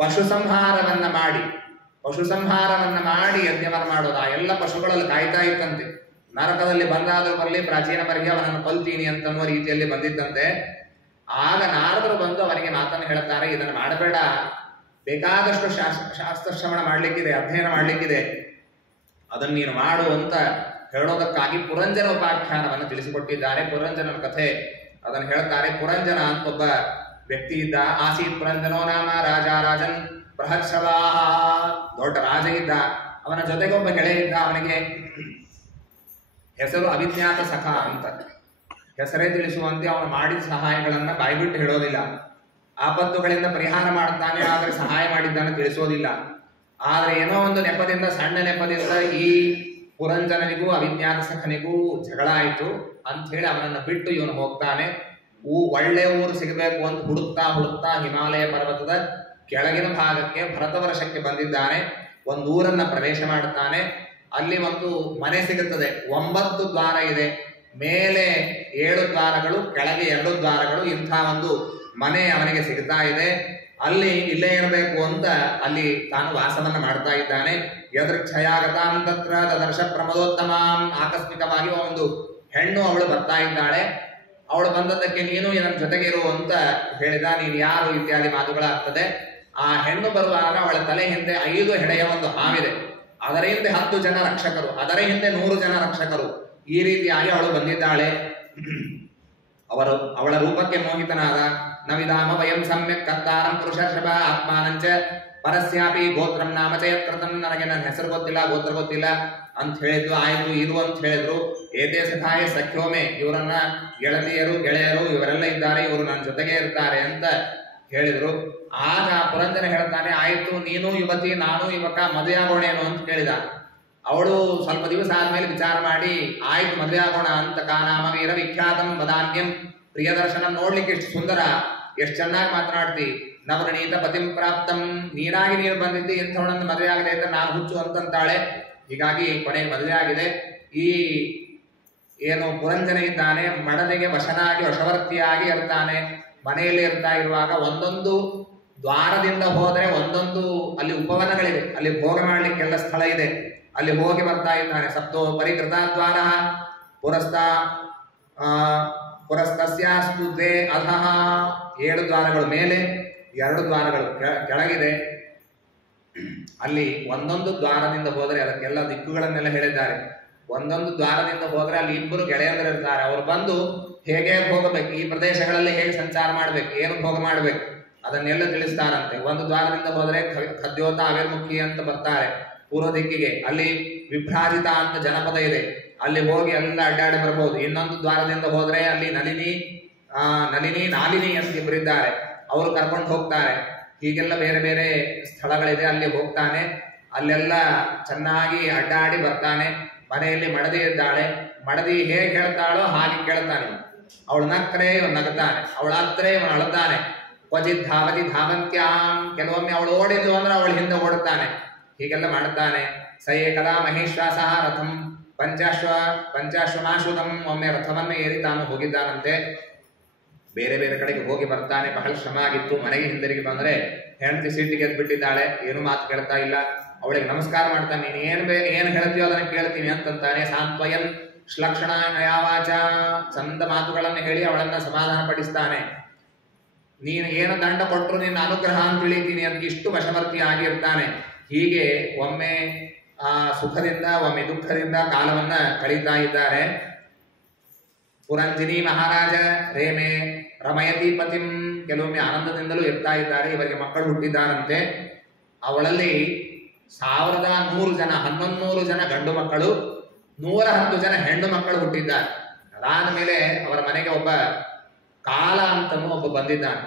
ಪಶು ಸಂಹಾರವನ್ನ ಮಾಡಿ ಯಜ್ಞವನ್ನ ಮಾಡೋದು. ಆ ಎಲ್ಲ ಪಶುಗಳಲ್ಲಿ ಕಾಯ್ತಾ ಇತ್ತಂತೆ. ನರಕದಲ್ಲಿ ಬಂದಾದ್ರೂ ಬರಲಿ ಪ್ರಾಚೀನ ಬರ್ಹಿ ಅವನನ್ನು ಕೊಲ್ತೀನಿ ಅಂತನ್ನುವ ರೀತಿಯಲ್ಲಿ ಬಂದಿದ್ದಂತೆ. ಆಗ ನಾರದರು ಬಂದು ಅವನಿಗೆ ಮಾತನ್ನು ಹೇಳ್ತಾರೆ, ಇದನ್ನು ಮಾಡಬೇಡ, ಬೇಕಾದಷ್ಟು ಶಾಸ್ತ್ರಶ್ರವಣ ಮಾಡ್ಲಿಕ್ಕಿದೆ, ಅಧ್ಯಯನ ಮಾಡ್ಲಿಕ್ಕಿದೆ, ಅದನ್ನು ನೀನು ಮಾಡು ಅಂತ ಹೇಳೋದಕ್ಕಾಗಿ ಪುರಂಜನ ಉಪಾಖ್ಯಾನವನ್ನು ತಿಳಿಸಿಕೊಟ್ಟಿದ್ದಾರೆ. ಪುರಂಜನನ ಕಥೆ ಅದನ್ನು ಹೇಳ್ತಾರೆ. ಪುರಂಜನ ಅಂತ ಒಬ್ಬ ವ್ಯಕ್ತಿ ಇದ್ದ. ಆಸೀತ್ ಪುರಂಜನೋ ನಾಮ ರಾಜನ್ ಬೃಹತ್ಸವಾ. ದೊಡ್ಡ ರಾಜ ಇದ್ದ. ಅವನ ಜೊತೆಗೆ ಒಬ್ಬ ಗೆಳೆಯ ಇದ್ದ. ಅವನಿಗೆ ಹೆಸರು ಅವಿಜ್ಞಾತ ಸಖ ಅಂತ. ಹೆಸರೇ ತಿಳಿಸುವಂತೆ ಅವನು ಮಾಡಿದ ಸಹಾಯಗಳನ್ನ ಬಾಯ್ಬಿಟ್ಟು ಹೇಳೋದಿಲ್ಲ. ಆಪತ್ತುಗಳಿಂದ ಪರಿಹಾರ ಮಾಡುತ್ತಾನೆ, ಆದರೆ ಸಹಾಯ ಮಾಡಿದ್ದಾನೆ ತಿಳಿಸೋದಿಲ್ಲ. ಆದ್ರೆ ಏನೋ ಒಂದು ನೆಪದಿಂದ, ಸಣ್ಣ ನೆಪದಿಂದ ಈ ಪುರಂಜನನಿಗೂ ಅವಿಜ್ಞಾತ ಸಖನಿಗೂ ಜಗಳ ಆಯಿತು ಅಂತ ಹೇಳಿ ಅವನನ್ನ ಬಿಟ್ಟು ಇವನು ಹೋಗ್ತಾನೆ. ಒಳ್ಳೆ ಊರು ಸಿಗಬೇಕು ಅಂತ ಹುಡುಕ್ತಾ ಹಿಮಾಲಯ ಪರ್ವತದ ಕೆಳಗಿನ ಭಾಗಕ್ಕೆ ಭರತವರ್ಷಕ್ಕೆ ಬಂದಿದ್ದಾನೆ. ಒಂದು ಊರನ್ನ ಪ್ರವೇಶ ಮಾಡುತ್ತಾನೆ. ಅಲ್ಲಿ ಒಂದು ಮನೆ ಸಿಗುತ್ತದೆ. 9 ದ್ವಾರ ಇದೆ. ಮೇಲೆ 7 ದ್ವಾರಗಳು, ಕೆಳಗೆ 2 ದ್ವಾರಗಳು. ಇಂಥ ಒಂದು ಮನೆ ಅವನಿಗೆ ಸಿಗ್ತಾ ಇದೆ. ಅಲ್ಲಿ ಇಲ್ಲೇ ಇರಬೇಕು ಅಂತ ಅಲ್ಲಿ ತಾನು ವಾಸವನ್ನ ಮಾಡ್ತಾ ಇದ್ದಾನೆ. ಯದೃಚ್ಛಯಾಗತಾಂ ತತ್ರ ತದರ್ಶ ಪ್ರಮದೋತ್ತಮಾಂ. ಆಕಸ್ಮಿಕವಾಗಿ ಒಂದು ಹೆಣ್ಣು ಅವಳು ಬರ್ತಾ ಇದ್ದಾಳೆ. ಅವಳು ಬಂದದ್ದಕ್ಕೆ ನೀನು ನನ್ನ ಜೊತೆಗೆ ಇರು ಅಂತ ಹೇಳಿದ. ನೀನು ಯಾರು ಇತ್ಯಾದಿ ಮಾತುಗಳಾಗ್ತದೆ. ಆ ಹೆಣ್ಣು ಬರುವಾಗ ಅವಳ ತಲೆ ಹಿಂದೆ 5 ಹೆಡೆಯ ಒಂದು ಹಾವಿದೆ. ಅದರ ಹಿಂದೆ 10 ಜನ ರಕ್ಷಕರು, ಅದರ ಹಿಂದೆ 100 ಜನ ರಕ್ಷಕರು. ಈ ರೀತಿಯಾಗಿ ಅವಳು ಬಂದಿದ್ದಾಳೆ. ಅವಳ ರೂಪಕ್ಕೆ ಮೋಹಿತನಾದ. ನವಿಧಾಮ ವಯಂ ಸಮ್ಯಕ್ ಕರ್ತಾರಂ ಪುರುಷರ್ಷಭ ಆತ್ಮಾನಂಚ ಪರಸ್ಯಾಪಿ ಗೋತ್ರಂ ನಾಮ ಚಯತ್ಕೃತಂ. ನನಗೆ ನನ್ನ ಹೆಸರು ಗೊತ್ತಿಲ್ಲ, ಗೋತ್ರ ಗೊತ್ತಿಲ್ಲ ಅಂತ ಹೇಳಿದ್ರು. ಆಯ್ತು ಇರು ಅಂತ ಹೇಳಿದ್ರು. ಏತೇ ಸಖಾಯ ಸಖ್ಯೋಮೆ. ಇವರನ್ನ ಗೆಳತಿಯರು ಗೆಳೆಯರು ಇವರೆಲ್ಲ ಇದ್ದಾರೆ, ಇವರು ನನ್ನ ಜೊತೆಗೆ ಇರ್ತಾರೆ ಅಂತ ಹೇಳಿದ್ರು. ಆಗ ಪುರಂಜನ ಹೇಳ್ತಾನೆ, ಆಯ್ತು ನೀನು ಯುವತಿ ನಾನು ಯುವಕ, ಮದುವೆ ಆಗೋಣೇನು ಅಂತ ಕೇಳಿದ. ಅವಳು ಸ್ವಲ್ಪ ದಿವಸ ಆದ್ಮೇಲೆ ವಿಚಾರ ಮಾಡಿ ಆಯ್ತು ಮದುವೆ ಆಗೋಣ ಅಂತ. ಕಾನಾಮ ವೀರ ವಿಖ್ಯಾತಂ ವದಾನ್ಯಂ. ಪ್ರಿಯದರ್ಶನ ನೋಡ್ಲಿಕ್ಕೆ ಎಷ್ಟು ಸುಂದರ, ಎಷ್ಟು ಚೆನ್ನಾಗಿ ಮಾತನಾಡ್ತಿ. ನವರಣೀತ ಪತಿಂ ಪ್ರಾಪ್ತಂ. ನೀರಾಗಿ ನೀರು ಬಂದಿದ್ದಿ, ಇಂಥವಳನ್ನು ಮದುವೆ ಆಗಿದೆ ಅಂತ ನಾನು ಹುಚ್ಚು ಅಂತಂತಾಳೆ. ಹೀಗಾಗಿ ಕೊನೆಗೆ ಮದುವೆ ಆಗಿದೆ. ಈ ಏನು ಪುರಂಜನ ಇದ್ದಾನೆ, ಮಡದಿಗೆ ವಶವರ್ತಿಯಾಗಿ ಇರ್ತಾನೆ. ಮನೆಯಲ್ಲಿ ಇರ್ತಾ ಇರುವಾಗ ಒಂದೊಂದು ದ್ವಾರದಿಂದ ಹೋದರೆ ಒಂದೊಂದು ಅಲ್ಲಿ ಉಪವನಗಳಿವೆ, ಅಲ್ಲಿ ಭೋಗ ಮಾಡ್ಲಿಕ್ಕೆಲ್ಲ ಸ್ಥಳ ಇದೆ. ಅಲ್ಲಿ ಹೋಗಿ ಬರ್ತಾ ಇದ್ದಾನೆ. ಸಪ್ತೋ ಪರಿಕೃತ ದ್ವಾರ ಪುರಸ್ತಸ್ಯಾಸ್ತು ದ್ವೇ ಅಧಃ. 7 ದ್ವಾರಗಳು ಮೇಲೆ, 2 ದ್ವಾರಗಳು ಕೆಳಗಿದೆ. ಅಲ್ಲಿ ಒಂದೊಂದು ದ್ವಾರದಿಂದ ಹೋದರೆ ಅದಕ್ಕೆಲ್ಲ ದಿಕ್ಕುಗಳನ್ನೆಲ್ಲ ಹೇಳಿದ್ದಾರೆ. ಒಂದೊಂದು ದ್ವಾರದಿಂದ ಹೋದ್ರೆ ಅಲ್ಲಿ 2 ಗೆಳೆಯರು ಇರ್ತಾರೆ. ಅವರು ಬಂದು ಹೇಗೆ ಹೋಗಬೇಕು, ಈ ಪ್ರದೇಶಗಳಲ್ಲಿ ಹೇಗೆ ಸಂಚಾರ ಮಾಡ್ಬೇಕು, ಏನು ಭೋಗ ಮಾಡ್ಬೇಕು ಅದನ್ನೆಲ್ಲ ತಿಳಿಸ್ತಾರಂತೆ. ಒಂದು ದ್ವಾರದಿಂದ ಹೋದ್ರೆ ಖದ್ಯೋತ ಅವಿರ್ಮುಖಿ ಅಂತ ಬರ್ತಾರೆ ಪೂರ್ವ ದಿಕ್ಕಿಗೆ. ಅಲ್ಲಿ ವಿಭ್ರಾಜಿತ ಅಂತ ಜನಪದ ಇದೆ, ಅಲ್ಲಿ ಹೋಗಿ ಎಲ್ಲ ಅಡ್ಡಾಡಿ ಬರ್ಬೋದು. ಇನ್ನೊಂದು ದ್ವಾರದಿಂದ ಹೋದ್ರೆ ಅಲ್ಲಿ ನಳಿನಿ ನಾಲಿನಿ ಅಂತ ಇಬ್ಬರಿದ್ದಾರೆ, ಅವರು ಕರ್ಕೊಂಡು ಹೋಗ್ತಾರೆ. ಹೀಗೆಲ್ಲ ಬೇರೆ ಬೇರೆ ಸ್ಥಳಗಳಿದೆ, ಅಲ್ಲಿ ಹೋಗ್ತಾನೆ. ಅಲ್ಲೆಲ್ಲ ಚೆನ್ನಾಗಿ ಅಡ್ಡಾಡಿ ಬರ್ತಾನೆ. ಮನೆಯಲ್ಲಿ ಮಡದಿ ಇದ್ದಾಳೆ. ಮಡದಿ ಹೇಗೆ ಹೇಳ್ತಾಳೋ ಹಾಗೆ ಕೇಳ್ತಾನೆ. ಅವಳು ನಕ್ಕರೆ ಇವನು ನಗ್ತಾನೆ, ಅವಳು ಅತ್ತರೆ ಇವನು ಅಳ್ತಾನೆ. ಕ್ವಚಿತ್ ಧಾವತಿ ಧಾವಂತ್ಯಾಂ, ಕೆಲವೊಮ್ಮೆ ಅವಳು ಓಡಿದ್ಲು ಅಂದ್ರೆ ಅವಳು ಹಿಂದೆ ಓಡುತ್ತಾನೆ. ಹೀಗೆಲ್ಲ ಮಾಡುತ್ತಾನೆ. ಸ ಏಕದಾ ಮಹೇಶ್ವಾಸ ರಥಂ ಪಂಚಾಶ್ವಮಾಶ್ರುತಂ, ಒಮ್ಮೆ ರಥವನ್ನು ಏರಿ ತಾನು ಹೋಗಿದ್ದಾನಂತೆ. ಬೇರೆ ಬೇರೆ ಕಡೆಗೆ ಹೋಗಿ ಬರ್ತಾನೆ. ಬಹಳ ಶ್ರಮ ಆಗಿತ್ತು. ಮನೆಗೆ ಹಿಂದಿರುಗಿ ಬಂದ್ರೆ ಹೆಂಡತಿ ಸಿಟ್ಟಿಗೆ ಬಿಟ್ಟಿದ್ದಾಳೆ, ಏನು ಮಾತು ಕೇಳ್ತಾ ಇಲ್ಲ. ಅವಳಿಗೆ ನಮಸ್ಕಾರ ಮಾಡ್ತಾನೆ. ನೀನು ಏನು ಹೇಳ್ತೀಯೋ ಅದನ್ನ ಕೇಳ್ತೀನಿ ಅಂತಂತಾನೆ. ಸಾಂತ್ವಯನ್ ಶ್ಲಕ್ಷಣ ನಯಾವಾಚ, ಚಂದ ಮಾತುಗಳನ್ನು ಹೇಳಿ ಅವಳನ್ನ ಸಮಾಧಾನ ಪಡಿಸ್ತಾನೆ. ನೀನು ಏನು ದಂಡ ಕೊಟ್ಟರು ನಿನ್ನ ಅನುಗ್ರಹ ಅಂತ ತಿಳಿತೀನಿ ಅಂತ ಇಷ್ಟು ವಶವರ್ತಿ ಆಗಿರ್ತಾನೆ. ಹೀಗೆ ಒಮ್ಮೆ ಸುಖದಿಂದ ಒಮ್ಮೆ ದುಃಖದಿಂದ ಕಾಲವನ್ನ ಕಳೀತಾ ಇದ್ದಾರೆ. ಪುರಂಜಿನಿ ಮಹಾರಾಜ ರೇಮೆ ರಮಯತಿ ಪತಿಂ, ಕೆಲವೊಮ್ಮೆ ಆನಂದದಿಂದಲೂ ಇರ್ತಾ ಇದ್ದಾರೆ. ಇವರಿಗೆ ಮಕ್ಕಳು ಹುಟ್ಟಿದ್ದಾರಂತೆ. ಅವಳಲ್ಲಿ 1100 ಜನ 1100 ಜನ ಗಂಡು ಮಕ್ಕಳು, 110 ಜನ ಹೆಣ್ಣು ಮಕ್ಕಳು ಹುಟ್ಟಿದ್ದಾರೆ. ಅದಾದ ಮೇಲೆ ಅವರ ಮನೆಗೆ ಒಬ್ಬ ಕಾಲ ಅಂತನೂ ಒಬ್ಬ ಬಂದಿದ್ದಾನೆ.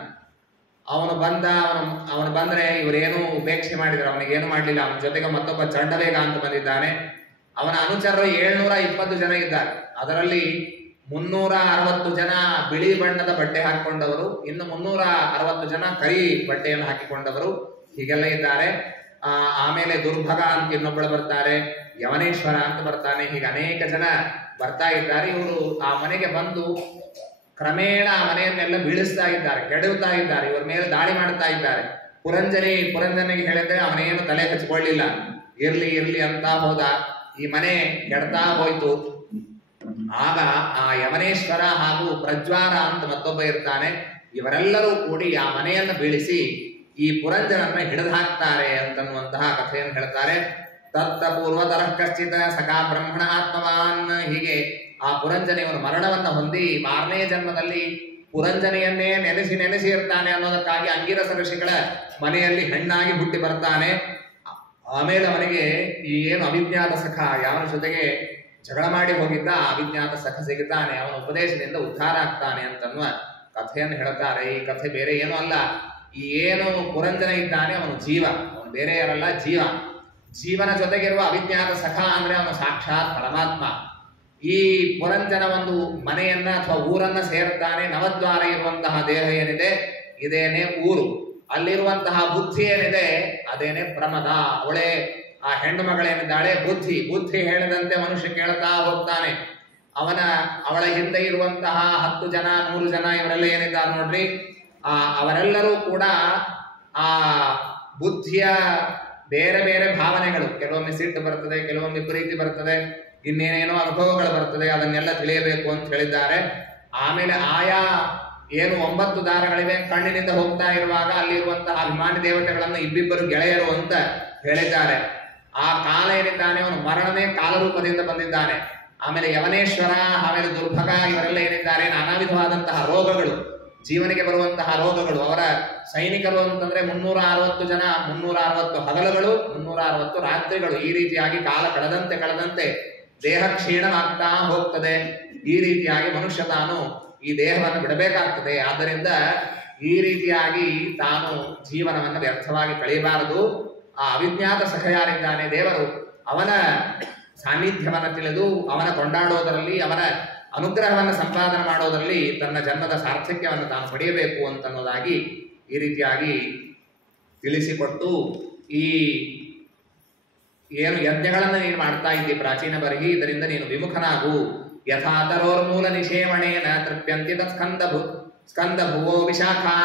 ಅವನು ಬಂದ್ರೆ ಇವರೇನು ಉಪೇಕ್ಷೆ ಮಾಡಿದ್ರು, ಅವನಿಗೇನು ಮಾಡಲಿಲ್ಲ. ಅವನ ಜೊತೆಗೆ ಮತ್ತೊಬ್ಬ ಚಂಡವೇಗ ಅಂತ ಬಂದಿದ್ದಾನೆ. ಅವನ ಅನುಚರರು 720 ಜನ ಇದ್ದಾರೆ. ಅದರಲ್ಲಿ 360 ಜನ ಬಿಳಿ ಬಣ್ಣದ ಬಟ್ಟೆ ಹಾಕಿಕೊಂಡವರು, ಇನ್ನು 360 ಜನ ಕರಿ ಬಟ್ಟೆಯನ್ನು ಹಾಕಿಕೊಂಡವರು. ಹೀಗೆಲ್ಲ ಇದ್ದಾರೆ. ಆಮೇಲೆ ದುರ್ಭಗ ಅಂತ ಇನ್ನೊಬ್ಬಳು ಬರ್ತಾರೆ, ಯವನೇಶ್ವರ ಅಂತ ಬರ್ತಾನೆ. ಹೀಗೆ ಅನೇಕ ಜನ ಬರ್ತಾ ಇದ್ದಾರೆ. ಇವರು ಆ ಮನೆಗೆ ಬಂದು ಕ್ರಮೇಣ ಆ ಮನೆಯನ್ನೆಲ್ಲ ಬೀಳಿಸ್ತಾ ಇದ್ದಾರೆ, ಕೆಡವುತ್ತಾ ಇದ್ದಾರೆ, ಇವರ ಮೇಲೆ ದಾಳಿ ಮಾಡ್ತಾ ಇದ್ದಾರೆ. ಪುರಂಜನಿಗೆ ಹೇಳಿದ್ರೆ ಅವನೇನು ತಲೆ ಹಚ್ಕೊಳ್ಳಿಲ್ಲ. ಇರ್ಲಿ ಅಂತ ಹೋದ. ಈ ಮನೆ ಕೆಡ್ತಾ ಹೋಯ್ತು. ಆಗ ಆ ಯವನೇಶ್ವರ ಹಾಗೂ ಪ್ರಜ್ವಾರ ಅಂತ ಮತ್ತೊಬ್ಬ ಇರ್ತಾನೆ. ಇವರೆಲ್ಲರೂ ಕೂಡಿ ಆ ಮನೆಯನ್ನು ಬೀಳಿಸಿ ಈ ಪುರಂಜನನ್ನ ಹಿಡಿದು ಹಾಕ್ತಾರೆ ಅಂತನ್ನುವಂತಹ ಕಥೆಯನ್ನು ಹೇಳ್ತಾರೆ. ತತ್ತ ಪೂರ್ವತರಃ ಕಶ್ಚಿತ ಸಖಾ ಬ್ರಹ್ಮಣ ಆತ್ಮವಾನ್, ಹೀಗೆ ಆ ಪುರಂಜನೆಯವನು ಮರಣವನ್ನು ಹೊಂದಿ 6ನೇ ಜನ್ಮದಲ್ಲಿ ಪುರಂಜನೆಯನ್ನೇ ನೆನೆಸಿ ಇರ್ತಾನೆ ಅನ್ನೋದಕ್ಕಾಗಿ ಅಂಗಿರಸ ಋಷಿಗಳ ಮನೆಯಲ್ಲಿ ಹೆಣ್ಣಾಗಿ ಹುಟ್ಟಿ ಬರ್ತಾನೆ. ಆಮೇಲೆ ಅವನಿಗೆ ಈ ಏನು ಅವಿಜ್ಞಾತ ಸಖ, ಯಾವನ ಜೊತೆಗೆ ಜಗಳ ಮಾಡಿ ಹೋಗಿದ್ದ ಆ ಅವಿಜ್ಞಾತ ಸಖ ಸಿಗುತ್ತಾನೆ. ಅವನ ಉಪದೇಶದಿಂದ ಉದ್ಧಾರ ಆಗ್ತಾನೆ ಅಂತನ್ನುವ ಕಥೆಯನ್ನು ಹೇಳ್ತಾರೆ. ಈ ಕಥೆ ಬೇರೆ ಏನೂ ಅಲ್ಲ. ಈ ಏನು ಪುರಂಜನ ಇದ್ದಾನೆ ಅವನು ಜೀವ, ಅವನು ಬೇರೆ ಯಾರಲ್ಲ, ಜೀವ. ಜೀವನ ಜೊತೆಗಿರುವ ಅವಿಜ್ಞಾತ ಸಖ ಅಂದ್ರೆ ಅವನು ಸಾಕ್ಷಾತ್ ಪರಮಾತ್ಮ. ಈ ಪುರಂಜನ ಒಂದು ಮನೆಯನ್ನ ಅಥವಾ ಊರನ್ನ ಸೇರುತ್ತಾನೆ. ನವದ್ವಾರ ಇರುವಂತಹ ದೇಹ ಏನಿದೆ ಇದೇನೆ ಊರು. ಅಲ್ಲಿರುವಂತಹ ಬುದ್ಧಿ ಏನಿದೆ ಅದೇನೆ ಪ್ರಮದ. ಅವಳೇ ಆ ಹೆಣ್ಣು ಮಗಳೇನಿದ್ದಾಳೆ ಬುದ್ಧಿ ಹೇಳಿದಂತೆ ಮನುಷ್ಯ ಕೇಳ್ತಾ ಹೋಗ್ತಾನೆ. ಅವಳ ಹಿಂದೆ ಇರುವಂತಹ 10 ಜನ 100 ಜನ ಇವರೆಲ್ಲ ಏನಿದ್ದಾರೆ ನೋಡ್ರಿ, ಅವರೆಲ್ಲರೂ ಕೂಡ ಆ ಬುದ್ಧಿಯ ಬೇರೆ ಬೇರೆ ಭಾವನೆಗಳು, ಕೆಲವೊಮ್ಮೆ ಸಿಟ್ಟು ಬರ್ತದೆ, ಕೆಲವೊಮ್ಮೆ ಪ್ರೀತಿ ಬರ್ತದೆ, ಇನ್ನೇನೇನೋ ಅನುಭವಗಳು ಬರ್ತದೆ, ಅದನ್ನೆಲ್ಲ ತಿಳಿಯಬೇಕು ಅಂತ ಹೇಳಿದ್ದಾರೆ. ಆಮೇಲೆ ಆಯಾ ಏನು 9 ದಾರಗಳಿವೆ, ಕಣ್ಣಿನಿಂದ ಹೋಗ್ತಾ ಇರುವಾಗ ಅಲ್ಲಿರುವಂತಹ ಅಭಿಮಾನಿ ದೇವತೆಗಳನ್ನು ಇಬ್ಬಿಬ್ಬರು ಗೆಳೆಯರು ಅಂತ ಹೇಳಿದ್ದಾರೆ. ಆ ಕಾಲ ಏನಿದ್ದಾನೆ ಅವನು ಮರಣನೇ ಕಾಲರೂಪದಿಂದ ಬಂದಿದ್ದಾನೆ. ಆಮೇಲೆ ಯವನೇಶ್ವರ, ಆಮೇಲೆ ದುರ್ಭಗ, ಇವರೆಲ್ಲ ಏನಿದ್ದಾರೆ ನಾನಾ ವಿಧವಾದಂತಹ ರೋಗಗಳು, ಜೀವನಿಗೆ ಬರುವಂತಹ ರೋಗಗಳು. ಅವರ ಸೈನಿಕರು ಅಂತಂದ್ರೆ 360 ಜನ, 360 ಹಗಲುಗಳು, 360 ರಾತ್ರಿಗಳು. ಈ ರೀತಿಯಾಗಿ ಕಾಲ ಕಳೆದಂತೆ ದೇಹ ಕ್ಷೀಣವಾಗ್ತಾ ಹೋಗ್ತದೆ. ಈ ರೀತಿಯಾಗಿ ಮನುಷ್ಯ ತಾನು ಈ ದೇಹವನ್ನು ಬಿಡಬೇಕಾಗ್ತದೆ. ಆದ್ದರಿಂದ ಈ ರೀತಿಯಾಗಿ ತಾನು ಜೀವನವನ್ನು ವ್ಯರ್ಥವಾಗಿ ಕಳೆಯಬಾರದು. ಆ ಅವಿಜ್ಞಾತ ಸಖ ಯಾರಿದ್ದಾನೆ ದೇವರು, ಅವನ ಸಾನ್ನಿಧ್ಯವನ್ನು ತಿಳಿದು ಅವನ ಕೊಂಡಾಡೋದರಲ್ಲಿ, ಅವನ ಅನುಗ್ರಹವನ್ನು ಸಂಪಾದನೆ ಮಾಡೋದರಲ್ಲಿ ತನ್ನ ಜನ್ಮದ ಸಾರ್ಥಕ್ಯವನ್ನು ತಾನು ಪಡೆಯಬೇಕು ಅಂತನ್ನೋದಾಗಿ ಈ ರೀತಿಯಾಗಿ ತಿಳಿಸಿಕೊಟ್ಟು, ಈ ಏನು ಯಜ್ಞಗಳನ್ನು ನೀನು ಮಾಡ್ತಾ ಇದ್ದಿ ಪ್ರಾಚೀನ ಬರಹಿ, ಇದರಿಂದ ನೀನು ವಿಮುಖನಾಗು. ಯಥಾತರೋರ್ಮೂಲ ನಿಷೇವಣೇನ ತೃಪ್ಯಂತಿ ಸ್ಕಂದ ಭುವೋ ವಿಶಾಖಾ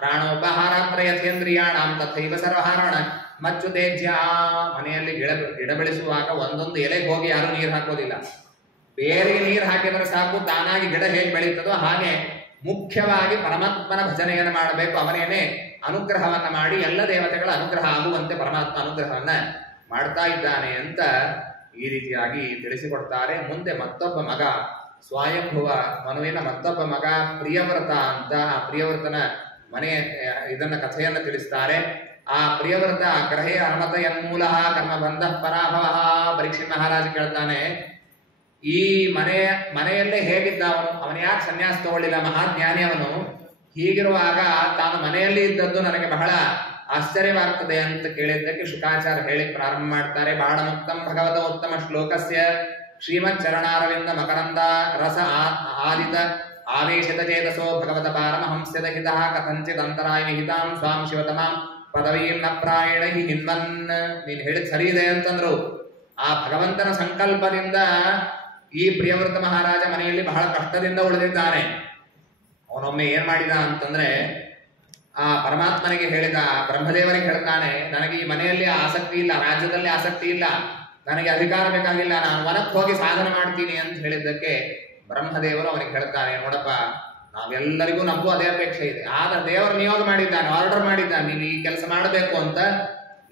ಪ್ರಾಣೋಪಹಾರಾತ್ರ ಯಥೇಂದ್ರಿಯಾಣಾಂ ತಥೈವ ಸರ್ವಹಾರಣ ಮಚ್ಚು ತೇಜ್ಯ. ಮನೆಯಲ್ಲಿ ಗಿಡ ಬೆಳೆಸುವಾಗ ಒಂದೊಂದು ಎಲೆಗೆ ಹೋಗಿ ಯಾರು ನೀರು ಹಾಕೋದಿಲ್ಲ. ಬೇರೆ ನೀರು ಹಾಕಿದರೆ ಸಾಕು, ತಾನಾಗಿ ಗಿಡ ಹೇಗೆ ಬೆಳೀತದೋ ಹಾಗೆ ಮುಖ್ಯವಾಗಿ ಪರಮಾತ್ಮನ ಭಜನೆಯನ್ನು ಮಾಡಬೇಕು. ಅವನೇನೆ ಅನುಗ್ರಹವನ್ನ ಮಾಡಿ ಎಲ್ಲ ದೇವತೆಗಳ ಅನುಗ್ರಹ ಆಗುವಂತೆ ಪರಮಾತ್ಮ ಅನುಗ್ರಹವನ್ನ ಮಾಡ್ತಾ ಇದ್ದಾನೆ ಅಂತ ಈ ರೀತಿಯಾಗಿ ತಿಳಿಸಿಕೊಡ್ತಾರೆ. ಮುಂದೆ ಮತ್ತೊಬ್ಬ ಮಗ ಸ್ವಯಂಭುವ ಮನುವಿನ ಮತ್ತೊಬ್ಬ ಮಗ ಪ್ರಿಯವ್ರತ ಅಂತ, ಆ ಪ್ರಿಯವ್ರತನ ಮನೆ ಇದನ್ನ ಕಥೆಯನ್ನು ತಿಳಿಸ್ತಾರೆ. ಆ ಪ್ರಿಯವ್ರತ ಗ್ರಹೇ ಅನಮತ ಯನ್ಮೂಲ ಕರ್ಮ ಬಂಧ ಪರಾಭವ. ಪರೀಕ್ಷಿತ್ ಮಹಾರಾಜ ಕೇಳ್ತಾನೆ, ಈ ಮನೆಯಲ್ಲೇ ಹೇಗಿದ್ದ ಅವನು ಯಾಕೆ ಸನ್ಯಾಸ ತಗೊಳ್ಳಿಲ್ಲ? ಮಹಾಜ್ಞಾನಿ ಅವನು. ಹೀಗಿರುವಾಗ ತಾನು ಮನೆಯಲ್ಲಿ ಇದ್ದದ್ದು ನನಗೆ ಬಹಳ ಆಶ್ಚರ್ಯವಾಗ್ತದೆ ಅಂತ ಕೇಳಿದ್ದಕ್ಕೆ ಶುಕಾಚಾರ್ಯ ಹೇಳಿ ಪ್ರಾರಂಭ ಮಾಡ್ತಾರೆ. ಬಾಣಮುಕ್ತಂ ಭಗವತ ಉತ್ತಮ ಶ್ಲೋಕಸ್ಯ ಶ್ರೀಮತ್ ಚರಣಾರವಿಂದ ಮಕರಂದ ರಸ ಆದಿತ ಆವೇಶಿತ ಚೇತಸೋ ಭಗವತ ಪಾರಮಹಂಸ್ಯದ ಹಿತಃ ಕಥಂಚಿತ್ ಅಂತರಾಯ ವಿಹಿತಾಂ ಸ್ವಾಂ ಶಿವತಮಾಂ ಪದವೀಂ ನ ಪ್ರಾಯಣ ಹಿನ್ವನ್. ನೀನು ಹೇಳಿದ ಸರಿ ಇದೆ ಅಂತಂದ್ರು. ಆ ಭಗವಂತನ ಸಂಕಲ್ಪದಿಂದ ಈ ಪ್ರಿಯವೃತ ಮಹಾರಾಜ ಮನೆಯಲ್ಲಿ ಬಹಳ ಕಷ್ಟದಿಂದ ಉಳಿದಿದ್ದಾನೆ. ಅವನೊಮ್ಮೆ ಏನ್ ಮಾಡಿದ ಅಂತಂದ್ರೆ, ಆ ಪರಮಾತ್ಮನಿಗೆ ಹೇಳಿದ, ಬ್ರಹ್ಮದೇವರಿಗೆ ಹೇಳ್ತಾನೆ, ನನಗೆ ಈ ಮನೆಯಲ್ಲಿ ಆಸಕ್ತಿ ಇಲ್ಲ, ರಾಜ್ಯದಲ್ಲಿ ಆಸಕ್ತಿ ಇಲ್ಲ, ನನಗೆ ಅಧಿಕಾರ ಬೇಕಾಗಿಲ್ಲ, ನಾನು ವನಕ್ಕೆ ಹೋಗಿ ಸಾಧನೆ ಮಾಡ್ತೀನಿ ಅಂತ ಹೇಳಿದ್ದಕ್ಕೆ ಬ್ರಹ್ಮದೇವರು ಅವನಿಗೆ ಹೇಳ್ತಾನೆ, ನೋಡಪ್ಪ, ನಾವೆಲ್ಲರಿಗೂ ನಮಗೂ ಅದೇ ಅಪೇಕ್ಷೆ ಇದೆ, ಆದ್ರೆ ದೇವರು ನಿಯೋಗ ಮಾಡಿದ್ದಾನೆ, ಆರ್ಡರ್ ಮಾಡಿದ್ದಾನೆ, ನೀನು ಈ ಕೆಲಸ ಮಾಡಬೇಕು ಅಂತ.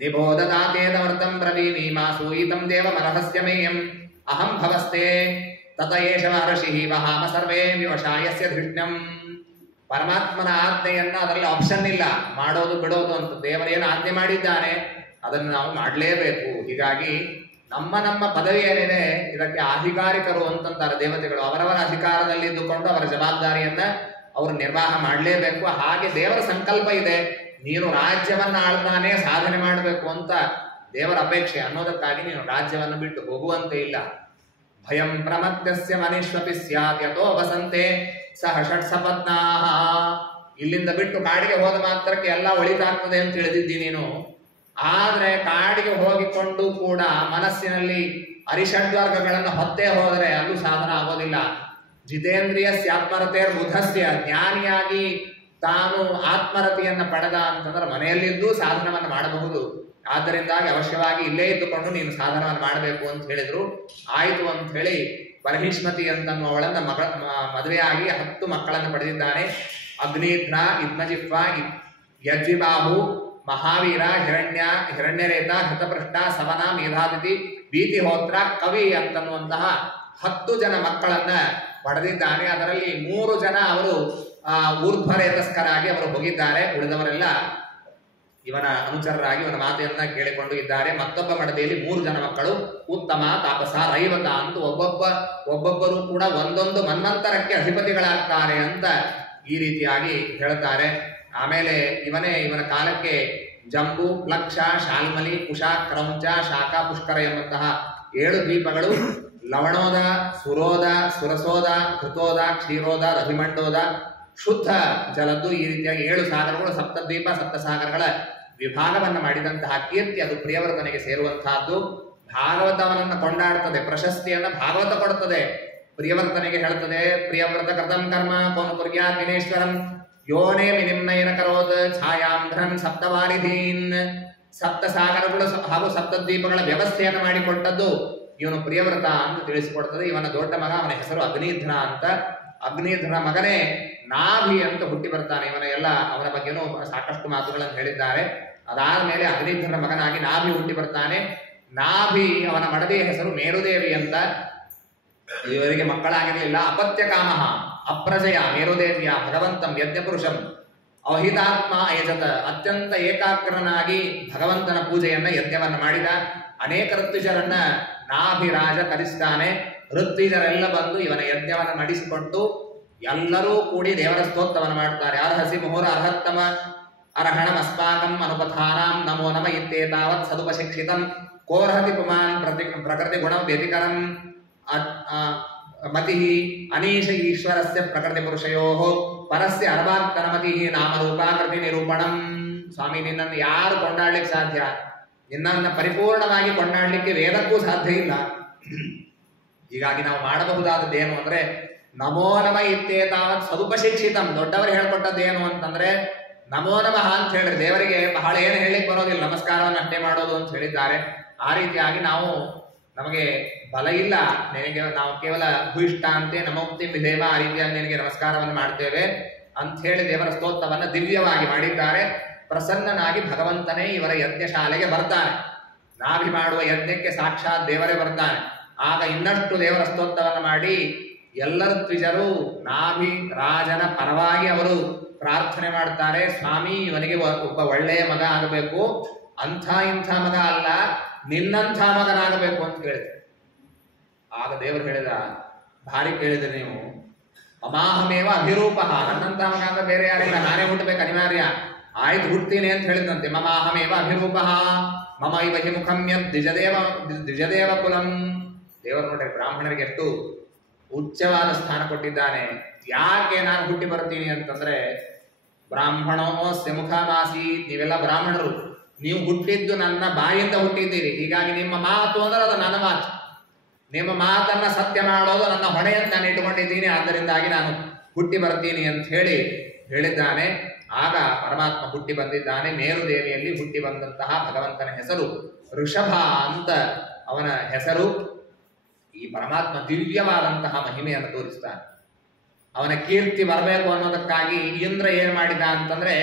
ನಿಬೋಧದಾತೇದವರ್ತಂ ಬ್ರವೀಮಿ ಮಾಸೂಯಿತಂ ದೇವಮರಹಸ್ಯಮೇಯಂ ಅಹಂ ಭವಸ್ತೆ ತತ ಏಷ ಮಹರ್ಷಿ ವಹಾಮ ಸರ್ವೇ ವಿವಶಾಯಸ್ಯ ಧೃಷ್ಣ್ಯಂ. ಪರಮಾತ್ಮನ ಆಜ್ಞೆಯನ್ನ ಅದರಲ್ಲಿ ಆಪ್ಷನ್ ಇಲ್ಲ, ಮಾಡೋದು ಬಿಡೋದು ಅಂತ. ದೇವರೇನು ಆಜ್ಞೆ ಮಾಡಿದ್ದಾನೆ ಅದನ್ನು ನಾವು ಮಾಡಲೇಬೇಕು. ಹೀಗಾಗಿ ನಮ್ಮ ನಮ್ಮ ಪದವಿ ಏನಿದೆ ಇದಕ್ಕೆ ಅಧಿಕಾರಿಕರು ಅಂತಂತಾರೆ ದೇವತೆಗಳು. ಅವರವರ ಅಧಿಕಾರದಲ್ಲಿ ಇದ್ದುಕೊಂಡು ಅವರ ಜವಾಬ್ದಾರಿಯನ್ನ ಅವರು ನಿರ್ವಾಹ ಮಾಡಲೇಬೇಕು. ಹಾಗೆ ದೇವರ ಸಂಕಲ್ಪ ಇದೆ, ನೀನು ರಾಜ್ಯವನ್ನ ಆಳ್ತಾನೆ ಸಾಧನೆ ಮಾಡಬೇಕು ಅಂತ ದೇವರ ಅಪೇಕ್ಷೆ ಅನ್ನೋದಕ್ಕಾಗಿ ನೀನು ರಾಜ್ಯವನ್ನು ಬಿಟ್ಟು ಹೋಗುವಂತೆ ಇಲ್ಲ. ಭಯಂ ಪ್ರಮತ್ಯಸ್ಯ ಮನಿಷ್ವಪಿ ಸ್ಯಾತ್ ಯತೋ ವಸಂತೆ ಸಹ ಷಟ್ಸಪತ್ನಾಃ. ಇಲ್ಲಿಂದ ಬಿಟ್ಟು ಕಾಡಿಗೆ ಹೋದ ಮಾತ್ರಕ್ಕೆ ಎಲ್ಲ ಒಳಿತಾಗ್ತದೆ ಅಂತ ತಿಳಿದಿದ್ದಿ ನೀನು. ಆದ್ರೆ ಕಾಡಿಗೆ ಹೋಗಿಕೊಂಡು ಕೂಡ ಮನಸ್ಸಿನಲ್ಲಿ ಅರಿಷಡ್ವರ್ಗಗಳನ್ನು ಹೊತ್ತೇ ಹೋದರೆ ಅಲ್ಲೂ ಸಾಧನ ಆಗೋದಿಲ್ಲ. ಜಿತೇಂದ್ರಿಯ ಸ್ಯಾತ್ಮರತೇರ್ ಬುಧಸ್ಯ, ಜ್ಞಾನಿಯಾಗಿ ತಾನು ಆತ್ಮರತಿಯನ್ನ ಪಡೆದ ಅಂತಂದ್ರೆ ಮನೆಯಲ್ಲಿದ್ದು ಸಾಧನವನ್ನು ಮಾಡಬಹುದು. ಆದ್ದರಿಂದಾಗಿ ಅವಶ್ಯವಾಗಿ ಇಲ್ಲೇ ಇದ್ದುಕೊಂಡು ನೀನು ಸಾಧನವನ್ನು ಮಾಡಬೇಕು ಅಂತ ಹೇಳಿದ್ರು. ಆಯಿತು ಅಂತ ಹೇಳಿ ಬರಹಿಷ್ಮತಿ ಅಂತನ್ನುವಳನ್ನ ಮದುವೆಯಾಗಿ 10 ಮಕ್ಕಳನ್ನು ಪಡೆದಿದ್ದಾನೆ. ಅಗ್ನಿಧ್ರ, ಇದ್ಮಜಿಹ್ವ, ಯಜ್ಜಿಬಾಹು, ಮಹಾವೀರ, ಹಿರಣ್ಯರೇತ, ಹೃತಪೃಷ್ಠ, ಸವನ, ಮೇಧಾತಿಥಿ, ಭೀತಿಹೋತ್ರ, ಕವಿ ಅಂತನ್ನುವಂತಹ 10 ಜನ ಮಕ್ಕಳನ್ನ ಪಡೆದಿದ್ದಾನೆ. ಅದರಲ್ಲಿ 3 ಜನ ಅವರು ಊರ್ಧ್ವರೇತಸ್ಕರಾಗಿ ಅವರು ಹೋಗಿದ್ದಾರೆ. ಉಳಿದವರೆಲ್ಲ ಇವನ ಅನುಚರರಾಗಿ ಇವನ ಮಾತೆಯನ್ನ ಕೇಳಿಕೊಂಡು ಇದ್ದಾರೆ. ಮತ್ತೊಬ್ಬ ಮಡದಿಯಲ್ಲಿ 3 ಜನ ಮಕ್ಕಳು, ಉತ್ತಮ, ತಾಪಸ, ರೈವತ ಅಂತ ಒಬ್ಬೊಬ್ಬರು ಕೂಡ ಒಂದೊಂದು ಮನ್ವಂತರಕ್ಕೆ ಅಧಿಪತಿಗಳಾಗ್ತಾರೆ ಅಂತ ಈ ರೀತಿಯಾಗಿ ಹೇಳ್ತಾರೆ. ಆಮೇಲೆ ಇವನ ಕಾಲಕ್ಕೆ ಜಂಬು, ಪ್ಲಕ್ಷ, ಶಾಲ್ಮಲಿ, ಕುಶ, ಕ್ರೌಂಚ, ಶಾಖ, ಪುಷ್ಕರ ಎಂಬಂತಹ 7 ದ್ವೀಪಗಳು, ಲವಣೋದ, ಸುರೋದ, ಸುರಸೋದ, ಘೃತೋದ, ಕ್ಷೀರೋದ, ರಭಿಮಂಡೋದ, ಶುದ್ಧ ಜಲದ್ದು, ಈ ರೀತಿಯಾಗಿ 7 ಸಾಗರಗಳು, ಸಪ್ತದ್ವೀಪ, ಸಪ್ತಸಾಗರಗಳ ವಿಭಾಗವನ್ನು ಮಾಡಿದಂತಹ ಕೀರ್ತಿ ಅದು ಪ್ರಿಯವೃತನಿಗೆ ಸೇರುವಂತಹದ್ದು. ಭಾಗವತವನನ್ನು ಕೊಂಡಾಡ್ತದೆ, ಪ್ರಶಸ್ತಿಯನ್ನ ಭಾಗವತ ಕೊಡುತ್ತದೆ. ಪ್ರಿಯವೃತನಿಗೆ ಹೇಳ್ತದೆ, ಪ್ರಿಯವ್ರತ ಕೃತಂ ಕರ್ಮ ಕೋನ ಕುರ್ಯಾತ್ ವಿನೇಶ್ವರಂ ಯೋನೇ ವಿನಿಮ್ನಯನ ಕರೋದ್ ಛಾಯಾಂಧ್ರನ್ ಸಪ್ತವಾರಿಧೀನ್. 7 ಸಾಗರಗಳು ಹಾಗೂ ಸಪ್ತದ್ವೀಪಗಳ ವ್ಯವಸ್ಥೆಯನ್ನು ಮಾಡಿಕೊಟ್ಟದ್ದು ಇವನು ಪ್ರಿಯವ್ರತ ಅಂತ ತಿಳಿಸಿಕೊಡ್ತದೆ. ಇವನ ದೊಡ್ಡ ಮಗ, ಅವನ ಹೆಸರು ಅಗ್ನಿಧ್ರ ಅಂತ. ಅಗ್ನಿಧ್ರ ಮಗನೇ ನಾಭಿ ಅಂತ ಹುಟ್ಟಿ ಬರ್ತಾನೆ. ಅವನ ಬಗ್ಗೆನೂ ಸಾಕಷ್ಟು ಮಾತುಗಳನ್ನು ಹೇಳಿದ್ದಾರೆ. ಅದಾದ ಮೇಲೆ ಅಗ್ನಿಧ್ರನ ಮಗನಾಗಿ ನಾಭಿ ಹುಟ್ಟಿ ಬರ್ತಾನೆ. ನಾಭಿ ಅವನ ಮಡದಿಯ ಹೆಸರು ಮೇರುದೇವಿ ಅಂತ. ಇವರಿಗೆ ಮಕ್ಕಳಾಗಿರಲಿಲ್ಲ. ಅಪತ್ಯ ಕಾಮ ಅಪ್ರಜಯ ಮೇರುದೇವಿಯ ಭಗವಂತಂ ಯಜ್ಞಪುರುಷಂ ಅವಹಿತಾತ್ಮ ಯಜತ. ಅತ್ಯಂತ ಏಕಾಗ್ರನಾಗಿ ಭಗವಂತನ ಪೂಜೆಯನ್ನ ಯಜ್ಞವನ್ನ ಮಾಡಿದ. ಅನೇಕ ಋತ್ವಿಜರನ್ನ ನಾಭಿರಾಜ ಕರೆಸ್ತಾನೆ. ಋತ್ವಿಜರೆಲ್ಲ ಬಂದು ಇವನ ಯಜ್ಞವನ್ನು ನಡೆಸಿಕೊಂಡು ಎಲ್ಲರೂ ಕೂಡಿ ದೇವರ ಸ್ತೋತ್ರವನ್ನು ಮಾಡ್ತಾರೆ. ಅರ್ಹಸಿ ಮುಹುರ ಅರ್ಹತ್ತಮ ಅರ್ಹಣಂ ಅಸ್ಮಾಕಂ ಅನುಪಥಾನಾಂ ನಮೋ ನಮ ಇತ್ಯೇತಾವತ್ ಸದುಪಶಿಕ್ಷಿತಂ ಕೋರ್ಹತಿ ಪುಮಾನ್ ಪ್ರಕೃತಿ ಗುಣಂ ವ್ಯತಿಕರಂ ಮತಿ ಅನೀಶ ಈಶ್ವರಸ್ಯ ಪ್ರಕೃತಿ ಪುರುಷಯೋಃ ಪರಸ್ಯ ಅರ್ವಾತ್ತನಮತಿ ನಾಮರೂಪಾಕೃತಿ ನಿರೂಪಣಂ. ಸ್ವಾಮಿ, ನಿನ್ನನ್ನು ಯಾರು ಕೊಂಡಾಡ್ಲಿಕ್ಕೆ ಸಾಧ್ಯ? ನಿನ್ನನ್ನು ಪರಿಪೂರ್ಣವಾಗಿ ಕೊಂಡಾಡ್ಲಿಕ್ಕೆ ವೇದಕ್ಕೂ ಸಾಧ್ಯ ಇಲ್ಲ. ಹೀಗಾಗಿ ನಾವು ಮಾಡಬಹುದಾದದ್ದೇನು ಅಂದ್ರೆ ನಮೋ ನಮ ಇತ್ಯೇತಾವತ್ ಸದುಪಶಿಕ್ಷಿತಂ. ದೊಡ್ಡವರು ಹೇಳ್ಕೊಟ್ಟದ್ದೇನು ಅಂತಂದ್ರೆ ನಮೋ ನಮಃ ಅಂತ ಹೇಳ್ರಿ. ದೇವರಿಗೆ ಬಹಳ ಏನು ಹೇಳಿಕ್ ಬರೋದಿಲ್ಲ, ನಮಸ್ಕಾರವನ್ನು ಅಷ್ಟೇ ಮಾಡೋದು ಅಂತ ಹೇಳಿದ್ದಾರೆ. ಆ ರೀತಿಯಾಗಿ ನಮಗೆ ಬಲ ಇಲ್ಲ, ನಿನಗೆ ನಾವು ಕೇವಲ ಭೂಯಿಷ್ಠ ಅಂತೆ ನಮೋಕ್ತಿ ವಿಧೇವ, ಆ ರೀತಿಯಾಗಿ ನಿನಗೆ ನಮಸ್ಕಾರವನ್ನು ಮಾಡ್ತೇವೆ ಅಂತ ಹೇಳಿ ದೇವರ ಸ್ತೋತ್ರವನ್ನು ದಿವ್ಯವಾಗಿ ಮಾಡಿದ್ದಾರೆ. ಪ್ರಸನ್ನನಾಗಿ ಭಗವಂತನೇ ಇವರ ಯಜ್ಞಶಾಲೆಗೆ ಬರ್ತಾನೆ. ನಾಭಿ ಮಾಡುವ ಯಜ್ಞಕ್ಕೆ ಸಾಕ್ಷಾತ್ ದೇವರೇ ಬರ್ತಾನೆ. ಆಗ ಇನ್ನಷ್ಟು ದೇವರ ಸ್ತೋತ್ರವನ್ನು ಮಾಡಿ ಎಲ್ಲರ ದ್ವಿಜರು ನಾಭಿ ರಾಜನ ಪರವಾಗಿ ಅವರು ಪ್ರಾರ್ಥನೆ ಮಾಡ್ತಾರೆ. ಸ್ವಾಮಿ, ಇವನಿಗೆ ಒಬ್ಬ ಒಳ್ಳೆಯ ಮಗ ಆಗಬೇಕು, ಇಂಥ ಮಗ ಅಲ್ಲ, ನಿನ್ನಂಥ ಮಗನಾಗಬೇಕು ಅಂತ ಕೇಳಿದೆ. ಆಗ ದೇವರು ಹೇಳಿದ, ಭಾರಿ ಕೇಳಿದ್ರೆ ನೀವು, ಅಮಾಹಮೇವ ಅಭಿರೂಪ, ನನ್ನಂಥ ಮಗ ಅಂತ ಬೇರೆ ಯಾರಿಲ್ಲ, ನಾನೇ ಹುಟ್ಟಬೇಕು ಅನಿವಾರ್ಯ. ಆಯ್ತು ಹುಡ್ತೀನಿ ಅಂತ ಹೇಳಿದಂತೆ. ಮಮಾಹಮೇವ ಅಭಿರೂಪ ಮಮ ಇವ ಹಿ ಮುಖಂ ಯದ್ ದ್ವಿಜದೇವ ಕುಲಂ. ದೇವರು ನೋಡ್ರಿ ಬ್ರಾಹ್ಮಣರಿಗೆ ಎಷ್ಟು ಉಚ್ಚವಾದ ಸ್ಥಾನ ಕೊಟ್ಟಿದ್ದಾನೆ. ಯಾಕೆ ನಾನು ಹುಟ್ಟಿ ಬರ್ತೀನಿ ಅಂತಂದ್ರೆ ಬ್ರಾಹ್ಮಣೋಸ್ಯ ಮುಖಮಾಸಿ, ನೀವೆಲ್ಲ ಬ್ರಾಹ್ಮಣರು, ನೀವು ಹುಟ್ಟಿದ್ದು ನನ್ನ ಬಾಯಿಂದ ಹುಟ್ಟಿದ್ದೀರಿ. ಹೀಗಾಗಿ ನಿಮ್ಮ ಮಾತು ಅಂದ್ರೆ ಅದು ನನ್ನ ಮಾತು, ನಿಮ್ಮ ಮಾತನ್ನ ಸತ್ಯ ಮಾಡೋದು ನನ್ನ ಹೊಣೆ ಅಂತ ನಾನು ಇಟ್ಟುಕೊಂಡಿದ್ದೀನಿ. ಆದ್ದರಿಂದಾಗಿ ನಾನು ಹುಟ್ಟಿ ಬರ್ತೀನಿ ಅಂತ ಹೇಳಿದ್ದಾನೆ. ಆಗ ಪರಮಾತ್ಮ ಹುಟ್ಟಿ ಬಂದಿದ್ದಾನೆ. ಮೇರುದೇವಿಯಲ್ಲಿ ಹುಟ್ಟಿ ಬಂದಂತಹ ಭಗವಂತನ ಹೆಸರು ಋಷಭ ಅಂತ ಅವನ ಹೆಸರು. ಈ ಪರಮಾತ್ಮ ದಿವ್ಯವಾದಂತಹ ಮಹಿಮೆಯನ್ನು ತೋರಿಸ್ತಾನೆ. ಅವನ ಕೀರ್ತಿ ಬರಬೇಕು ಅನ್ನೋದಕ್ಕಾಗಿ ಇಂದ್ರ ಏನ್ ಮಾಡಿದ ಅಂತಂದ್ರೆ,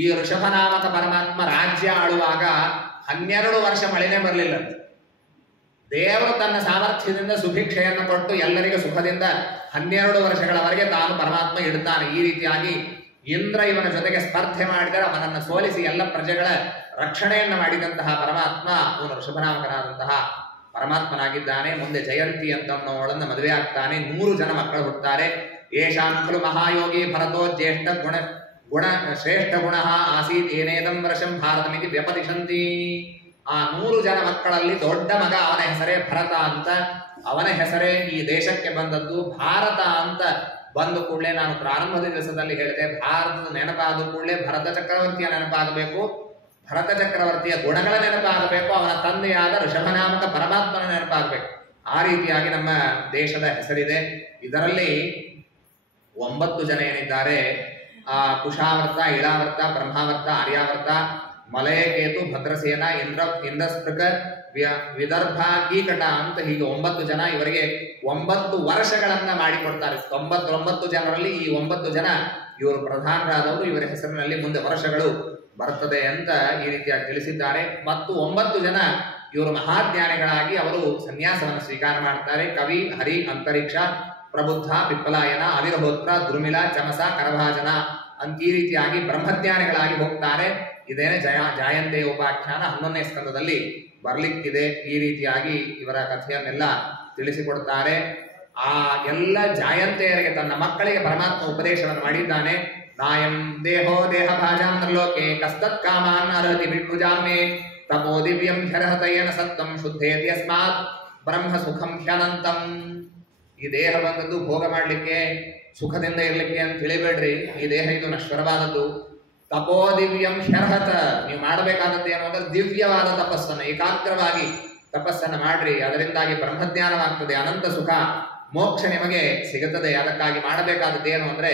ಈ ಋಷಭನಾಮಕ ಪರಮಾತ್ಮ ರಾಜ್ಯ ಆಳುವಾಗ 12 ವರ್ಷ ಮಳೆನೇ ಬರಲಿಲ್ಲ. ದೇವರು ತನ್ನ ಸಾಮರ್ಥ್ಯದಿಂದ ಸುಭಿಕ್ಷೆಯನ್ನು ಕೊಟ್ಟು ಎಲ್ಲರಿಗೂ ಸುಖದಿಂದ 12 ವರ್ಷಗಳವರೆಗೆ ತಾನು ಪರಮಾತ್ಮ ಇಡುತ್ತಾನೆ. ಈ ರೀತಿಯಾಗಿ ಇಂದ್ರ ಇವನ ಜೊತೆಗೆ ಸ್ಪರ್ಧೆ ಮಾಡಿದರೆ ಅವನನ್ನು ಸೋಲಿಸಿ ಎಲ್ಲ ಪ್ರಜೆಗಳ ರಕ್ಷಣೆಯನ್ನು ಮಾಡಿದಂತಹ ಪರಮಾತ್ಮ ಅವನು ಋಷಭನಾಮಕನಾದಂತಹ ಪರಮಾತ್ಮನಾಗಿದ್ದಾನೆ. ಮುಂದೆ ಜಯಂತಿ ಅಂತವಳನ್ನು ಮದುವೆ ಆಗ್ತಾನೆ. 100 ಜನ ಮಕ್ಕಳು ಹುಟ್ಟುತ್ತಾರೆ. ಯೇಷಾಂ ಖಲು ಮಹಾಯೋಗಿ ಭರತೋ ಜ್ಯೇಷ್ಠ ಶ್ರೇಷ್ಠ ಗುಣ ಆಸೀತ್ ಏನೇದಂ ವರ್ಷಂ ಭಾರತಮಿತಿ ವ್ಯಪದಿಶಂತಿ. ಆ 100 ಜನ ಮಕ್ಕಳಲ್ಲಿ ದೊಡ್ಡ ಮಗ, ಅವನ ಹೆಸರೇ ಭರತ ಅಂತ. ಅವನ ಹೆಸರೇ ಈ ದೇಶಕ್ಕೆ ಬಂದದ್ದು. ಭಾರತ ಅಂತ ಬಂದ ಕೂಡಲೇ ನಾನು ಪ್ರಾರಂಭದ ದಿವಸದಲ್ಲಿ ಹೇಳಿದೆ, ಭಾರತದ ನೆನಪಾದ ಕೂಡಲೇ ಭರತ ಚಕ್ರವರ್ತಿಯ ನೆನಪಾಗಬೇಕು, ಭರತ ಚಕ್ರವರ್ತಿಯ ಗುಣಗಳ ನೆನಪಾಗಬೇಕು, ಅವನ ತಂದೆಯಾದ ಋಷಭನಾಮಕ ಪರಮಾತ್ಮನ ನೆನಪಾಗಬೇಕು. ಆ ರೀತಿಯಾಗಿ ನಮ್ಮ ದೇಶದ ಹೆಸರಿದೆ. ಇದರಲ್ಲಿ 9 ಜನ ಏನಿದ್ದಾರೆ, ಆ ಕುಶಾವರ್ತ, ಇಳಾವರ್ತ, ಬ್ರಹ್ಮಾವರ್ತ, ಆರ್ಯಾವರ್ತ, ಮಲಯಕೇತು, ಭದ್ರಸೇನ, ಇಂದ್ರಸ್ಪೃಕ, ವಿದರ್ಭ, ಕೀಕಟ ಅಂತ ಹೀಗೆ 9 ಜನ. ಇವರಿಗೆ 9 ವರ್ಷಗಳನ್ನ ಮಾಡಿಕೊಡ್ತಾರೆ. 99 ಜನರಲ್ಲಿ ಈ 9 ಜನ ಇವರು ಪ್ರಧಾನರಾದವರು. ಇವರ ಹೆಸರಿನಲ್ಲಿ ಮುಂದೆ ವರ್ಷಗಳು ಬರುತ್ತದೆ ಅಂತ ಈ ರೀತಿಯಾಗಿ ತಿಳಿಸಿದ್ದಾರೆ. ಮತ್ತು 9 ಜನ ಇವರು ಮಹಾಜ್ಞಾನಿಗಳಾಗಿ ಅವರು ಸನ್ಯಾಸವನ್ನು ಸ್ವೀಕಾರ ಮಾಡ್ತಾರೆ. ಕವಿ, ಹರಿ, ಅಂತರಿಕ್ಷ, ಪ್ರಬುದ್ಧ, ಪಿಪ್ಪಲಾಯನ, ಅವಿರಹೋತ್ರ, ದುರ್ಮಿಲ, ಚಮಸ, ಕರಭಾಜನ ಅಂತ ಈ ರೀತಿಯಾಗಿ ಬ್ರಹ್ಮಜ್ಞಾನಿಗಳಾಗಿ ಹೋಗ್ತಾರೆ. ಇದೇನೆ ಜಾಯಂತೆಯ ಉಪಾಖ್ಯಾನ 11ನೇ ಸ್ಕಂದದಲ್ಲಿ ಬರ್ಲಿಕ್ಕಿದೆ. ಈ ರೀತಿಯಾಗಿ ಇವರ ಕಥೆಯನ್ನೆಲ್ಲ ತಿಳಿಸಿಕೊಡ್ತಾರೆ. ಆ ಎಲ್ಲ ಜಾಯಂತೆಯರಿಗೆ ತನ್ನ ಮಕ್ಕಳಿಗೆ ಪರಮಾತ್ಮ ಉಪದೇಶವನ್ನು ಮಾಡಿದ್ದಾನೆ. ನಾಯಂ ದೇಹೋ ದೇಹ ಭಾಜಾಂ ಲೋಕೆ ಕಸ್ತತ್ ಕಾಮಾನ್ ಅರ್ಹತಿ ಬಿಡ್ಭುಜಾಮೆ ತಪೋ ದಿವ್ಯಂ ಹ್ಯರ್ಹತಯನ ಸತ್ತಂ ಶುದ್ಧೇತ್ಯಸ್ಮಾತ್ ಬ್ರಹ್ಮ ಸುಖಂ ಹ್ಯನಂತಂ. ಈ ದೇಹ ಬಂದದ್ದು ಭೋಗ ಮಾಡಲಿಕ್ಕೆ, ಸುಖದಿಂದ ಇರಲಿಕ್ಕೆ ಅಂತ ತಿಳಿಬೇಡ್ರಿ. ಈ ದೇಹ ಇದು ನಶ್ವರವಾದದ್ದು. ತಪೋ ದಿವ್ಯಂ ಹ್ಯರ್ಹತ, ನೀವು ಮಾಡಬೇಕಾದದ್ದು ಏನು ಅಂದ್ರೆ ದಿವ್ಯವಾದ ತಪಸ್ಸನ್ನು, ಏಕಾಗ್ರವಾಗಿ ತಪಸ್ಸನ್ನು ಮಾಡ್ರಿ. ಅದರಿಂದಾಗಿ ಬ್ರಹ್ಮಜ್ಞಾನವಾಗ್ತದೆ, ಅನಂತ ಸುಖ ಮೋಕ್ಷ ನಿಮಗೆ ಸಿಗುತ್ತದೆ. ಅದಕ್ಕಾಗಿ ಮಾಡಬೇಕಾದದ್ದು ಏನು ಅಂದ್ರೆ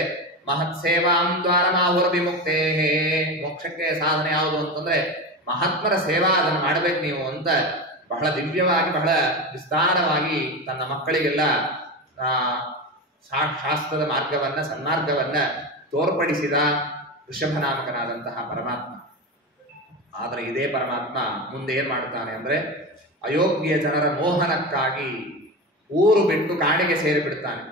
ಮಹತ್ ಸೇವಾಂ ದ್ವಾರಮಾಹುರ್ವಿಮುಕ್ತೇ. ಮೋಕ್ಷಕ್ಕೆ ಸಾಧನೆ ಯಾವುದು ಅಂತಂದ್ರೆ ಮಹಾತ್ಮರ ಸೇವಾ, ಅದನ್ನು ಮಾಡಬೇಕು ನೀವು ಅಂತ ಬಹಳ ದಿವ್ಯವಾಗಿ, ಬಹಳ ವಿಸ್ತಾರವಾಗಿ ತನ್ನ ಮಕ್ಕಳಿಗೆಲ್ಲ ಶಾಸ್ತ್ರದ ಮಾರ್ಗವನ್ನ, ಸನ್ಮಾರ್ಗವನ್ನ ತೋರ್ಪಡಿಸಿದ ಋಷಭನಾಮಕನಾದಂತಹ ಪರಮಾತ್ಮ. ಆದರೆ ಇದೇ ಪರಮಾತ್ಮ ಮುಂದೆ ಏನ್ ಮಾಡ್ತಾನೆ ಅಂದ್ರೆ, ಅಯೋಗ್ಯ ಜನರ ಮೋಹನಕ್ಕಾಗಿ ಊರು ಬಿಟ್ಟು ಕಾಡಿಗೆ ಸೇರಿ ಬಿಡ್ತಾನೆ.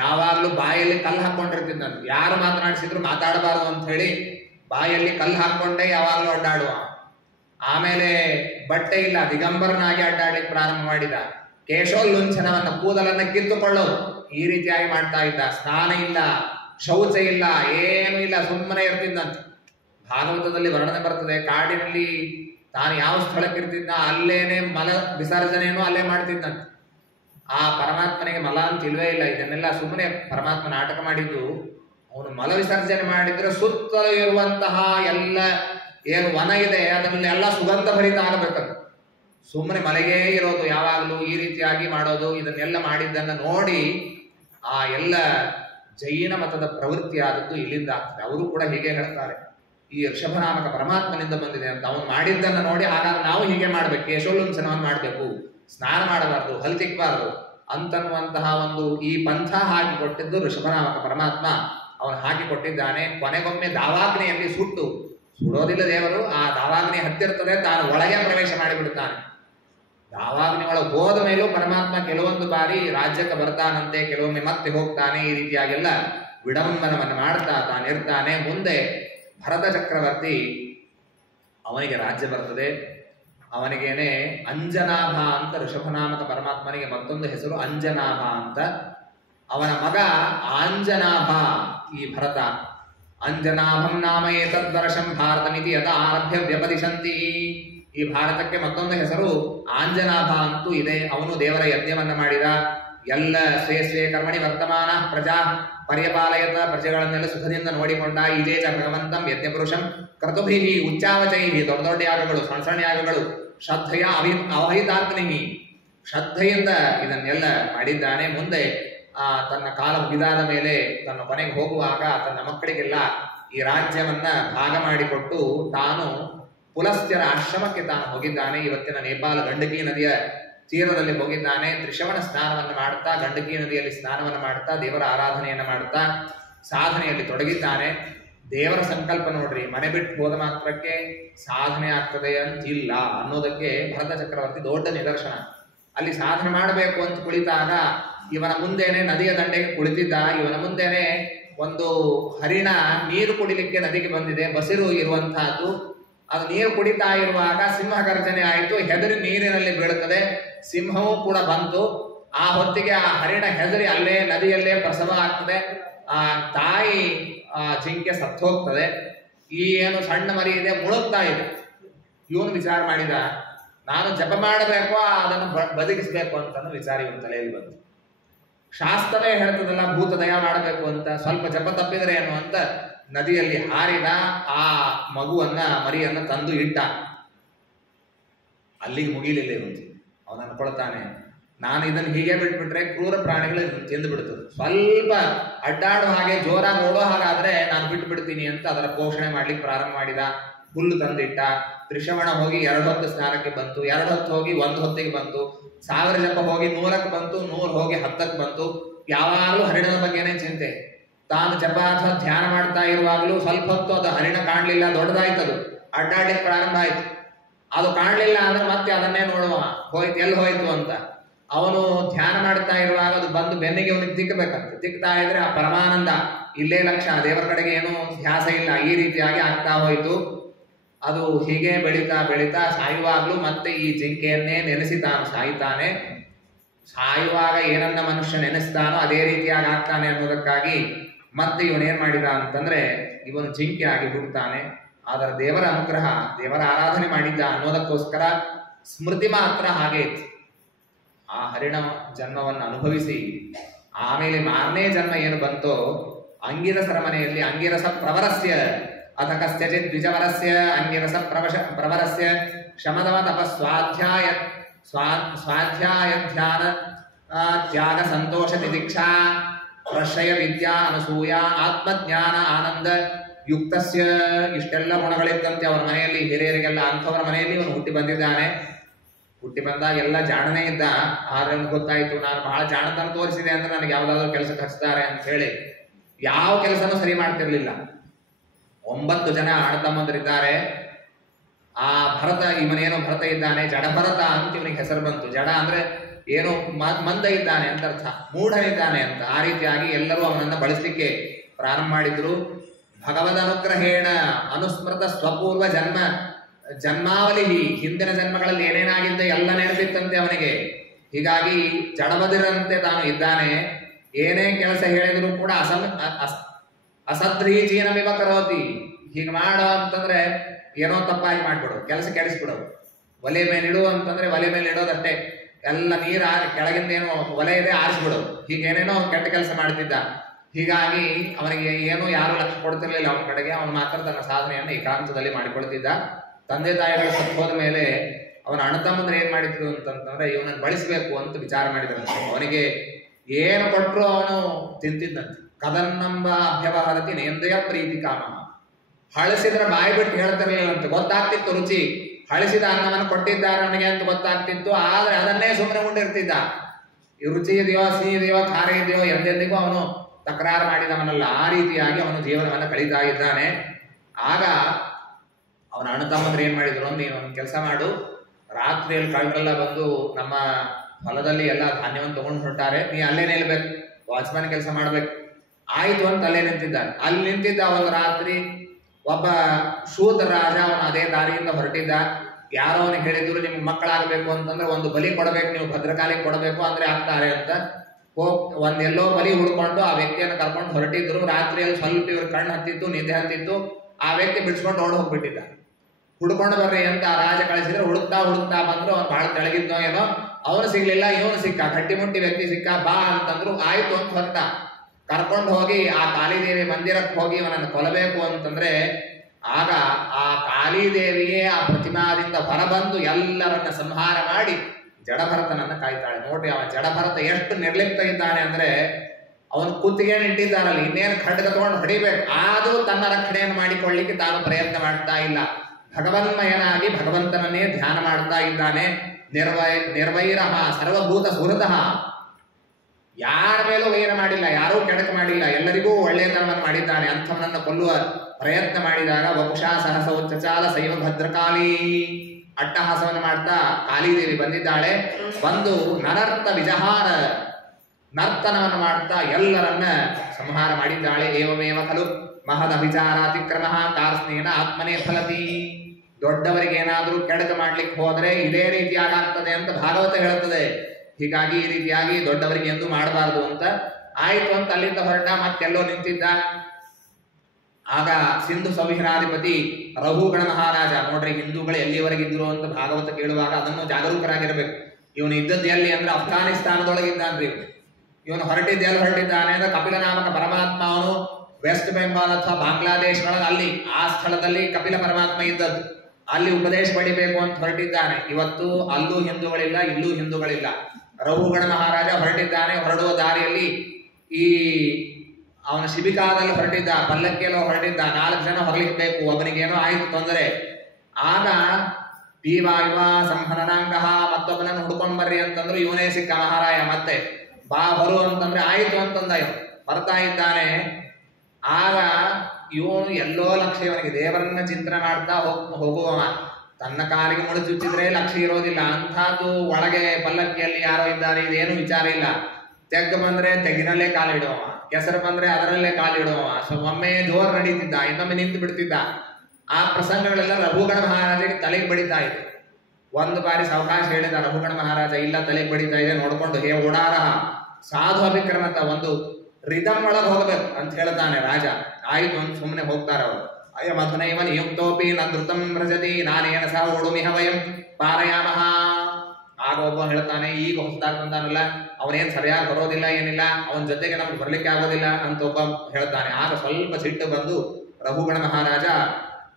ಯಾವಾಗಲೂ ಬಾಯಲ್ಲಿ ಕಲ್ಲು ಹಾಕೊಂಡಿರ್ತಿದ್ದಂತೆ. ಯಾರು ಮಾತನಾಡಿಸಿದ್ರು ಮಾತಾಡಬಾರದು ಅಂತ ಹೇಳಿ ಬಾಯಲ್ಲಿ ಕಲ್ಲು ಹಾಕೊಂಡೇ ಯಾವಾಗಲೂ ಅಡ್ಡಾಡುವ. ಆಮೇಲೆ ಬಟ್ಟೆ ಇಲ್ಲ, ದಿಗಂಬರನಾಗಿ ಅಡ್ಡಾಡ್ಲಿಕ್ಕೆ ಪ್ರಾರಂಭ ಮಾಡಿದ. ಕೇಶೋಲ್ಲುಂಚನವನ್ನ, ಕೂದಲನ್ನ ಕಿತ್ತುಕೊಳ್ಳೋದು, ಈ ರೀತಿಯಾಗಿ ಮಾಡ್ತಾ ಇದ್ದ. ಸ್ನಾನ ಇಲ್ಲ, ಶೌಚ ಇಲ್ಲ, ಏನೂ ಇಲ್ಲ, ಸುಮ್ಮನೆ ಇರ್ತಿದ್ದಂತೆ. ಭಾಗವತದಲ್ಲಿ ವರ್ಣನೆ ಬರ್ತದೆ, ಕಾಡಿನಲ್ಲಿ ತಾನು ಯಾವ ಸ್ಥಳಕ್ಕೆ ಇರ್ತಿದ್ದ ಅಲ್ಲೇನೆ ಮಲ ವಿಸರ್ಜನೆಯನ್ನು ಅಲ್ಲೇ ಮಾಡ್ತಿದ್ದಂತೆ. ಆ ಪರಮಾತ್ಮನಿಗೆ ಮಲ ಅಂತ ಇಲ್ವೇ ಇಲ್ಲ. ಇದನ್ನೆಲ್ಲ ಸುಮ್ಮನೆ ಪರಮಾತ್ಮ ನಾಟಕ ಮಾಡಿದ್ದು. ಅವನು ಮಲ ವಿಸರ್ಜನೆ ಮಾಡಿದ್ರೆ ಸುತ್ತಲೂ ಇರುವಂತಹ ಎಲ್ಲ ಏನು ವನ ಇದೆ ಅದನ್ನೆಲ್ಲ ಸುಗಂಧ ಭರಿತ ಆಗಬೇಕಂತ. ಸುಮ್ಮನೆ ಮಲೆಗೇ ಇರೋದು ಯಾವಾಗಲೂ ಈ ರೀತಿಯಾಗಿ ಮಾಡೋದು, ಇದನ್ನೆಲ್ಲ ಮಾಡಿದ್ದನ್ನು ನೋಡಿ ಆ ಎಲ್ಲ ಜೈನ ಮತದ ಪ್ರವೃತ್ತಿ ಆದದ್ದು ಇಲ್ಲಿಂದ ಆಗ್ತದೆ. ಅವರು ಕೂಡ ಹೀಗೆ ಹೇಳ್ತಾರೆ, ಈ ಋಷಭನಾಮಕ ಪರಮಾತ್ಮನಿಂದ ಬಂದಿದೆ ಅಂತ. ಅವನು ಮಾಡಿದ್ದನ್ನು ನೋಡಿ ಹಾಗಾದ್ರೆ ನಾವು ಹೀಗೆ ಮಾಡ್ಬೇಕು, ಕೇಶೋಲ್ಲಂಘನವನ್ನು ಮಾಡಬೇಕು, ಸ್ನಾನ ಮಾಡಬಾರ್ದು, ಹಲ್ ತಿಕ್ಕಬಾರ್ದು ಅಂತನ್ನುವಂತಹ ಒಂದು ಈ ಪಂಥ ಹಾಕಿಕೊಟ್ಟಿದ್ದು ಋಷಭನಾಮಕ ಪರಮಾತ್ಮ. ಅವನು ಹಾಕಿಕೊಟ್ಟಿದ್ದಾನೆ. ಕೊನೆಗೊಮ್ಮೆ ದಾವಾಗ್ನೆಯಲ್ಲಿ ಸುಡೋದಿಲ್ಲ ದೇವರು, ಆ ದಾವಾಗ್ನಿ ಹತ್ತಿರ್ತದೆ, ತಾನು ಒಳಗೆ ಪ್ರವೇಶ ಮಾಡಿಬಿಡುತ್ತಾನೆ. ದಾವಾಗ್ನಿ ಒಳಗೆ ಹೋದ ಮೇಲೂ ಪರಮಾತ್ಮ ಕೆಲವೊಂದು ಬಾರಿ ರಾಜ್ಯಕ್ಕೆ ಬರ್ತಾನಂತೆ, ಕೆಲವೊಮ್ಮೆ ಮತ್ತೆ ಹೋಗ್ತಾನೆ. ಈ ರೀತಿಯಾಗೆಲ್ಲ ವಿಡಂಬನವನ್ನು ಮಾಡ್ತಾ ತಾನಿರ್ತಾನೆ. ಮುಂದೆ ಭರತ ಚಕ್ರವರ್ತಿ, ಅವನಿಗೆ ರಾಜ್ಯ ಬರ್ತದೆ. ಅವನಿಗೇನೆ ಅಂಜನಾಭ ಅಂತ, ಋಷಭನಾಮಕ ಪರಮಾತ್ಮನಿಗೆ ಮತ್ತೊಂದು ಹೆಸರು ಅಂಜನಾಭ ಅಂತ. ಅವನ ಮಗ ಆಂಜನಾಭ ಈ ಭರತ. ಅಂಜನಾಭಂ ನಾಮ ಏತದ್ದರ್ಶಂ ಭಾರತಮಿತಿ ಯದ ಆರಭ್ಯ ವ್ಯಪದಿಶಂತಿ. ಈ ಭಾರತಕ್ಕೆ ಮತ್ತೊಂದು ಹೆಸರು ಆಂಜನಾಭ ಅಂತೂ ಇದೆ. ಅವನು ದೇವರ ಯಜ್ಞವನ್ನ ಮಾಡಿದ. ಎಲ್ಲ ಸ್ವೇ ಸ್ವೇ ಕರ್ಮಣಿ ವರ್ತಮಾನ ಪ್ರಜಾ ಪರ್ಯಪಾಲಯತ, ಪ್ರಜೆಗಳನ್ನೆಲ್ಲ ಸುಖದಿಂದ ನೋಡಿಕೊಂಡ. ಇದೇ ಚ ಭಗವಂತಂ ಯಜ್ಞಪುರುಷಂ ಕ್ರತುಭಿಹಿ ಉಚ್ಚಾವಚೈಹಿ, ದೊಡ್ಡ ದೊಡ್ಡ ಯಾಗಗಳು, ಸಣ್ಣ ಸಣ್ಣ ಯಾಗಗಳು, ಶ್ರದ್ಧೆಯ ಅವಹಿತಾಗ್ನಿಹಿ, ಶ್ರದ್ಧೆಯಿಂದ ಇದನ್ನೆಲ್ಲ ಮಾಡಿದ್ದಾನೆ. ಮುಂದೆ ತನ್ನ ಕಾಲ ಮುಗಿದಾದ ಮೇಲೆ ತನ್ನ ಕೊನೆಗೆ ಹೋಗುವಾಗ ತನ್ನ ಮಕ್ಕಳಿಗೆಲ್ಲ ಈ ರಾಜ್ಯವನ್ನ ಭಾಗ ಮಾಡಿಕೊಟ್ಟು ತಾನು ಪುಲಸ್ತ್ಯರ ಆಶ್ರಮಕ್ಕೆ ತಾನು ಹೋಗಿದ್ದಾನೆ. ಇವತ್ತಿನ ನೇಪಾಳ ಗಂಡಕಿ ನದಿಯ ತೀರದಲ್ಲಿ ಹೋಗಿದ್ದಾನೆ. ತ್ರಿಶವಣ ಸ್ನಾನವನ್ನು ಮಾಡ್ತಾ, ಗಂಡಕಿ ನದಿಯಲ್ಲಿ ಸ್ನಾನವನ್ನು ಮಾಡ್ತಾ, ದೇವರ ಆರಾಧನೆಯನ್ನು ಮಾಡ್ತಾ ಸಾಧನೆಯಲ್ಲಿ ತೊಡಗಿದ್ದಾನೆ. ದೇವರ ಸಂಕಲ್ಪ ನೋಡ್ರಿ, ಮನೆ ಬಿಟ್ಟು ಹೋದ ಮಾತ್ರಕ್ಕೆ ಸಾಧನೆ ಆಗ್ತದೆ ಅಂತಿಲ್ಲ ಅನ್ನೋದಕ್ಕೆ ಭರತ ಚಕ್ರವರ್ತಿ ದೊಡ್ಡ ನಿದರ್ಶನ. ಅಲ್ಲಿ ಸಾಧನೆ ಮಾಡಬೇಕು ಅಂತ ಕುಳಿತಾಗ ಇವನ ಮುಂದೆನೆ ನದಿಯ ದಂಡೆಗೆ ಕುಳಿತಿದ್ದ. ಇವನ ಮುಂದೆನೆ ಒಂದು ಹರಿಣ ನೀರು ಕುಡಿಲಿಕ್ಕೆ ನದಿಗೆ ಬಂದಿದೆ, ಬಸಿರು ಇರುವಂತಹದ್ದು. ಅದು ನೀರು ಕುಡಿತಾ ಇರುವಾಗ ಸಿಂಹ ಗರ್ಜನೆ ಆಯಿತು, ಹೆದರಿ ನೀರಿನಲ್ಲಿ ಬೀಳುತ್ತದೆ. ಸಿಂಹವೂ ಕೂಡ ಬಂತು. ಆ ಹೊತ್ತಿಗೆ ಆ ಹರಿಣ ಹೆದರಿ ಅಲ್ಲೇ ನದಿಯಲ್ಲೇ ಪ್ರಸವ ಆಗ್ತದೆ. ಆ ತಾಯಿ ಜಿಂಕೆ ಸತ್ತೋಗ್ತದೆ. ಈ ಏನು ಸಣ್ಣ ಮರಿ ಇದೆ ಮುಳುಗ್ತಾ ಇದೆ. ಇವನು ವಿಚಾರ ಮಾಡಿದ, ನಾನು ಜಪ ಮಾಡಬೇಕು, ಅದನ್ನು ಬದುಕಿಸ್ಬೇಕು ಅಂತ ವಿಚಾರ ಇವನ ತಲೆಯಲ್ಲಿ ಬಂತು. ಶಾಸ್ತ್ರವೇ ಹೇಳ್ತದಲ್ಲ ಭೂತ ದಯ ಮಾಡಬೇಕು ಅಂತ, ಸ್ವಲ್ಪ ಜಪ ತಪ್ಪಿದ್ರೆ ಏನು ಅಂತ ನದಿಯಲ್ಲಿ ಹಾರಿದ. ಆ ಮಗುವನ್ನ ಮರಿಯನ್ನ ತಂದು ಇಟ್ಟ. ಅಲ್ಲಿಗೆ ಮುಗಿಲಿಲ್ಲ ಇವನು. ಅವನು ಅನ್ಕೊಳ್ತಾನೆ, ನಾನು ಇದನ್ನು ಹೀಗೆ ಬಿಟ್ಬಿಟ್ರೆ ಕ್ರೂರ ಪ್ರಾಣಿಗಳು ಇದನ್ನು ತಿಂದು ಬಿಡ್ತದೆ. ಸ್ವಲ್ಪ ಅಡ್ಡಾಡೋ ಹಾಗೆ ಜೋರಾಗಿ ಓಡೋ ಹಾಗಾದ್ರೆ ನಾನು ಬಿಟ್ಟು ಬಿಡ್ತೀನಿ ಅಂತ ಅದರ ಪೋಷಣೆ ಮಾಡ್ಲಿಕ್ಕೆ ಪ್ರಾರಂಭ ಮಾಡಿದ. ಹುಲ್ಲು ತಂದಿಟ್ಟ. ತ್ರಿಶವಣ ಹೋಗಿ 2 ಹೊತ್ತು ಸ್ನಾನಕ್ಕೆ ಬಂತು, 2 ಹೊತ್ತು ಹೋಗಿ 1 ಹೊತ್ತಿಗೆ ಬಂತು, 1000 ಜಪ ಹೋಗಿ 100ಕ್ಕೆ ಬಂತು, 100 ಹೋಗಿ 10ಕ್ಕೆ ಬಂತು. ಯಾವಾಗಲೂ ಹರಿಣನ ಬಗ್ಗೆನೇ ಚಿಂತೆ. ತಾನು ಜಪ ಅಥವಾ ಧ್ಯಾನ ಮಾಡ್ತಾ ಇರುವಾಗಲೂ ಸ್ವಲ್ಪ ಹೊತ್ತು ಅದು ಹರಿಣ ಕಾಣಲಿಲ್ಲ, ದೊಡ್ಡದಾಯ್ತದು, ಅಡ್ಡಾಡ್ಲಿಕ್ಕೆ ಪ್ರಾರಂಭ ಆಯ್ತು. ಅದು ಕಾಣಲಿಲ್ಲ ಅಂದ್ರೆ ಮತ್ತೆ ಅದನ್ನೇ ನೋಡುವ, ಹೋಯ್ತು ಎಲ್ಲಿ ಹೋಯ್ತು ಅಂತ. ಅವನು ಧ್ಯಾನ ಮಾಡ್ತಾ ಇರುವಾಗ ಅದು ಬಂದು ಬೆನ್ನಿಗೆ ಅವನಿಗೆ ತಿಕ್ಕಬೇಕಂತ. ತಿಕ್ತಾ ಇದ್ರೆ ಆ ಪರಮಾನಂದ ಇಲ್ಲೇ ಲಕ್ಷ್ಯ, ದೇವರ ಕಡೆಗೆ ಏನೂ ಧ್ಯಾಸ ಇಲ್ಲ. ಈ ರೀತಿಯಾಗಿ ಆಗ್ತಾ ಹೋಯ್ತು. ಅದು ಹೀಗೆ ಬೆಳೀತಾ ಬೆಳೀತಾ ಸಾಯುವಾಗ್ಲೂ ಮತ್ತೆ ಈ ಜಿಂಕೆಯನ್ನೇ ನೆನೆಸಿ ತಾನು ಸಾಯ್ತಾನೆ. ಸಾಯುವಾಗ ಏನನ್ನ ಮನುಷ್ಯ ನೆನೆಸ್ತಾನೋ ಅದೇ ರೀತಿಯಾಗಿ ಆಗ್ತಾನೆ ಅನ್ನೋದಕ್ಕಾಗಿ ಮತ್ತೆ ಇವನೇನ್ ಮಾಡಿದ ಅಂತಂದ್ರೆ ಇವನು ಜಿಂಕೆ ಆಗಿ ಹುಟ್ಟುತ್ತಾನೆ. ಆದರೆ ದೇವರ ಅನುಗ್ರಹ, ದೇವರ ಆರಾಧನೆ ಮಾಡಿದ್ದ ಅನ್ನೋದಕ್ಕೋಸ್ಕರ ಸ್ಮೃತಿ ಮಾತ್ರ ಹಾಗೆ ಇತ್ತು. ಆ ಹರಿಣ ಜನ್ಮವನ್ನು ಅನುಭವಿಸಿ ಆಮೇಲೆ 4ನೇ ಜನ್ಮ ಏನು ಬಂತೋ, ಅಂಗಿರಸರ ಮನೆಯಲ್ಲಿ ಅಂಗಿರಸ ಪ್ರವರಸ್ಯ ಅಥ ಕಸ್ಯಚಿತ್ ದ್ವಿಜವರಸ್ಯ ಅಂಗಿರಸ ಪ್ರವರಸ್ಯ ಶಮದಮ ತಪ ಸ್ವಾಧ್ಯಾಯ ಧ್ಯಾನ ತ್ಯಾಗ ಸಂತೋಷ ತಿತಿಕ್ಷಾ ಪ್ರಶ್ರಯ ವಿದ್ಯಾ ಅನಸೂಯ ಆತ್ಮಜ್ಞಾನ ಆನಂದ ಯುಕ್ತಸ್ಯ. ಇಷ್ಟೆಲ್ಲ ಗುಣಗಳಿದ್ದಂತೆ ಅವನ ಮನೆಯಲ್ಲಿ, ಹಿರಿಯರಿಗೆಲ್ಲ. ಅಂಥವರ ಮನೆಯಲ್ಲಿ ಇವನು ಹುಟ್ಟಿ ಬಂದಿದ್ದಾನೆ. ಹುಟ್ಟಿ ಬಂದಾಗ ಎಲ್ಲ ಜಾಣನೇ ಇದ್ದ. ಆದ್ರೆ ಗೊತ್ತಾಯ್ತು, ನಾನು ಬಹಳ ಜಾಣತನ ತೋರಿಸಿದೆ ಅಂದ್ರೆ ನನಗೆ ಯಾವ್ದಾದ್ರು ಕೆಲಸಕ್ಕೆ ಹಚ್ತಾರೆ ಅಂತ ಹೇಳಿ ಯಾವ ಕೆಲಸನೂ ಸರಿ ಮಾಡ್ತಿರ್ಲಿಲ್ಲ. 9 ಜನ ಅಣ್ಣತಮ್ಮಂದಿರಿದ್ದಾರೆ. ಆ ಭರತ, ಇವನೇನೋ ಭರತ ಇದ್ದಾನೆ, ಜಡಭರತ ಅಂತ ಇವನಿಗೆ ಹೆಸರು ಬಂತು. ಜಡ ಅಂದ್ರೆ ಏನೋ ಮಂದ ಇದ್ದಾನೆ ಅಂತ ಅರ್ಥ, ಮೂಢನಿದ್ದಾನೆ ಅಂತ. ಆ ರೀತಿಯಾಗಿ ಎಲ್ಲರೂ ಅವನನ್ನ ಬಳಸಲಿಕ್ಕೆ ಪ್ರಾರಂಭ ಮಾಡಿದ್ರು. ಭಗವದ್ ಅನುಗ್ರಹೇಣ ಅನುಸ್ಮೃತ ಸ್ವಪೂರ್ವ ಜನ್ಮಾವಲಿ, ಹಿಂದಿನ ಜನ್ಮಗಳಲ್ಲಿ ಏನೇನಾಗಿದ್ದ ಎಲ್ಲ ನೆನಪಿತ್ತಂತೆ ಅವನಿಗೆ. ಹೀಗಾಗಿ ಜಡಬದಿರಂತೆ ತಾನು ಇದ್ದಾನೆ. ಏನೇ ಕೆಲಸ ಹೇಳಿದ್ರು ಕೂಡ ಅಸದ್ರೀಚೀನಮಿವ ಕರೋತಿ. ಹೀಗೆ ಮಾಡೋ ಅಂತಂದ್ರೆ ಏನೋ ತಪ್ಪಾಗಿ ಮಾಡ್ಬಿಡು, ಕೆಲಸ ಕೆಡಿಸ್ಬಿಡು. ಒಲೆ ಮೇಲೆ ಇಡು ಅಂತಂದ್ರೆ ಒಲೆ ಮೇಲೆ ಇಡೋದಷ್ಟೇ, ಎಲ್ಲ ನೀರು ಕೆಳಗಿಂದ ಏನೋ ಒಲೆ ಇದೆ ಆರಿಸ್ಬಿಡು. ಹೀಗೇನೇನೋ ಕೆಟ್ಟ ಕೆಲಸ ಮಾಡ್ತಿದ್ದ. ಹೀಗಾಗಿ ಅವನಿಗೆ ಏನೂ ಯಾರು ಲಕ್ಷ್ಯ ಕೊಡ್ತಿರ್ಲಿಲ್ಲ ಅವನ ಕಡೆಗೆ. ಅವನು ಮಾತ್ರ ತನ್ನ ಸಾಧನೆಯನ್ನು ಏಕಾಂತದಲ್ಲಿ ಮಾಡಿಕೊಳ್ತಿದ್ದ. ತಂದೆ ತಾಯಿಗಳ ಸತ್ತು ಹೋದ ಮೇಲೆ ಅವನ ಅಣ್ಣತಮ್ಮಂದ್ರೆ ಏನ್ ಮಾಡಿದ್ರು ಅಂತಂದ್ರೆ ಇವನನ್ನು ಬಳಸಬೇಕು ಅಂತ ವಿಚಾರ ಮಾಡಿದ್ರಂತೆ. ಅವನಿಗೆ ಏನು ಕೊಟ್ಟರು ಅವನು ತಿಂತಿದ್ದಂತೆ. ಕದನ್ನಂಬ ಅಭ್ಯವಹಾರತಿ ನೇಂದ್ರಿಯ ಪ್ರೀತಿ ಕಾಮ. ಹಳಸಿದ್ರೆ ಬಾಯಿ ಬಿಟ್ಟು ಹೇಳ್ತಿರ್ಲಿಲ್ಲ ಅಂತ, ಗೊತ್ತಾಗ್ತಿತ್ತು ರುಚಿ. ಹಳಸಿದ ಅನ್ನವನ್ನು ಕೊಟ್ಟಿದ್ದಾರೆ ನನಗೆ ಅಂತ ಗೊತ್ತಾಗ್ತಿತ್ತು. ಆದ್ರೆ ಅದನ್ನೇ ಸುಮ್ಮನೆ ಉಂಡಿರ್ತಿದ್ದ. ಈ ರುಚಿ ಇದೆಯೋ, ಸಿಹಿ ಇದೆಯೋ, ಖಾರ ಇದೆಯೋ ಎಂದೆಂದಿಗೂ ಅವನು ತಕರಾರು ಮಾಡಿದವನಲ್ಲ. ಆ ರೀತಿಯಾಗಿ ಅವನು ಜೀವನವನ್ನು ಕಳೀತಾ ಇದ್ದಾನೆ. ಆಗ ಅವನ ಅಣ್ಣ ತಮ್ಮಂದ್ರೆ ಏನ್ ಮಾಡಿದ್ರು, ನೀನು ಒಂದು ಕೆಲಸ ಮಾಡು, ರಾತ್ರಿಯಲ್ಲಿ ಕಳ್ಳರೆಲ್ಲ ಬಂದು ನಮ್ಮ ಹೊಲದಲ್ಲಿ ಎಲ್ಲ ಧಾನ್ಯವನ್ನು ತಗೊಂಡು ಹೊರಟಾರೆ, ನೀ ಅಲ್ಲೇ ನಿಲ್ಬೇಕು, ವಾಚ್ಮನ್ ಕೆಲಸ ಮಾಡ್ಬೇಕು. ಆಯ್ತು ಅಂತ ಅಲ್ಲೇ ನಿಂತಿದ್ದಾನೆ. ಅಲ್ಲಿ ನಿಂತಿದ್ದ ಒಂದು ರಾತ್ರಿ ಒಬ್ಬ ಶೂದ್ರ ರಾಜ, ಅವನು ಅದೇ ದಾರಿಯಿಂದ ಹೊರಟಿದ್ದ. ಯಾರೋ ಅವನಿಗೆ ಹೇಳಿದ್ರು, ನಿಮ್ಗೆ ಮಕ್ಕಳಾಗಬೇಕು ಅಂತಂದ್ರೆ ಒಂದು ಬಲಿ ಕೊಡಬೇಕು, ನೀವು ಭದ್ರಕಾಲಿಗೆ ಕೊಡಬೇಕು ಅಂದ್ರೆ ಆಗ್ತಾರೆ ಅಂತ. ಒಂದೆಲ್ಲೋ ಬಲಿ ಹುಡ್ಕೊಂಡು ಆ ವ್ಯಕ್ತಿಯನ್ನು ಕರ್ಕೊಂಡು ಹೊರಟಿದ್ರು. ರಾತ್ರಿಯಲ್ಲಿ ಸ್ವಲ್ಪ ಇವ್ರ ಕಣ್ಣು ಹತ್ತಿತ್ತು, ನಿದ್ದೆ ಹತ್ತಿತ್ತು. ಆ ವ್ಯಕ್ತಿ ಬಿಡಿಸ್ಕೊಂಡು ಓಡ್ ಹೋಗ್ಬಿಟ್ಟಿದ್ದ. ಹುಡ್ಕೊಂಡು ಬರ್ರಿ ಅಂತ ಆ ರಾಜ ಕಳಿಸಿದ್ರೆ ಹುಡುಕ್ತಾ ಬಂದ್ರು. ಅವ್ನು ಬಹಳ ತೆಳಗಿದ್ನೋ ಏನೋ, ಅವನು ಸಿಗ್ಲಿಲ್ಲ, ಇವನು ಸಿಕ್ಕ, ಗಟ್ಟಿಮುಟ್ಟಿ ವ್ಯಕ್ತಿ ಸಿಕ್ಕ. ಬಾ ಅಂತಂದ್ರು, ಆಯ್ತು ಅಂತ ಹೊರಟ. ಕರ್ಕೊಂಡು ಹೋಗಿ ಆ ಕಾಳಿದೇವಿ ಮಂದಿರಕ್ಕೆ ಹೋಗಿ ಇವನನ್ನು ಕೊಲ್ಲಬೇಕು ಅಂತಂದ್ರೆ, ಆಗ ಆ ಕಾಳಿದೇವಿಯೇ ಆ ಪ್ರತಿಮಾದಿಂದ ಹೊರಬಂದು ಎಲ್ಲರನ್ನ ಸಂಹಾರ ಮಾಡಿ ಜಡಭರತನನ್ನ ಕಾಯ್ತಾಳೆ. ನೋಡ್ರಿ, ಅವ ಜಡಭರತ ಎಷ್ಟು ನಿರ್ಲಿಪ್ತ ಇದ್ದಾನೆ ಅಂದ್ರೆ, ಅವನು ಕುತ್ತಿಗೆಯನ್ನು ಇಟ್ಟಿದ್ದಾರಲ್ಲ, ಇನ್ನೇನು ಖಡ್ಗ ತಗೊಂಡು ಹೊಡಿಬೇಕು, ಆದರೂ ತನ್ನ ರಕ್ಷಣೆಯನ್ನು ಮಾಡಿಕೊಳ್ಳಿಕ್ಕೆ ತಾನು ಪ್ರಯತ್ನ ಮಾಡ್ತಾ ಇಲ್ಲ. ಭಗವನ್ಮಯನಾಗಿ ಭಗವಂತನನ್ನೇ ಧ್ಯಾನ ಮಾಡ್ತಾ ಇದ್ದಾನೆ. ನಿರ್ವೈರಹ ಸರ್ವಭೂತ ಸುಹೃತಃ, ಯಾರ ಮೇಲೂ ವೈರ ಮಾಡಿಲ್ಲ, ಯಾರೂ ಕೆಡಕ ಮಾಡಿಲ್ಲ, ಎಲ್ಲರಿಗೂ ಒಳ್ಳೆಯತನವನ್ನು ಮಾಡಿದ್ದಾನೆ. ಅಂಥವನನ್ನು ಕೊಲ್ಲುವ ಪ್ರಯತ್ನ ಮಾಡಿದಾಗ ವಪುಷಾ ಸಹಸೌ ಚಚಾಲ ಶೈವ ಭದ್ರಕಾಳಿ, ಅಟ್ಟಹಾಸವನ್ನು ಮಾಡ್ತಾ ಕಾಳಿದೇವಿ ಬಂದಿದ್ದಾಳೆ. ಬಂದು ನರರ್ಥ ವಿಜಹಾರ, ನರ್ತನವನ್ನು ಮಾಡ್ತಾ ಎಲ್ಲರನ್ನ ಸಂಹಾರ ಮಾಡಿದ್ದಾಳೆ. ಏವಮೇವ ಖಲು ಮಹದ ವಿಚಾರಾತಿಕ್ರಮ ಕಾರ್ಸ್ನೇನ ಆತ್ಮನೇ ಫಲತಿ. ದೊಡ್ಡವರಿಗೆ ಏನಾದರೂ ಕೆಡಕ ಮಾಡ್ಲಿಕ್ಕೆ ಹೋದ್ರೆ ಇದೇ ರೀತಿಯಾಗಾಗ್ತದೆ ಅಂತ ಭಾಗವತ ಹೇಳುತ್ತದೆ. ಹೀಗಾಗಿ ಈ ರೀತಿಯಾಗಿ ದೊಡ್ಡವರಿಗೆ ಎಂದು ಮಾಡಬಾರದು ಅಂತ ಆಯ್ತು ಅಂತ ಅಲ್ಲಿಂದ ಹೊರಟ. ಮತ್ತೆಲ್ಲೋ ನಿಂತಿದ್ದ. ಆಗ ಸಿಂಧು ಸಂವಿಹರಾಧಿಪತಿ ರಘುಗಣ ಮಹಾರಾಜ, ನೋಡ್ರಿ ಹಿಂದೂಗಳು ಎಲ್ಲಿವರೆಗಿದ್ರು ಅಂತ ಭಾಗವತ ಕೇಳುವಾಗ ಅದನ್ನು ಜಾಗರೂಕರಾಗಿರ್ಬೇಕು. ಇವನು ಇದ್ದದ್ದು ಎಲ್ಲಿ ಅಂದ್ರೆ ಅಫ್ಘಾನಿಸ್ತಾನದೊಳಗಿದ್ದಾನ್ರಿ. ಇವನು ಹೊರಟಿದ್ದ ಎಲ್ಲಿ ಹೊರಟಿದ್ದಾನೆ ಅಂದ್ರೆ ಕಪಿಲ ನಾಮಕ ಪರಮಾತ್ಮ ಅವನು ವೆಸ್ಟ್ ಬೆಂಗಾಲ್ ಅಥವಾ ಬಾಂಗ್ಲಾದೇಶಗಳಲ್ಲಿ ಅಲ್ಲಿ ಆ ಸ್ಥಳದಲ್ಲಿ ಕಪಿಲ ಪರಮಾತ್ಮ ಇದ್ದದ್ದು. ಅಲ್ಲಿ ಉಪದೇಶ ಪಡಿಬೇಕು ಅಂತ ಹೊರಟಿದ್ದಾನೆ. ಇವತ್ತು ಅಲ್ಲೂ ಹಿಂದೂಗಳಿಲ್ಲ, ಇಲ್ಲೂ ಹಿಂದೂಗಳಿಲ್ಲ. ರಘುಗಣ ಮಹಾರಾಜ ಹೊರಟಿದ್ದಾನೆ. ಹೊರಡುವ ದಾರಿಯಲ್ಲಿ ಈ ಅವನ ಶಿಬಿಕಾದಲ್ಲಿ ಹೊರಟಿದ್ದ, ಪಲ್ಲಕ್ಕಿಯಲ್ಲೋ ಹೊರಟಿದ್ದ. 4 ಜನ ಹೊರಲಿಕ್ಬೇಕು, ಒಬ್ಬನಿಗೇನೋ ಆಯ್ತು ತೊಂದರೆ. ಆಗ ಪೀವಾಯುವ ಸಂಹನನಾಂಗ ಮತ್ತೊಬ್ಬನನ್ನು ಹುಡ್ಕೊಂಡ್ ಬರ್ರಿ ಅಂತಂದ್ರು. ಇವನೇ ಸಿಕ್ಕ ಮಹಾರಾಯ. ಮತ್ತೆ ಬಾ ಬರು ಅಂತಂದ್ರೆ ಆಯ್ತು ಅಂತಂದ. ಇವನು ಬರ್ತಾ ಇದ್ದಾನೆ. ಆಗ ಇವನು ಎಲ್ಲೋ ಲಕ್ಷ್ಯ, ಇವನಿಗೆ ದೇವರನ್ನ ಚಿಂತನೆ ಮಾಡ್ತಾ ಹೋಗುವವ. ತನ್ನ ಕಾಲಿಗೆ ಮುಳು ಚುಚ್ಚಿದ್ರೆ ಲಕ್ಷ್ಯ ಇರೋದಿಲ್ಲ. ಅಂಥದ್ದು ಒಳಗೆ ಪಲ್ಲಕ್ಕಿಯಲ್ಲಿ ಯಾರೋ ಇದ್ದಾರೆ, ಇದೇನು ವಿಚಾರ ಇಲ್ಲ. ತೆಗ್ಗ ಬಂದ್ರೆ ತೆಗ್ಗಿನಲ್ಲೇ ಕಾಲಿಡುವವ, ಕೆಸರು ಬಂದ್ರೆ ಅದರಲ್ಲೇ ಕಾಲಿಡುವವ. ಒಮ್ಮೆ ಜೋರ್ ನಡೀತಿದ್ದ, ಇನ್ನೊಮ್ಮೆ ನಿಂತು ಬಿಡ್ತಿದ್ದ. ಆ ಪ್ರಸಂಗಗಳೆಲ್ಲ ರಘುಗಣ ಮಹಾರಾಜಗೆ ತಲೆಗೆ ಬಡಿತಾ ಇದೆ. ಒಂದು ಬಾರಿ ಸಾವಕಾಶ ಹೇಳಿದ ರಘುಗಣ ಮಹಾರಾಜ, ಇಲ್ಲ ತಲೆಗೆ ಬಡಿತಾ ಇದೆ ನೋಡ್ಕೊಂಡು, ಹೇ ಓಡಾರಹ ಸಾಧು ಅಭಿಕ್ರಮತ, ಒಂದು ರಿದಮ್ ಒಳಗೆ ಹೋಗ್ಬೇಕು ಅಂತ ಹೇಳ್ತಾನೆ ರಾಜ. ಆಯ್ತು ಅಂತ ಸುಮ್ಮನೆ ಹೋಗ್ತಾರೆ ಅವರು. ಅಯ್ಯ ಮಧುನೈವ ನಿಯುಕ್ತೋಪಿ ನ ಧೃತಂ ವ್ರಜತಿ ನಾನೇನ ಸಹ ಓಡುಮಿಹ ವಯಂ ಪಾರಯಾಮಹ. ಆಗ ಒಬ್ಬ ಹೇಳ್ತಾನೆ, ಈಗ ಹೊಸದಾಗಿ ಬಂದಾನಲ್ಲ, ಅವನೇನ್ ಸರಿಯಾಗಿ ಬರೋದಿಲ್ಲ, ಏನಿಲ್ಲ, ಅವನ ಜೊತೆಗೆ ನಮ್ಗೆ ಬರ್ಲಿಕ್ಕೆ ಆಗೋದಿಲ್ಲ ಅಂತ ಒಬ್ಬ ಹೇಳ್ತಾನೆ. ಆಗ ಸ್ವಲ್ಪ ಸಿಟ್ಟು ಬಂದು ರಘುಗಣ ಮಹಾರಾಜ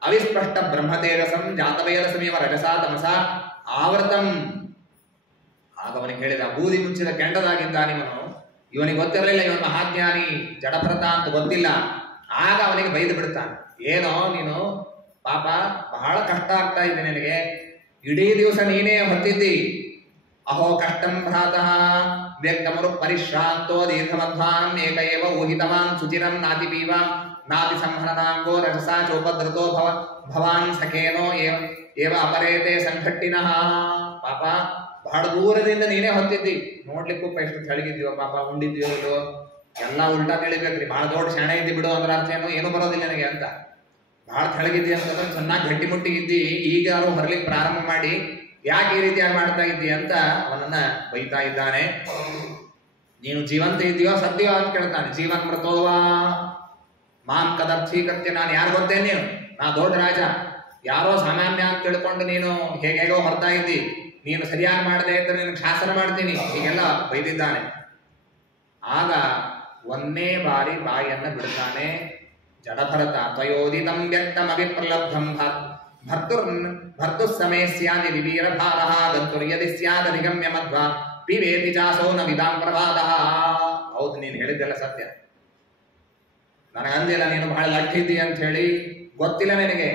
ಅವಿಸ್ಪಷ್ಟ ಬ್ರಹ್ಮತೇಜಸಂ ಜಾತವೇದ ಸಮೀವ ರಜಸಾ ತಮಸಾ ಆವೃತಂ. ಆಗ ಅವನಿಗೆ ಹೇಳಿದ, ಬೂದಿ ಮುಚ್ಚಿದ ಕೆಂಡದಾಗಿದ್ದಾನಿವನು, ಇವನಿಗೆ ಗೊತ್ತಿರಲಿಲ್ಲ ಇವನು ಮಹಾಜ್ಞಾನಿ ಜಡಭರತ ಅಂತ ಗೊತ್ತಿಲ್ಲ. ಆಗ ಅವನಿಗೆ ಬೈದು ಬಿಡ್ತಾನೆ, ಏನೋ ನೀನು ಪಾಪ ಬಹಳ ಕಷ್ಟ ಆಗ್ತಾ ಇದೆ ನಿನಗೆ, ಇಡೀ ದಿವಸ ನೀನೇ ಹೊತ್ತಿದ್ದಿ. ಅಹೋ ಕಷ್ಟಂ ಭ್ರಾತಃ ವ್ಯಕ್ತಮರು ಪರಿಶ್ರಾಂತೋ ದೀರ್ಘಮಧ್ವಾನ್ ಏಕ ಏವ ಊಹಿತವಾನ್ ಸುಚಿರಂ ನಾತಿ ಪೀವ ನಾತಿ ಸಂಹನನಾಂಗೋ ರಜಸಾ ಚೋಪದ್ರತೋ ಭವಾನ್ ಸಖೇನೋ ಏವ ಅಪರೇತೆ ಸಂಘಟ್ಟಿನಃ. ಪಾಪ ಬಹಳ ದೂರದಿಂದ ನೀನೇ ಹೊತ್ತಿದ್ದಿ. ನೋಡ್ಲಿಕ್ಕೂ ಎಷ್ಟು ತೆಳಗಿದ್ಯೋ ಪಾಪ, ಉಂಡಿದ್ಯೋ ಇಲ್ಲೋ ಎಲ್ಲ ಉಲ್ಟಾ ತಿಳಿಬೇಕ್ರಿ. ಬಹಳ ದೊಡ್ಡ ಶಾಣೆ ಇದ್ದಿ ಬಿಡು ಅಂದ್ರೆ ಅರ್ಥ ಏನು ಬರೋದಿಲ್ಲ ನನಗೆ ಅಂತ. ಬಹಳ ತೆಳಗಿದ್ದಿ ಅಂತಂದ್ರೆ ಚೆನ್ನಾಗಿ ಗಟ್ಟಿಮುಟ್ಟಿಗಿದ್ದಿ, ಈಗ ಯಾರು ಹೊರಲಿಕ್ಕೆ ಪ್ರಾರಂಭ ಮಾಡಿ ಯಾಕೆ ಈ ರೀತಿಯಾಗಿ ಮಾಡ್ತಾ ಇದ್ದಿ ಅಂತ ಅವನನ್ನ ಬೈತಾ ಇದ್ದಾನೆ. ನೀನು ಜೀವಂತ ಇದೆಯೋ ಸತ್ಯವೋ ಅಂತ ಕೇಳ್ತಾನೆ. ಜೀವನ್ ಮೃತೋವಾ ಮಾಂ ಕದರ್ಥೀಕೃತ್ಯ, ನಾನು ಯಾರು ಗೊತ್ತೇನೆ ನೀನು, ನಾ ದೊಡ್ಡ ರಾಜ, ಯಾರೋ ಸಾಮಾನ್ಯ ಅಂತ ತಿಳ್ಕೊಂಡು ನೀನು ಹೇಗೇಗೋ ಹೊರತಾ ಇದ್ದಿ, ನೀನು ಸರಿಯಾಗಿ ಮಾಡದೆ ಇದ್ರೆ ನಿನಗೆ ಶಾಸನ ಮಾಡ್ತೀನಿ, ಹೀಗೆಲ್ಲ ಬೈದಿದ್ದಾನೆ. ಆಗ ಒಂದೇ ಬಾರಿ ಬಾಯಿಯನ್ನ ಬಿಡ್ತಾನೆ ಜಡಭರತ. ತ್ವಯೋದಿತಂ ವ್ಯಕ್ತಂ ಅಭಿಪ್ರಲಬ್ಧಂ ಭರ್ತುರ್ ಸಮೇ ಸ್ಯಾದಿ ವಿವೀರ ಭಾರಃ ಗಂತುರ್ ಯದಿ ಸ್ಯಾದ ನಿಗಮ್ಯ ಮಧ್ವ ಪಿಬೇತಿ ಚಾಸೋ ನ ವಿದಾಂ ಪ್ರವಾದಃ. ಹೌದು, ನೀನು ಹೇಳಿದ್ದೆಲ್ಲ ಸತ್ಯ. ನನಗಂದಿಲ್ಲ ನೀನು ಬಹಳ ಲಟ್ಟಿದ್ದಿ ಅಂತ ಹೇಳಿ, ಗೊತ್ತಿಲ್ಲ ನಿನಗೆ.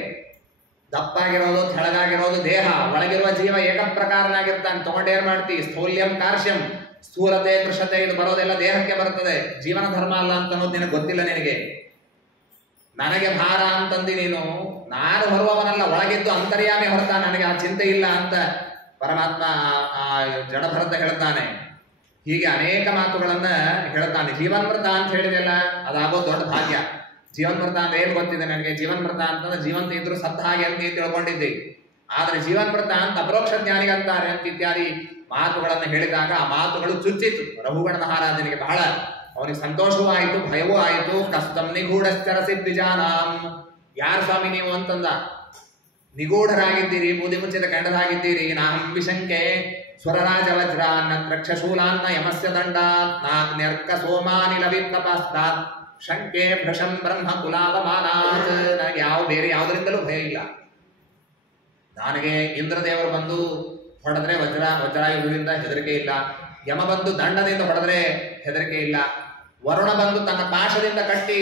ದಪ್ಪಾಗಿರೋದು ತೆಳಗಾಗಿರೋದು ದೇಹ, ಒಳಗಿರುವ ಜೀವ ಏಕಪ್ರಕಾರನಾಗಿರ್ತಾನೆ. ತಗೊಂಡೇನ್ ಮಾಡ್ತಿ? ಸ್ಥೌಲ್ಯಂ ಕಾರ್ಶ್ಯಂ, ಸ್ಥೂಲತೆ ಕೃಷತೆ ಇದು ಬರೋದೆಲ್ಲ ದೇಹಕ್ಕೆ ಬರ್ತದೆ, ಜೀವನ ಧರ್ಮ ಅಲ್ಲ ಅಂತ ಅನ್ನೋದು ನಿನಗೆ ಗೊತ್ತಿಲ್ಲ. ನಿನಗೆ ನನಗೆ ಭಾರ ಅಂತಂದಿ ನೀನು, ನಾನು ಹೊರುವವನಲ್ಲ, ಒಳಗಿದ್ದು ಅಂತರ್ಯಾಮಿ ಹೊರತಾ, ನನಗೆ ಆ ಚಿಂತೆ ಇಲ್ಲ ಅಂತ ಪರಮಾತ್ಮ ಆ ಜಡಭರತ ಹೇಳ್ತಾನೆ. ಹೀಗೆ ಅನೇಕ ಮಾತುಗಳನ್ನ ಹೇಳ್ತಾನೆ. ಜೀವನ್ಮೃತ ಅಂತ ಹೇಳಿದೆಲ್ಲ ಅದಾಗೋ ದೊಡ್ಡ ಭಾಗ್ಯ. ಜೀವನ್ಮೃತ ಅಂತ ಏನ್ ಗೊತ್ತಿದೆ ನನಗೆ? ಜೀವನ್ಮೃತ ಅಂತಂದ್ರೆ ಜೀವಂತ ಇದ್ರು ಸತ್ತ ಹಾಗೆ ಅಂತ ತಿಳ್ಕೊಂಡಿದ್ದೆ. ಆದ್ರೆ ಜೀವನ್ಮೃತ ಅಂತ ಅಪರೋಕ್ಷ ಜ್ಞಾನಿಗಂತಾರೆ ಅಂತ ಇತ್ಯಾದಿ ಮಾತುಗಳನ್ನು ಹೇಳಿದಾಗ ಆ ಮಾತುಗಳು ಚುಚ್ಚಿತು ರಘುಗಣ ಮಹಾರಾಜನಿಗೆ. ಬಹಳ ಅವನಿಗೆ ಸಂತೋಷವೂ ಆಯಿತು, ಭಯವೂ ಆಯಿತು. ಕಸ್ತಂ ನಿಗೂಢಶ್ಚರಸಿ ದ್ವಿಜಾನಾಂ, ಯಾರು ಸ್ವಾಮಿ ನೀವು ಅಂತಂದ. ನಿಗೂಢರಾಗಿದ್ದೀರಿ, ಬೂದಿ ಮುಚ್ಚಿದ ಕೆಂಡರಾಗಿದ್ದೀರಿ. ನಾಹಂ ವಿಶಂಕೆ ಸ್ವರರಾಜ ವಜ್ರಾನ್ನ ತ್ರಕ್ಷಶೂಲಾನ್ನ ಯಮಸ್ಯ ದಂಡಾತ್ ನಾಗ್ನ್ಯರ್ಕ ಸೋಮಾನಿಲ ವಿಪ್ಲಪಾಸ್ತಾತ್ ಶಂಕೆ ಭೃಶಂ ಬ್ರಹ್ಮ ಕುಲಾವಮಾನಾತ್. ನನಗೆ ಬೇರೆ ಯಾವುದರಿಂದಲೂ ಭಯ ಇಲ್ಲ. ನನಗೆ ಇಂದ್ರದೇವರು ಬಂದು ಹೊಡೆದ್ರೆ ವಜ್ರಾಯುಧದಿಂದ ಹೆದರಿಕೆ ಇಲ್ಲ. ಯಮ ಬಂದು ದಂಡದಿಂದ ಹೊಡೆದ್ರೆ ಹೆದರಿಕೆ ಇಲ್ಲ. ವರುಣ ಬಂದು ತನ್ನ ಪಾಶದಿಂದ ಕಟ್ಟಿ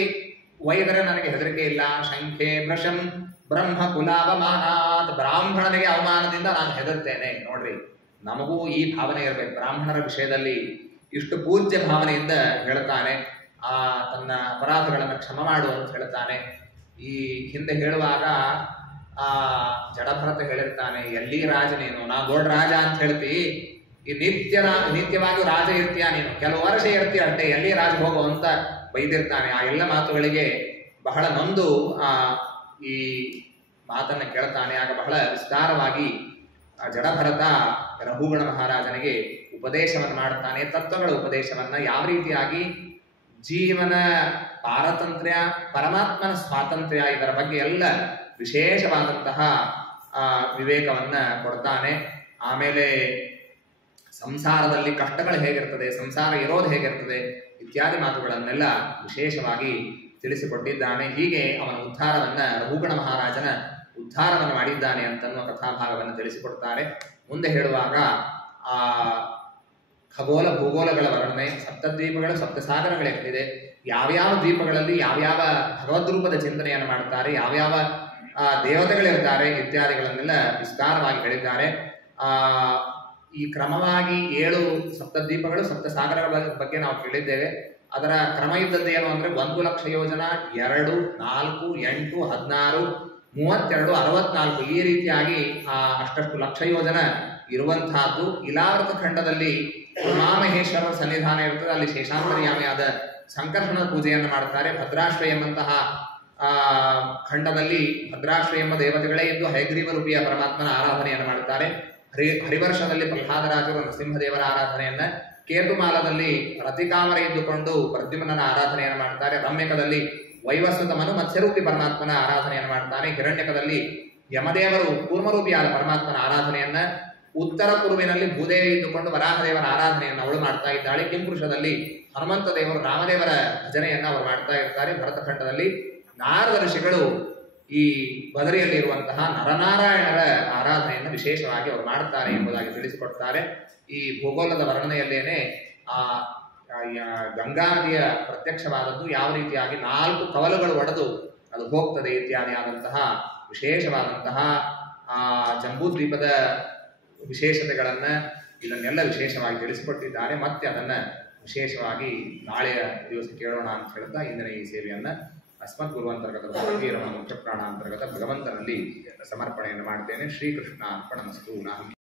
ಒಯ್ದರೆ ನನಗೆ ಹೆದರಿಕೆ ಇಲ್ಲ. ಶಂಖೆ ಭೃಶಂ ಬ್ರಹ್ಮ ಕುಲಾವಮಾನಾತ್, ಬ್ರಾಹ್ಮಣನಿಗೆ ಅವಮಾನದಿಂದ ನಾನು ಹೆದರ್ತೇನೆ. ನೋಡ್ರಿ, ನಮಗೂ ಈ ಭಾವನೆ ಇರಬೇಕು. ಬ್ರಾಹ್ಮಣರ ವಿಷಯದಲ್ಲಿ ಇಷ್ಟು ಪೂಜ್ಯ ಭಾವನೆಯಿಂದ ಹೇಳ್ತಾನೆ. ತನ್ನ ಅಪರಾಧಗಳನ್ನು ಕ್ಷಮ ಮಾಡು ಅಂತ ಹೇಳ್ತಾನೆ. ಈ ಹಿಂದೆ ಹೇಳುವಾಗ ಜಡಭರತ ಹೇಳಿರ್ತಾನೆ, ಎಲ್ಲಿ ರಾಜ ನೀನು, ನಾ ದೊಡ್ಡ ರಾಜ ಅಂತ ಹೇಳ್ತಿ, ಈ ನಿತ್ಯವಾಗಿ ರಾಜ ಇರ್ತೀಯ ನೀನು, ಕೆಲವು ವರ್ಷ ಇರ್ತೀಯ ಅಷ್ಟೇ, ಎಲ್ಲಿ ರಾಜ ಹೋಗು ಅಂತ ಬೈದಿರ್ತಾನೆ. ಆ ಎಲ್ಲ ಮಾತುಗಳಿಗೆ ಬಹಳ ನೊಂದು ಈ ಮಾತನ್ನ ಕೇಳ್ತಾನೆ. ಆಗ ಬಹಳ ವಿಸ್ತಾರವಾಗಿ ಜಡಭರತ ರಘುಗಣ ಮಹಾರಾಜನಿಗೆ ಉಪದೇಶವನ್ನು ಮಾಡುತ್ತಾನೆ. ತತ್ವಗಳ ಉಪದೇಶವನ್ನ, ಯಾವ ರೀತಿಯಾಗಿ ಜೀವನ ಪಾರತಂತ್ರ್ಯ, ಪರಮಾತ್ಮನ ಸ್ವಾತಂತ್ರ್ಯ, ಇದರ ಬಗ್ಗೆ ಎಲ್ಲ ವಿಶೇಷವಾದಂತಹ ವಿವೇಕವನ್ನ ಕೊಡ್ತಾನೆ. ಆಮೇಲೆ ಸಂಸಾರದಲ್ಲಿ ಕಷ್ಟಗಳು ಹೇಗಿರ್ತದೆ, ಸಂಸಾರ ಇರೋದು ಹೇಗಿರ್ತದೆ ಇತ್ಯಾದಿ ಮಾತುಗಳನ್ನೆಲ್ಲ ವಿಶೇಷವಾಗಿ ತಿಳಿಸಿಕೊಟ್ಟಿದ್ದಾನೆ. ಹೀಗೆ ಅವನ ಉದ್ಧಾರವನ್ನ, ರಘುಗಣ ಮಹಾರಾಜನ ಉದ್ಧಾರವನ್ನು ಮಾಡಿದ್ದಾನೆ ಅಂತನ್ನುವ ಕಥಾಭಾಗವನ್ನು ತಿಳಿಸಿಕೊಡ್ತಾರೆ. ಮುಂದೆ ಹೇಳುವಾಗ ಆ ಖಗೋಲ ಭೂಗೋಳಗಳ ವರ್ಣನೆ, ಸಪ್ತದ್ವೀಪಗಳು ಸಪ್ತಸಾಗರಗಳೆಷ್ಟಿದೆ, ಯಾವ್ಯಾವ ದ್ವೀಪಗಳಲ್ಲಿ ಯಾವ್ಯಾವ ಭಗವದ್ರೂಪದ ಚಿಂತನೆಯನ್ನು ಮಾಡ್ತಾರೆ, ಯಾವ್ಯಾವ ದೇವತೆಗಳಿರ್ತಾರೆ ಇತ್ಯಾದಿಗಳನ್ನೆಲ್ಲ ವಿಸ್ತಾರವಾಗಿ ಹೇಳಿದ್ದಾರೆ. ಈ ಕ್ರಮವಾಗಿ 7 ಸಪ್ತದ್ವೀಪಗಳು ಸಪ್ತಸಾಗರಗಳ ಬಗ್ಗೆ ನಾವು ಕೇಳಿದ್ದೇವೆ. ಅದರ ಕ್ರಮ ಇದ್ದದ್ದು ಏನು ಅಂದ್ರೆ 1,00,000 ಯೋಜನ, 2, 4, 8, 16, 32, 64 ಈ ರೀತಿಯಾಗಿ ಅಷ್ಟಷ್ಟು ಲಕ್ಷ ಯೋಜನ ಇರುವಂತಹದ್ದು. ಇಲಾವೃತ ಖಂಡದಲ್ಲಿ ಉಮಾಮಹೇಶ್ವರರ ಸನ್ನಿಧಾನ ಇರ್ತದೆ. ಅಲ್ಲಿ ಶೇಷಾಂತರ್ಯಾಮಿಯಾದ ಸಂಕರ್ಷಣದ ಪೂಜೆಯನ್ನು ಮಾಡ್ತಾರೆ. ಭದ್ರಾಶ್ರಯ ಎಂಬಂತಹ ಖಂಡದಲ್ಲಿ ಭದ್ರಾಶ್ರಯ ಎಂಬ ದೇವತೆಗಳೇ ಇದ್ದು ಹಯಗ್ರೀವ ರೂಪಿಯ ಪರಮಾತ್ಮನ ಆರಾಧನೆಯನ್ನು ಮಾಡುತ್ತಾರೆ. ಹರಿವರ್ಷದಲ್ಲಿ ಪ್ರಹ್ಲಾದರಾಜರು ನರಸಿಂಹದೇವರ ಆರಾಧನೆಯನ್ನ, ಕೇತುಮಾಲದಲ್ಲಿ ರತಿಕಾಮರ ಇದ್ದುಕೊಂಡು ಪ್ರದ್ಯುಮ್ನನ ಆರಾಧನೆಯನ್ನು ಮಾಡ್ತಾರೆ. ರಮ್ಯಕದಲ್ಲಿ ವೈವಸ್ವತಮನು ಮತ್ಸ್ಯರೂಪಿ ಪರಮಾತ್ಮನ ಆರಾಧನೆಯನ್ನು ಮಾಡ್ತಾನೆ. ಹಿರಣ್ಯಕದಲ್ಲಿ ಯಮದೇವರು ಕೂರ್ಮರೂಪಿಯಾದ ಪರಮಾತ್ಮನ ಆರಾಧನೆಯನ್ನ, ಉತ್ತರ ಕುರುವಿನಲ್ಲಿ ಭೂದೇವಿ ಇದ್ದುಕೊಂಡು ವರಾಹದೇವರ ಆರಾಧನೆಯನ್ನು ಅವಳು ಮಾಡ್ತಾ ಇದ್ದಾಳೆ. ಕಿಂಪುರುಷದಲ್ಲಿ ಹನುಮಂತ ದೇವರು ರಾಮದೇವರ ಭಜನೆಯನ್ನ ಅವರು ಮಾಡ್ತಾ ಇರ್ತಾರೆ. ಭರತಖಂಡದಲ್ಲಿ ನಾರದ ಋಷಿಗಳು ಈ ಬದರಿಯಲ್ಲಿ ಇರುವಂತಹ ನರನಾರಾಯಣರ ಆರಾಧನೆಯನ್ನು ವಿಶೇಷವಾಗಿ ಅವರು ಮಾಡುತ್ತಾರೆ ಎಂಬುದಾಗಿ ತಿಳಿಸಿಕೊಡ್ತಾರೆ. ಈ ಭೂಗೋಳದ ವರ್ಣನೆಯಲ್ಲೇನೆ ಗಂಗಾ ನದಿಯ ಪ್ರತ್ಯಕ್ಷವಾದದ್ದು, ಯಾವ ರೀತಿಯಾಗಿ 4 ಕವಲುಗಳು ಒಡೆದು ಅದು ಹೋಗ್ತದೆ ಇತ್ಯಾದಿ ಆದಂತಹ ವಿಶೇಷವಾದಂತಹ ಜಂಬೂದ್ವೀಪದ ವಿಶೇಷತೆಗಳನ್ನ ಇದನ್ನೆಲ್ಲ ವಿಶೇಷವಾಗಿ ತಿಳಿಸಿಕೊಟ್ಟಿದ್ದಾರೆ. ಮತ್ತೆ ಅದನ್ನ ವಿಶೇಷವಾಗಿ ನಾಳೆಯ ದಿವಸ ಕೇಳೋಣ ಅಂತ ಹೇಳ್ತಾ ಇಂದಿನ ಈ ಸೇವೆಯನ್ನ ಅಸ್ಮತ್ ಗುರುವಂತರ್ಗತ ಮುಖ್ಯ ಪ್ರಾಣ ಅಂತರ್ಗತ ಭಗವಂತನಲ್ಲಿ ಸಮರ್ಪಣೆಯನ್ನು ಮಾಡ್ತೇನೆ. ಶ್ರೀಕೃಷ್ಣ ಅರ್ಪಣಮಸ್ತು.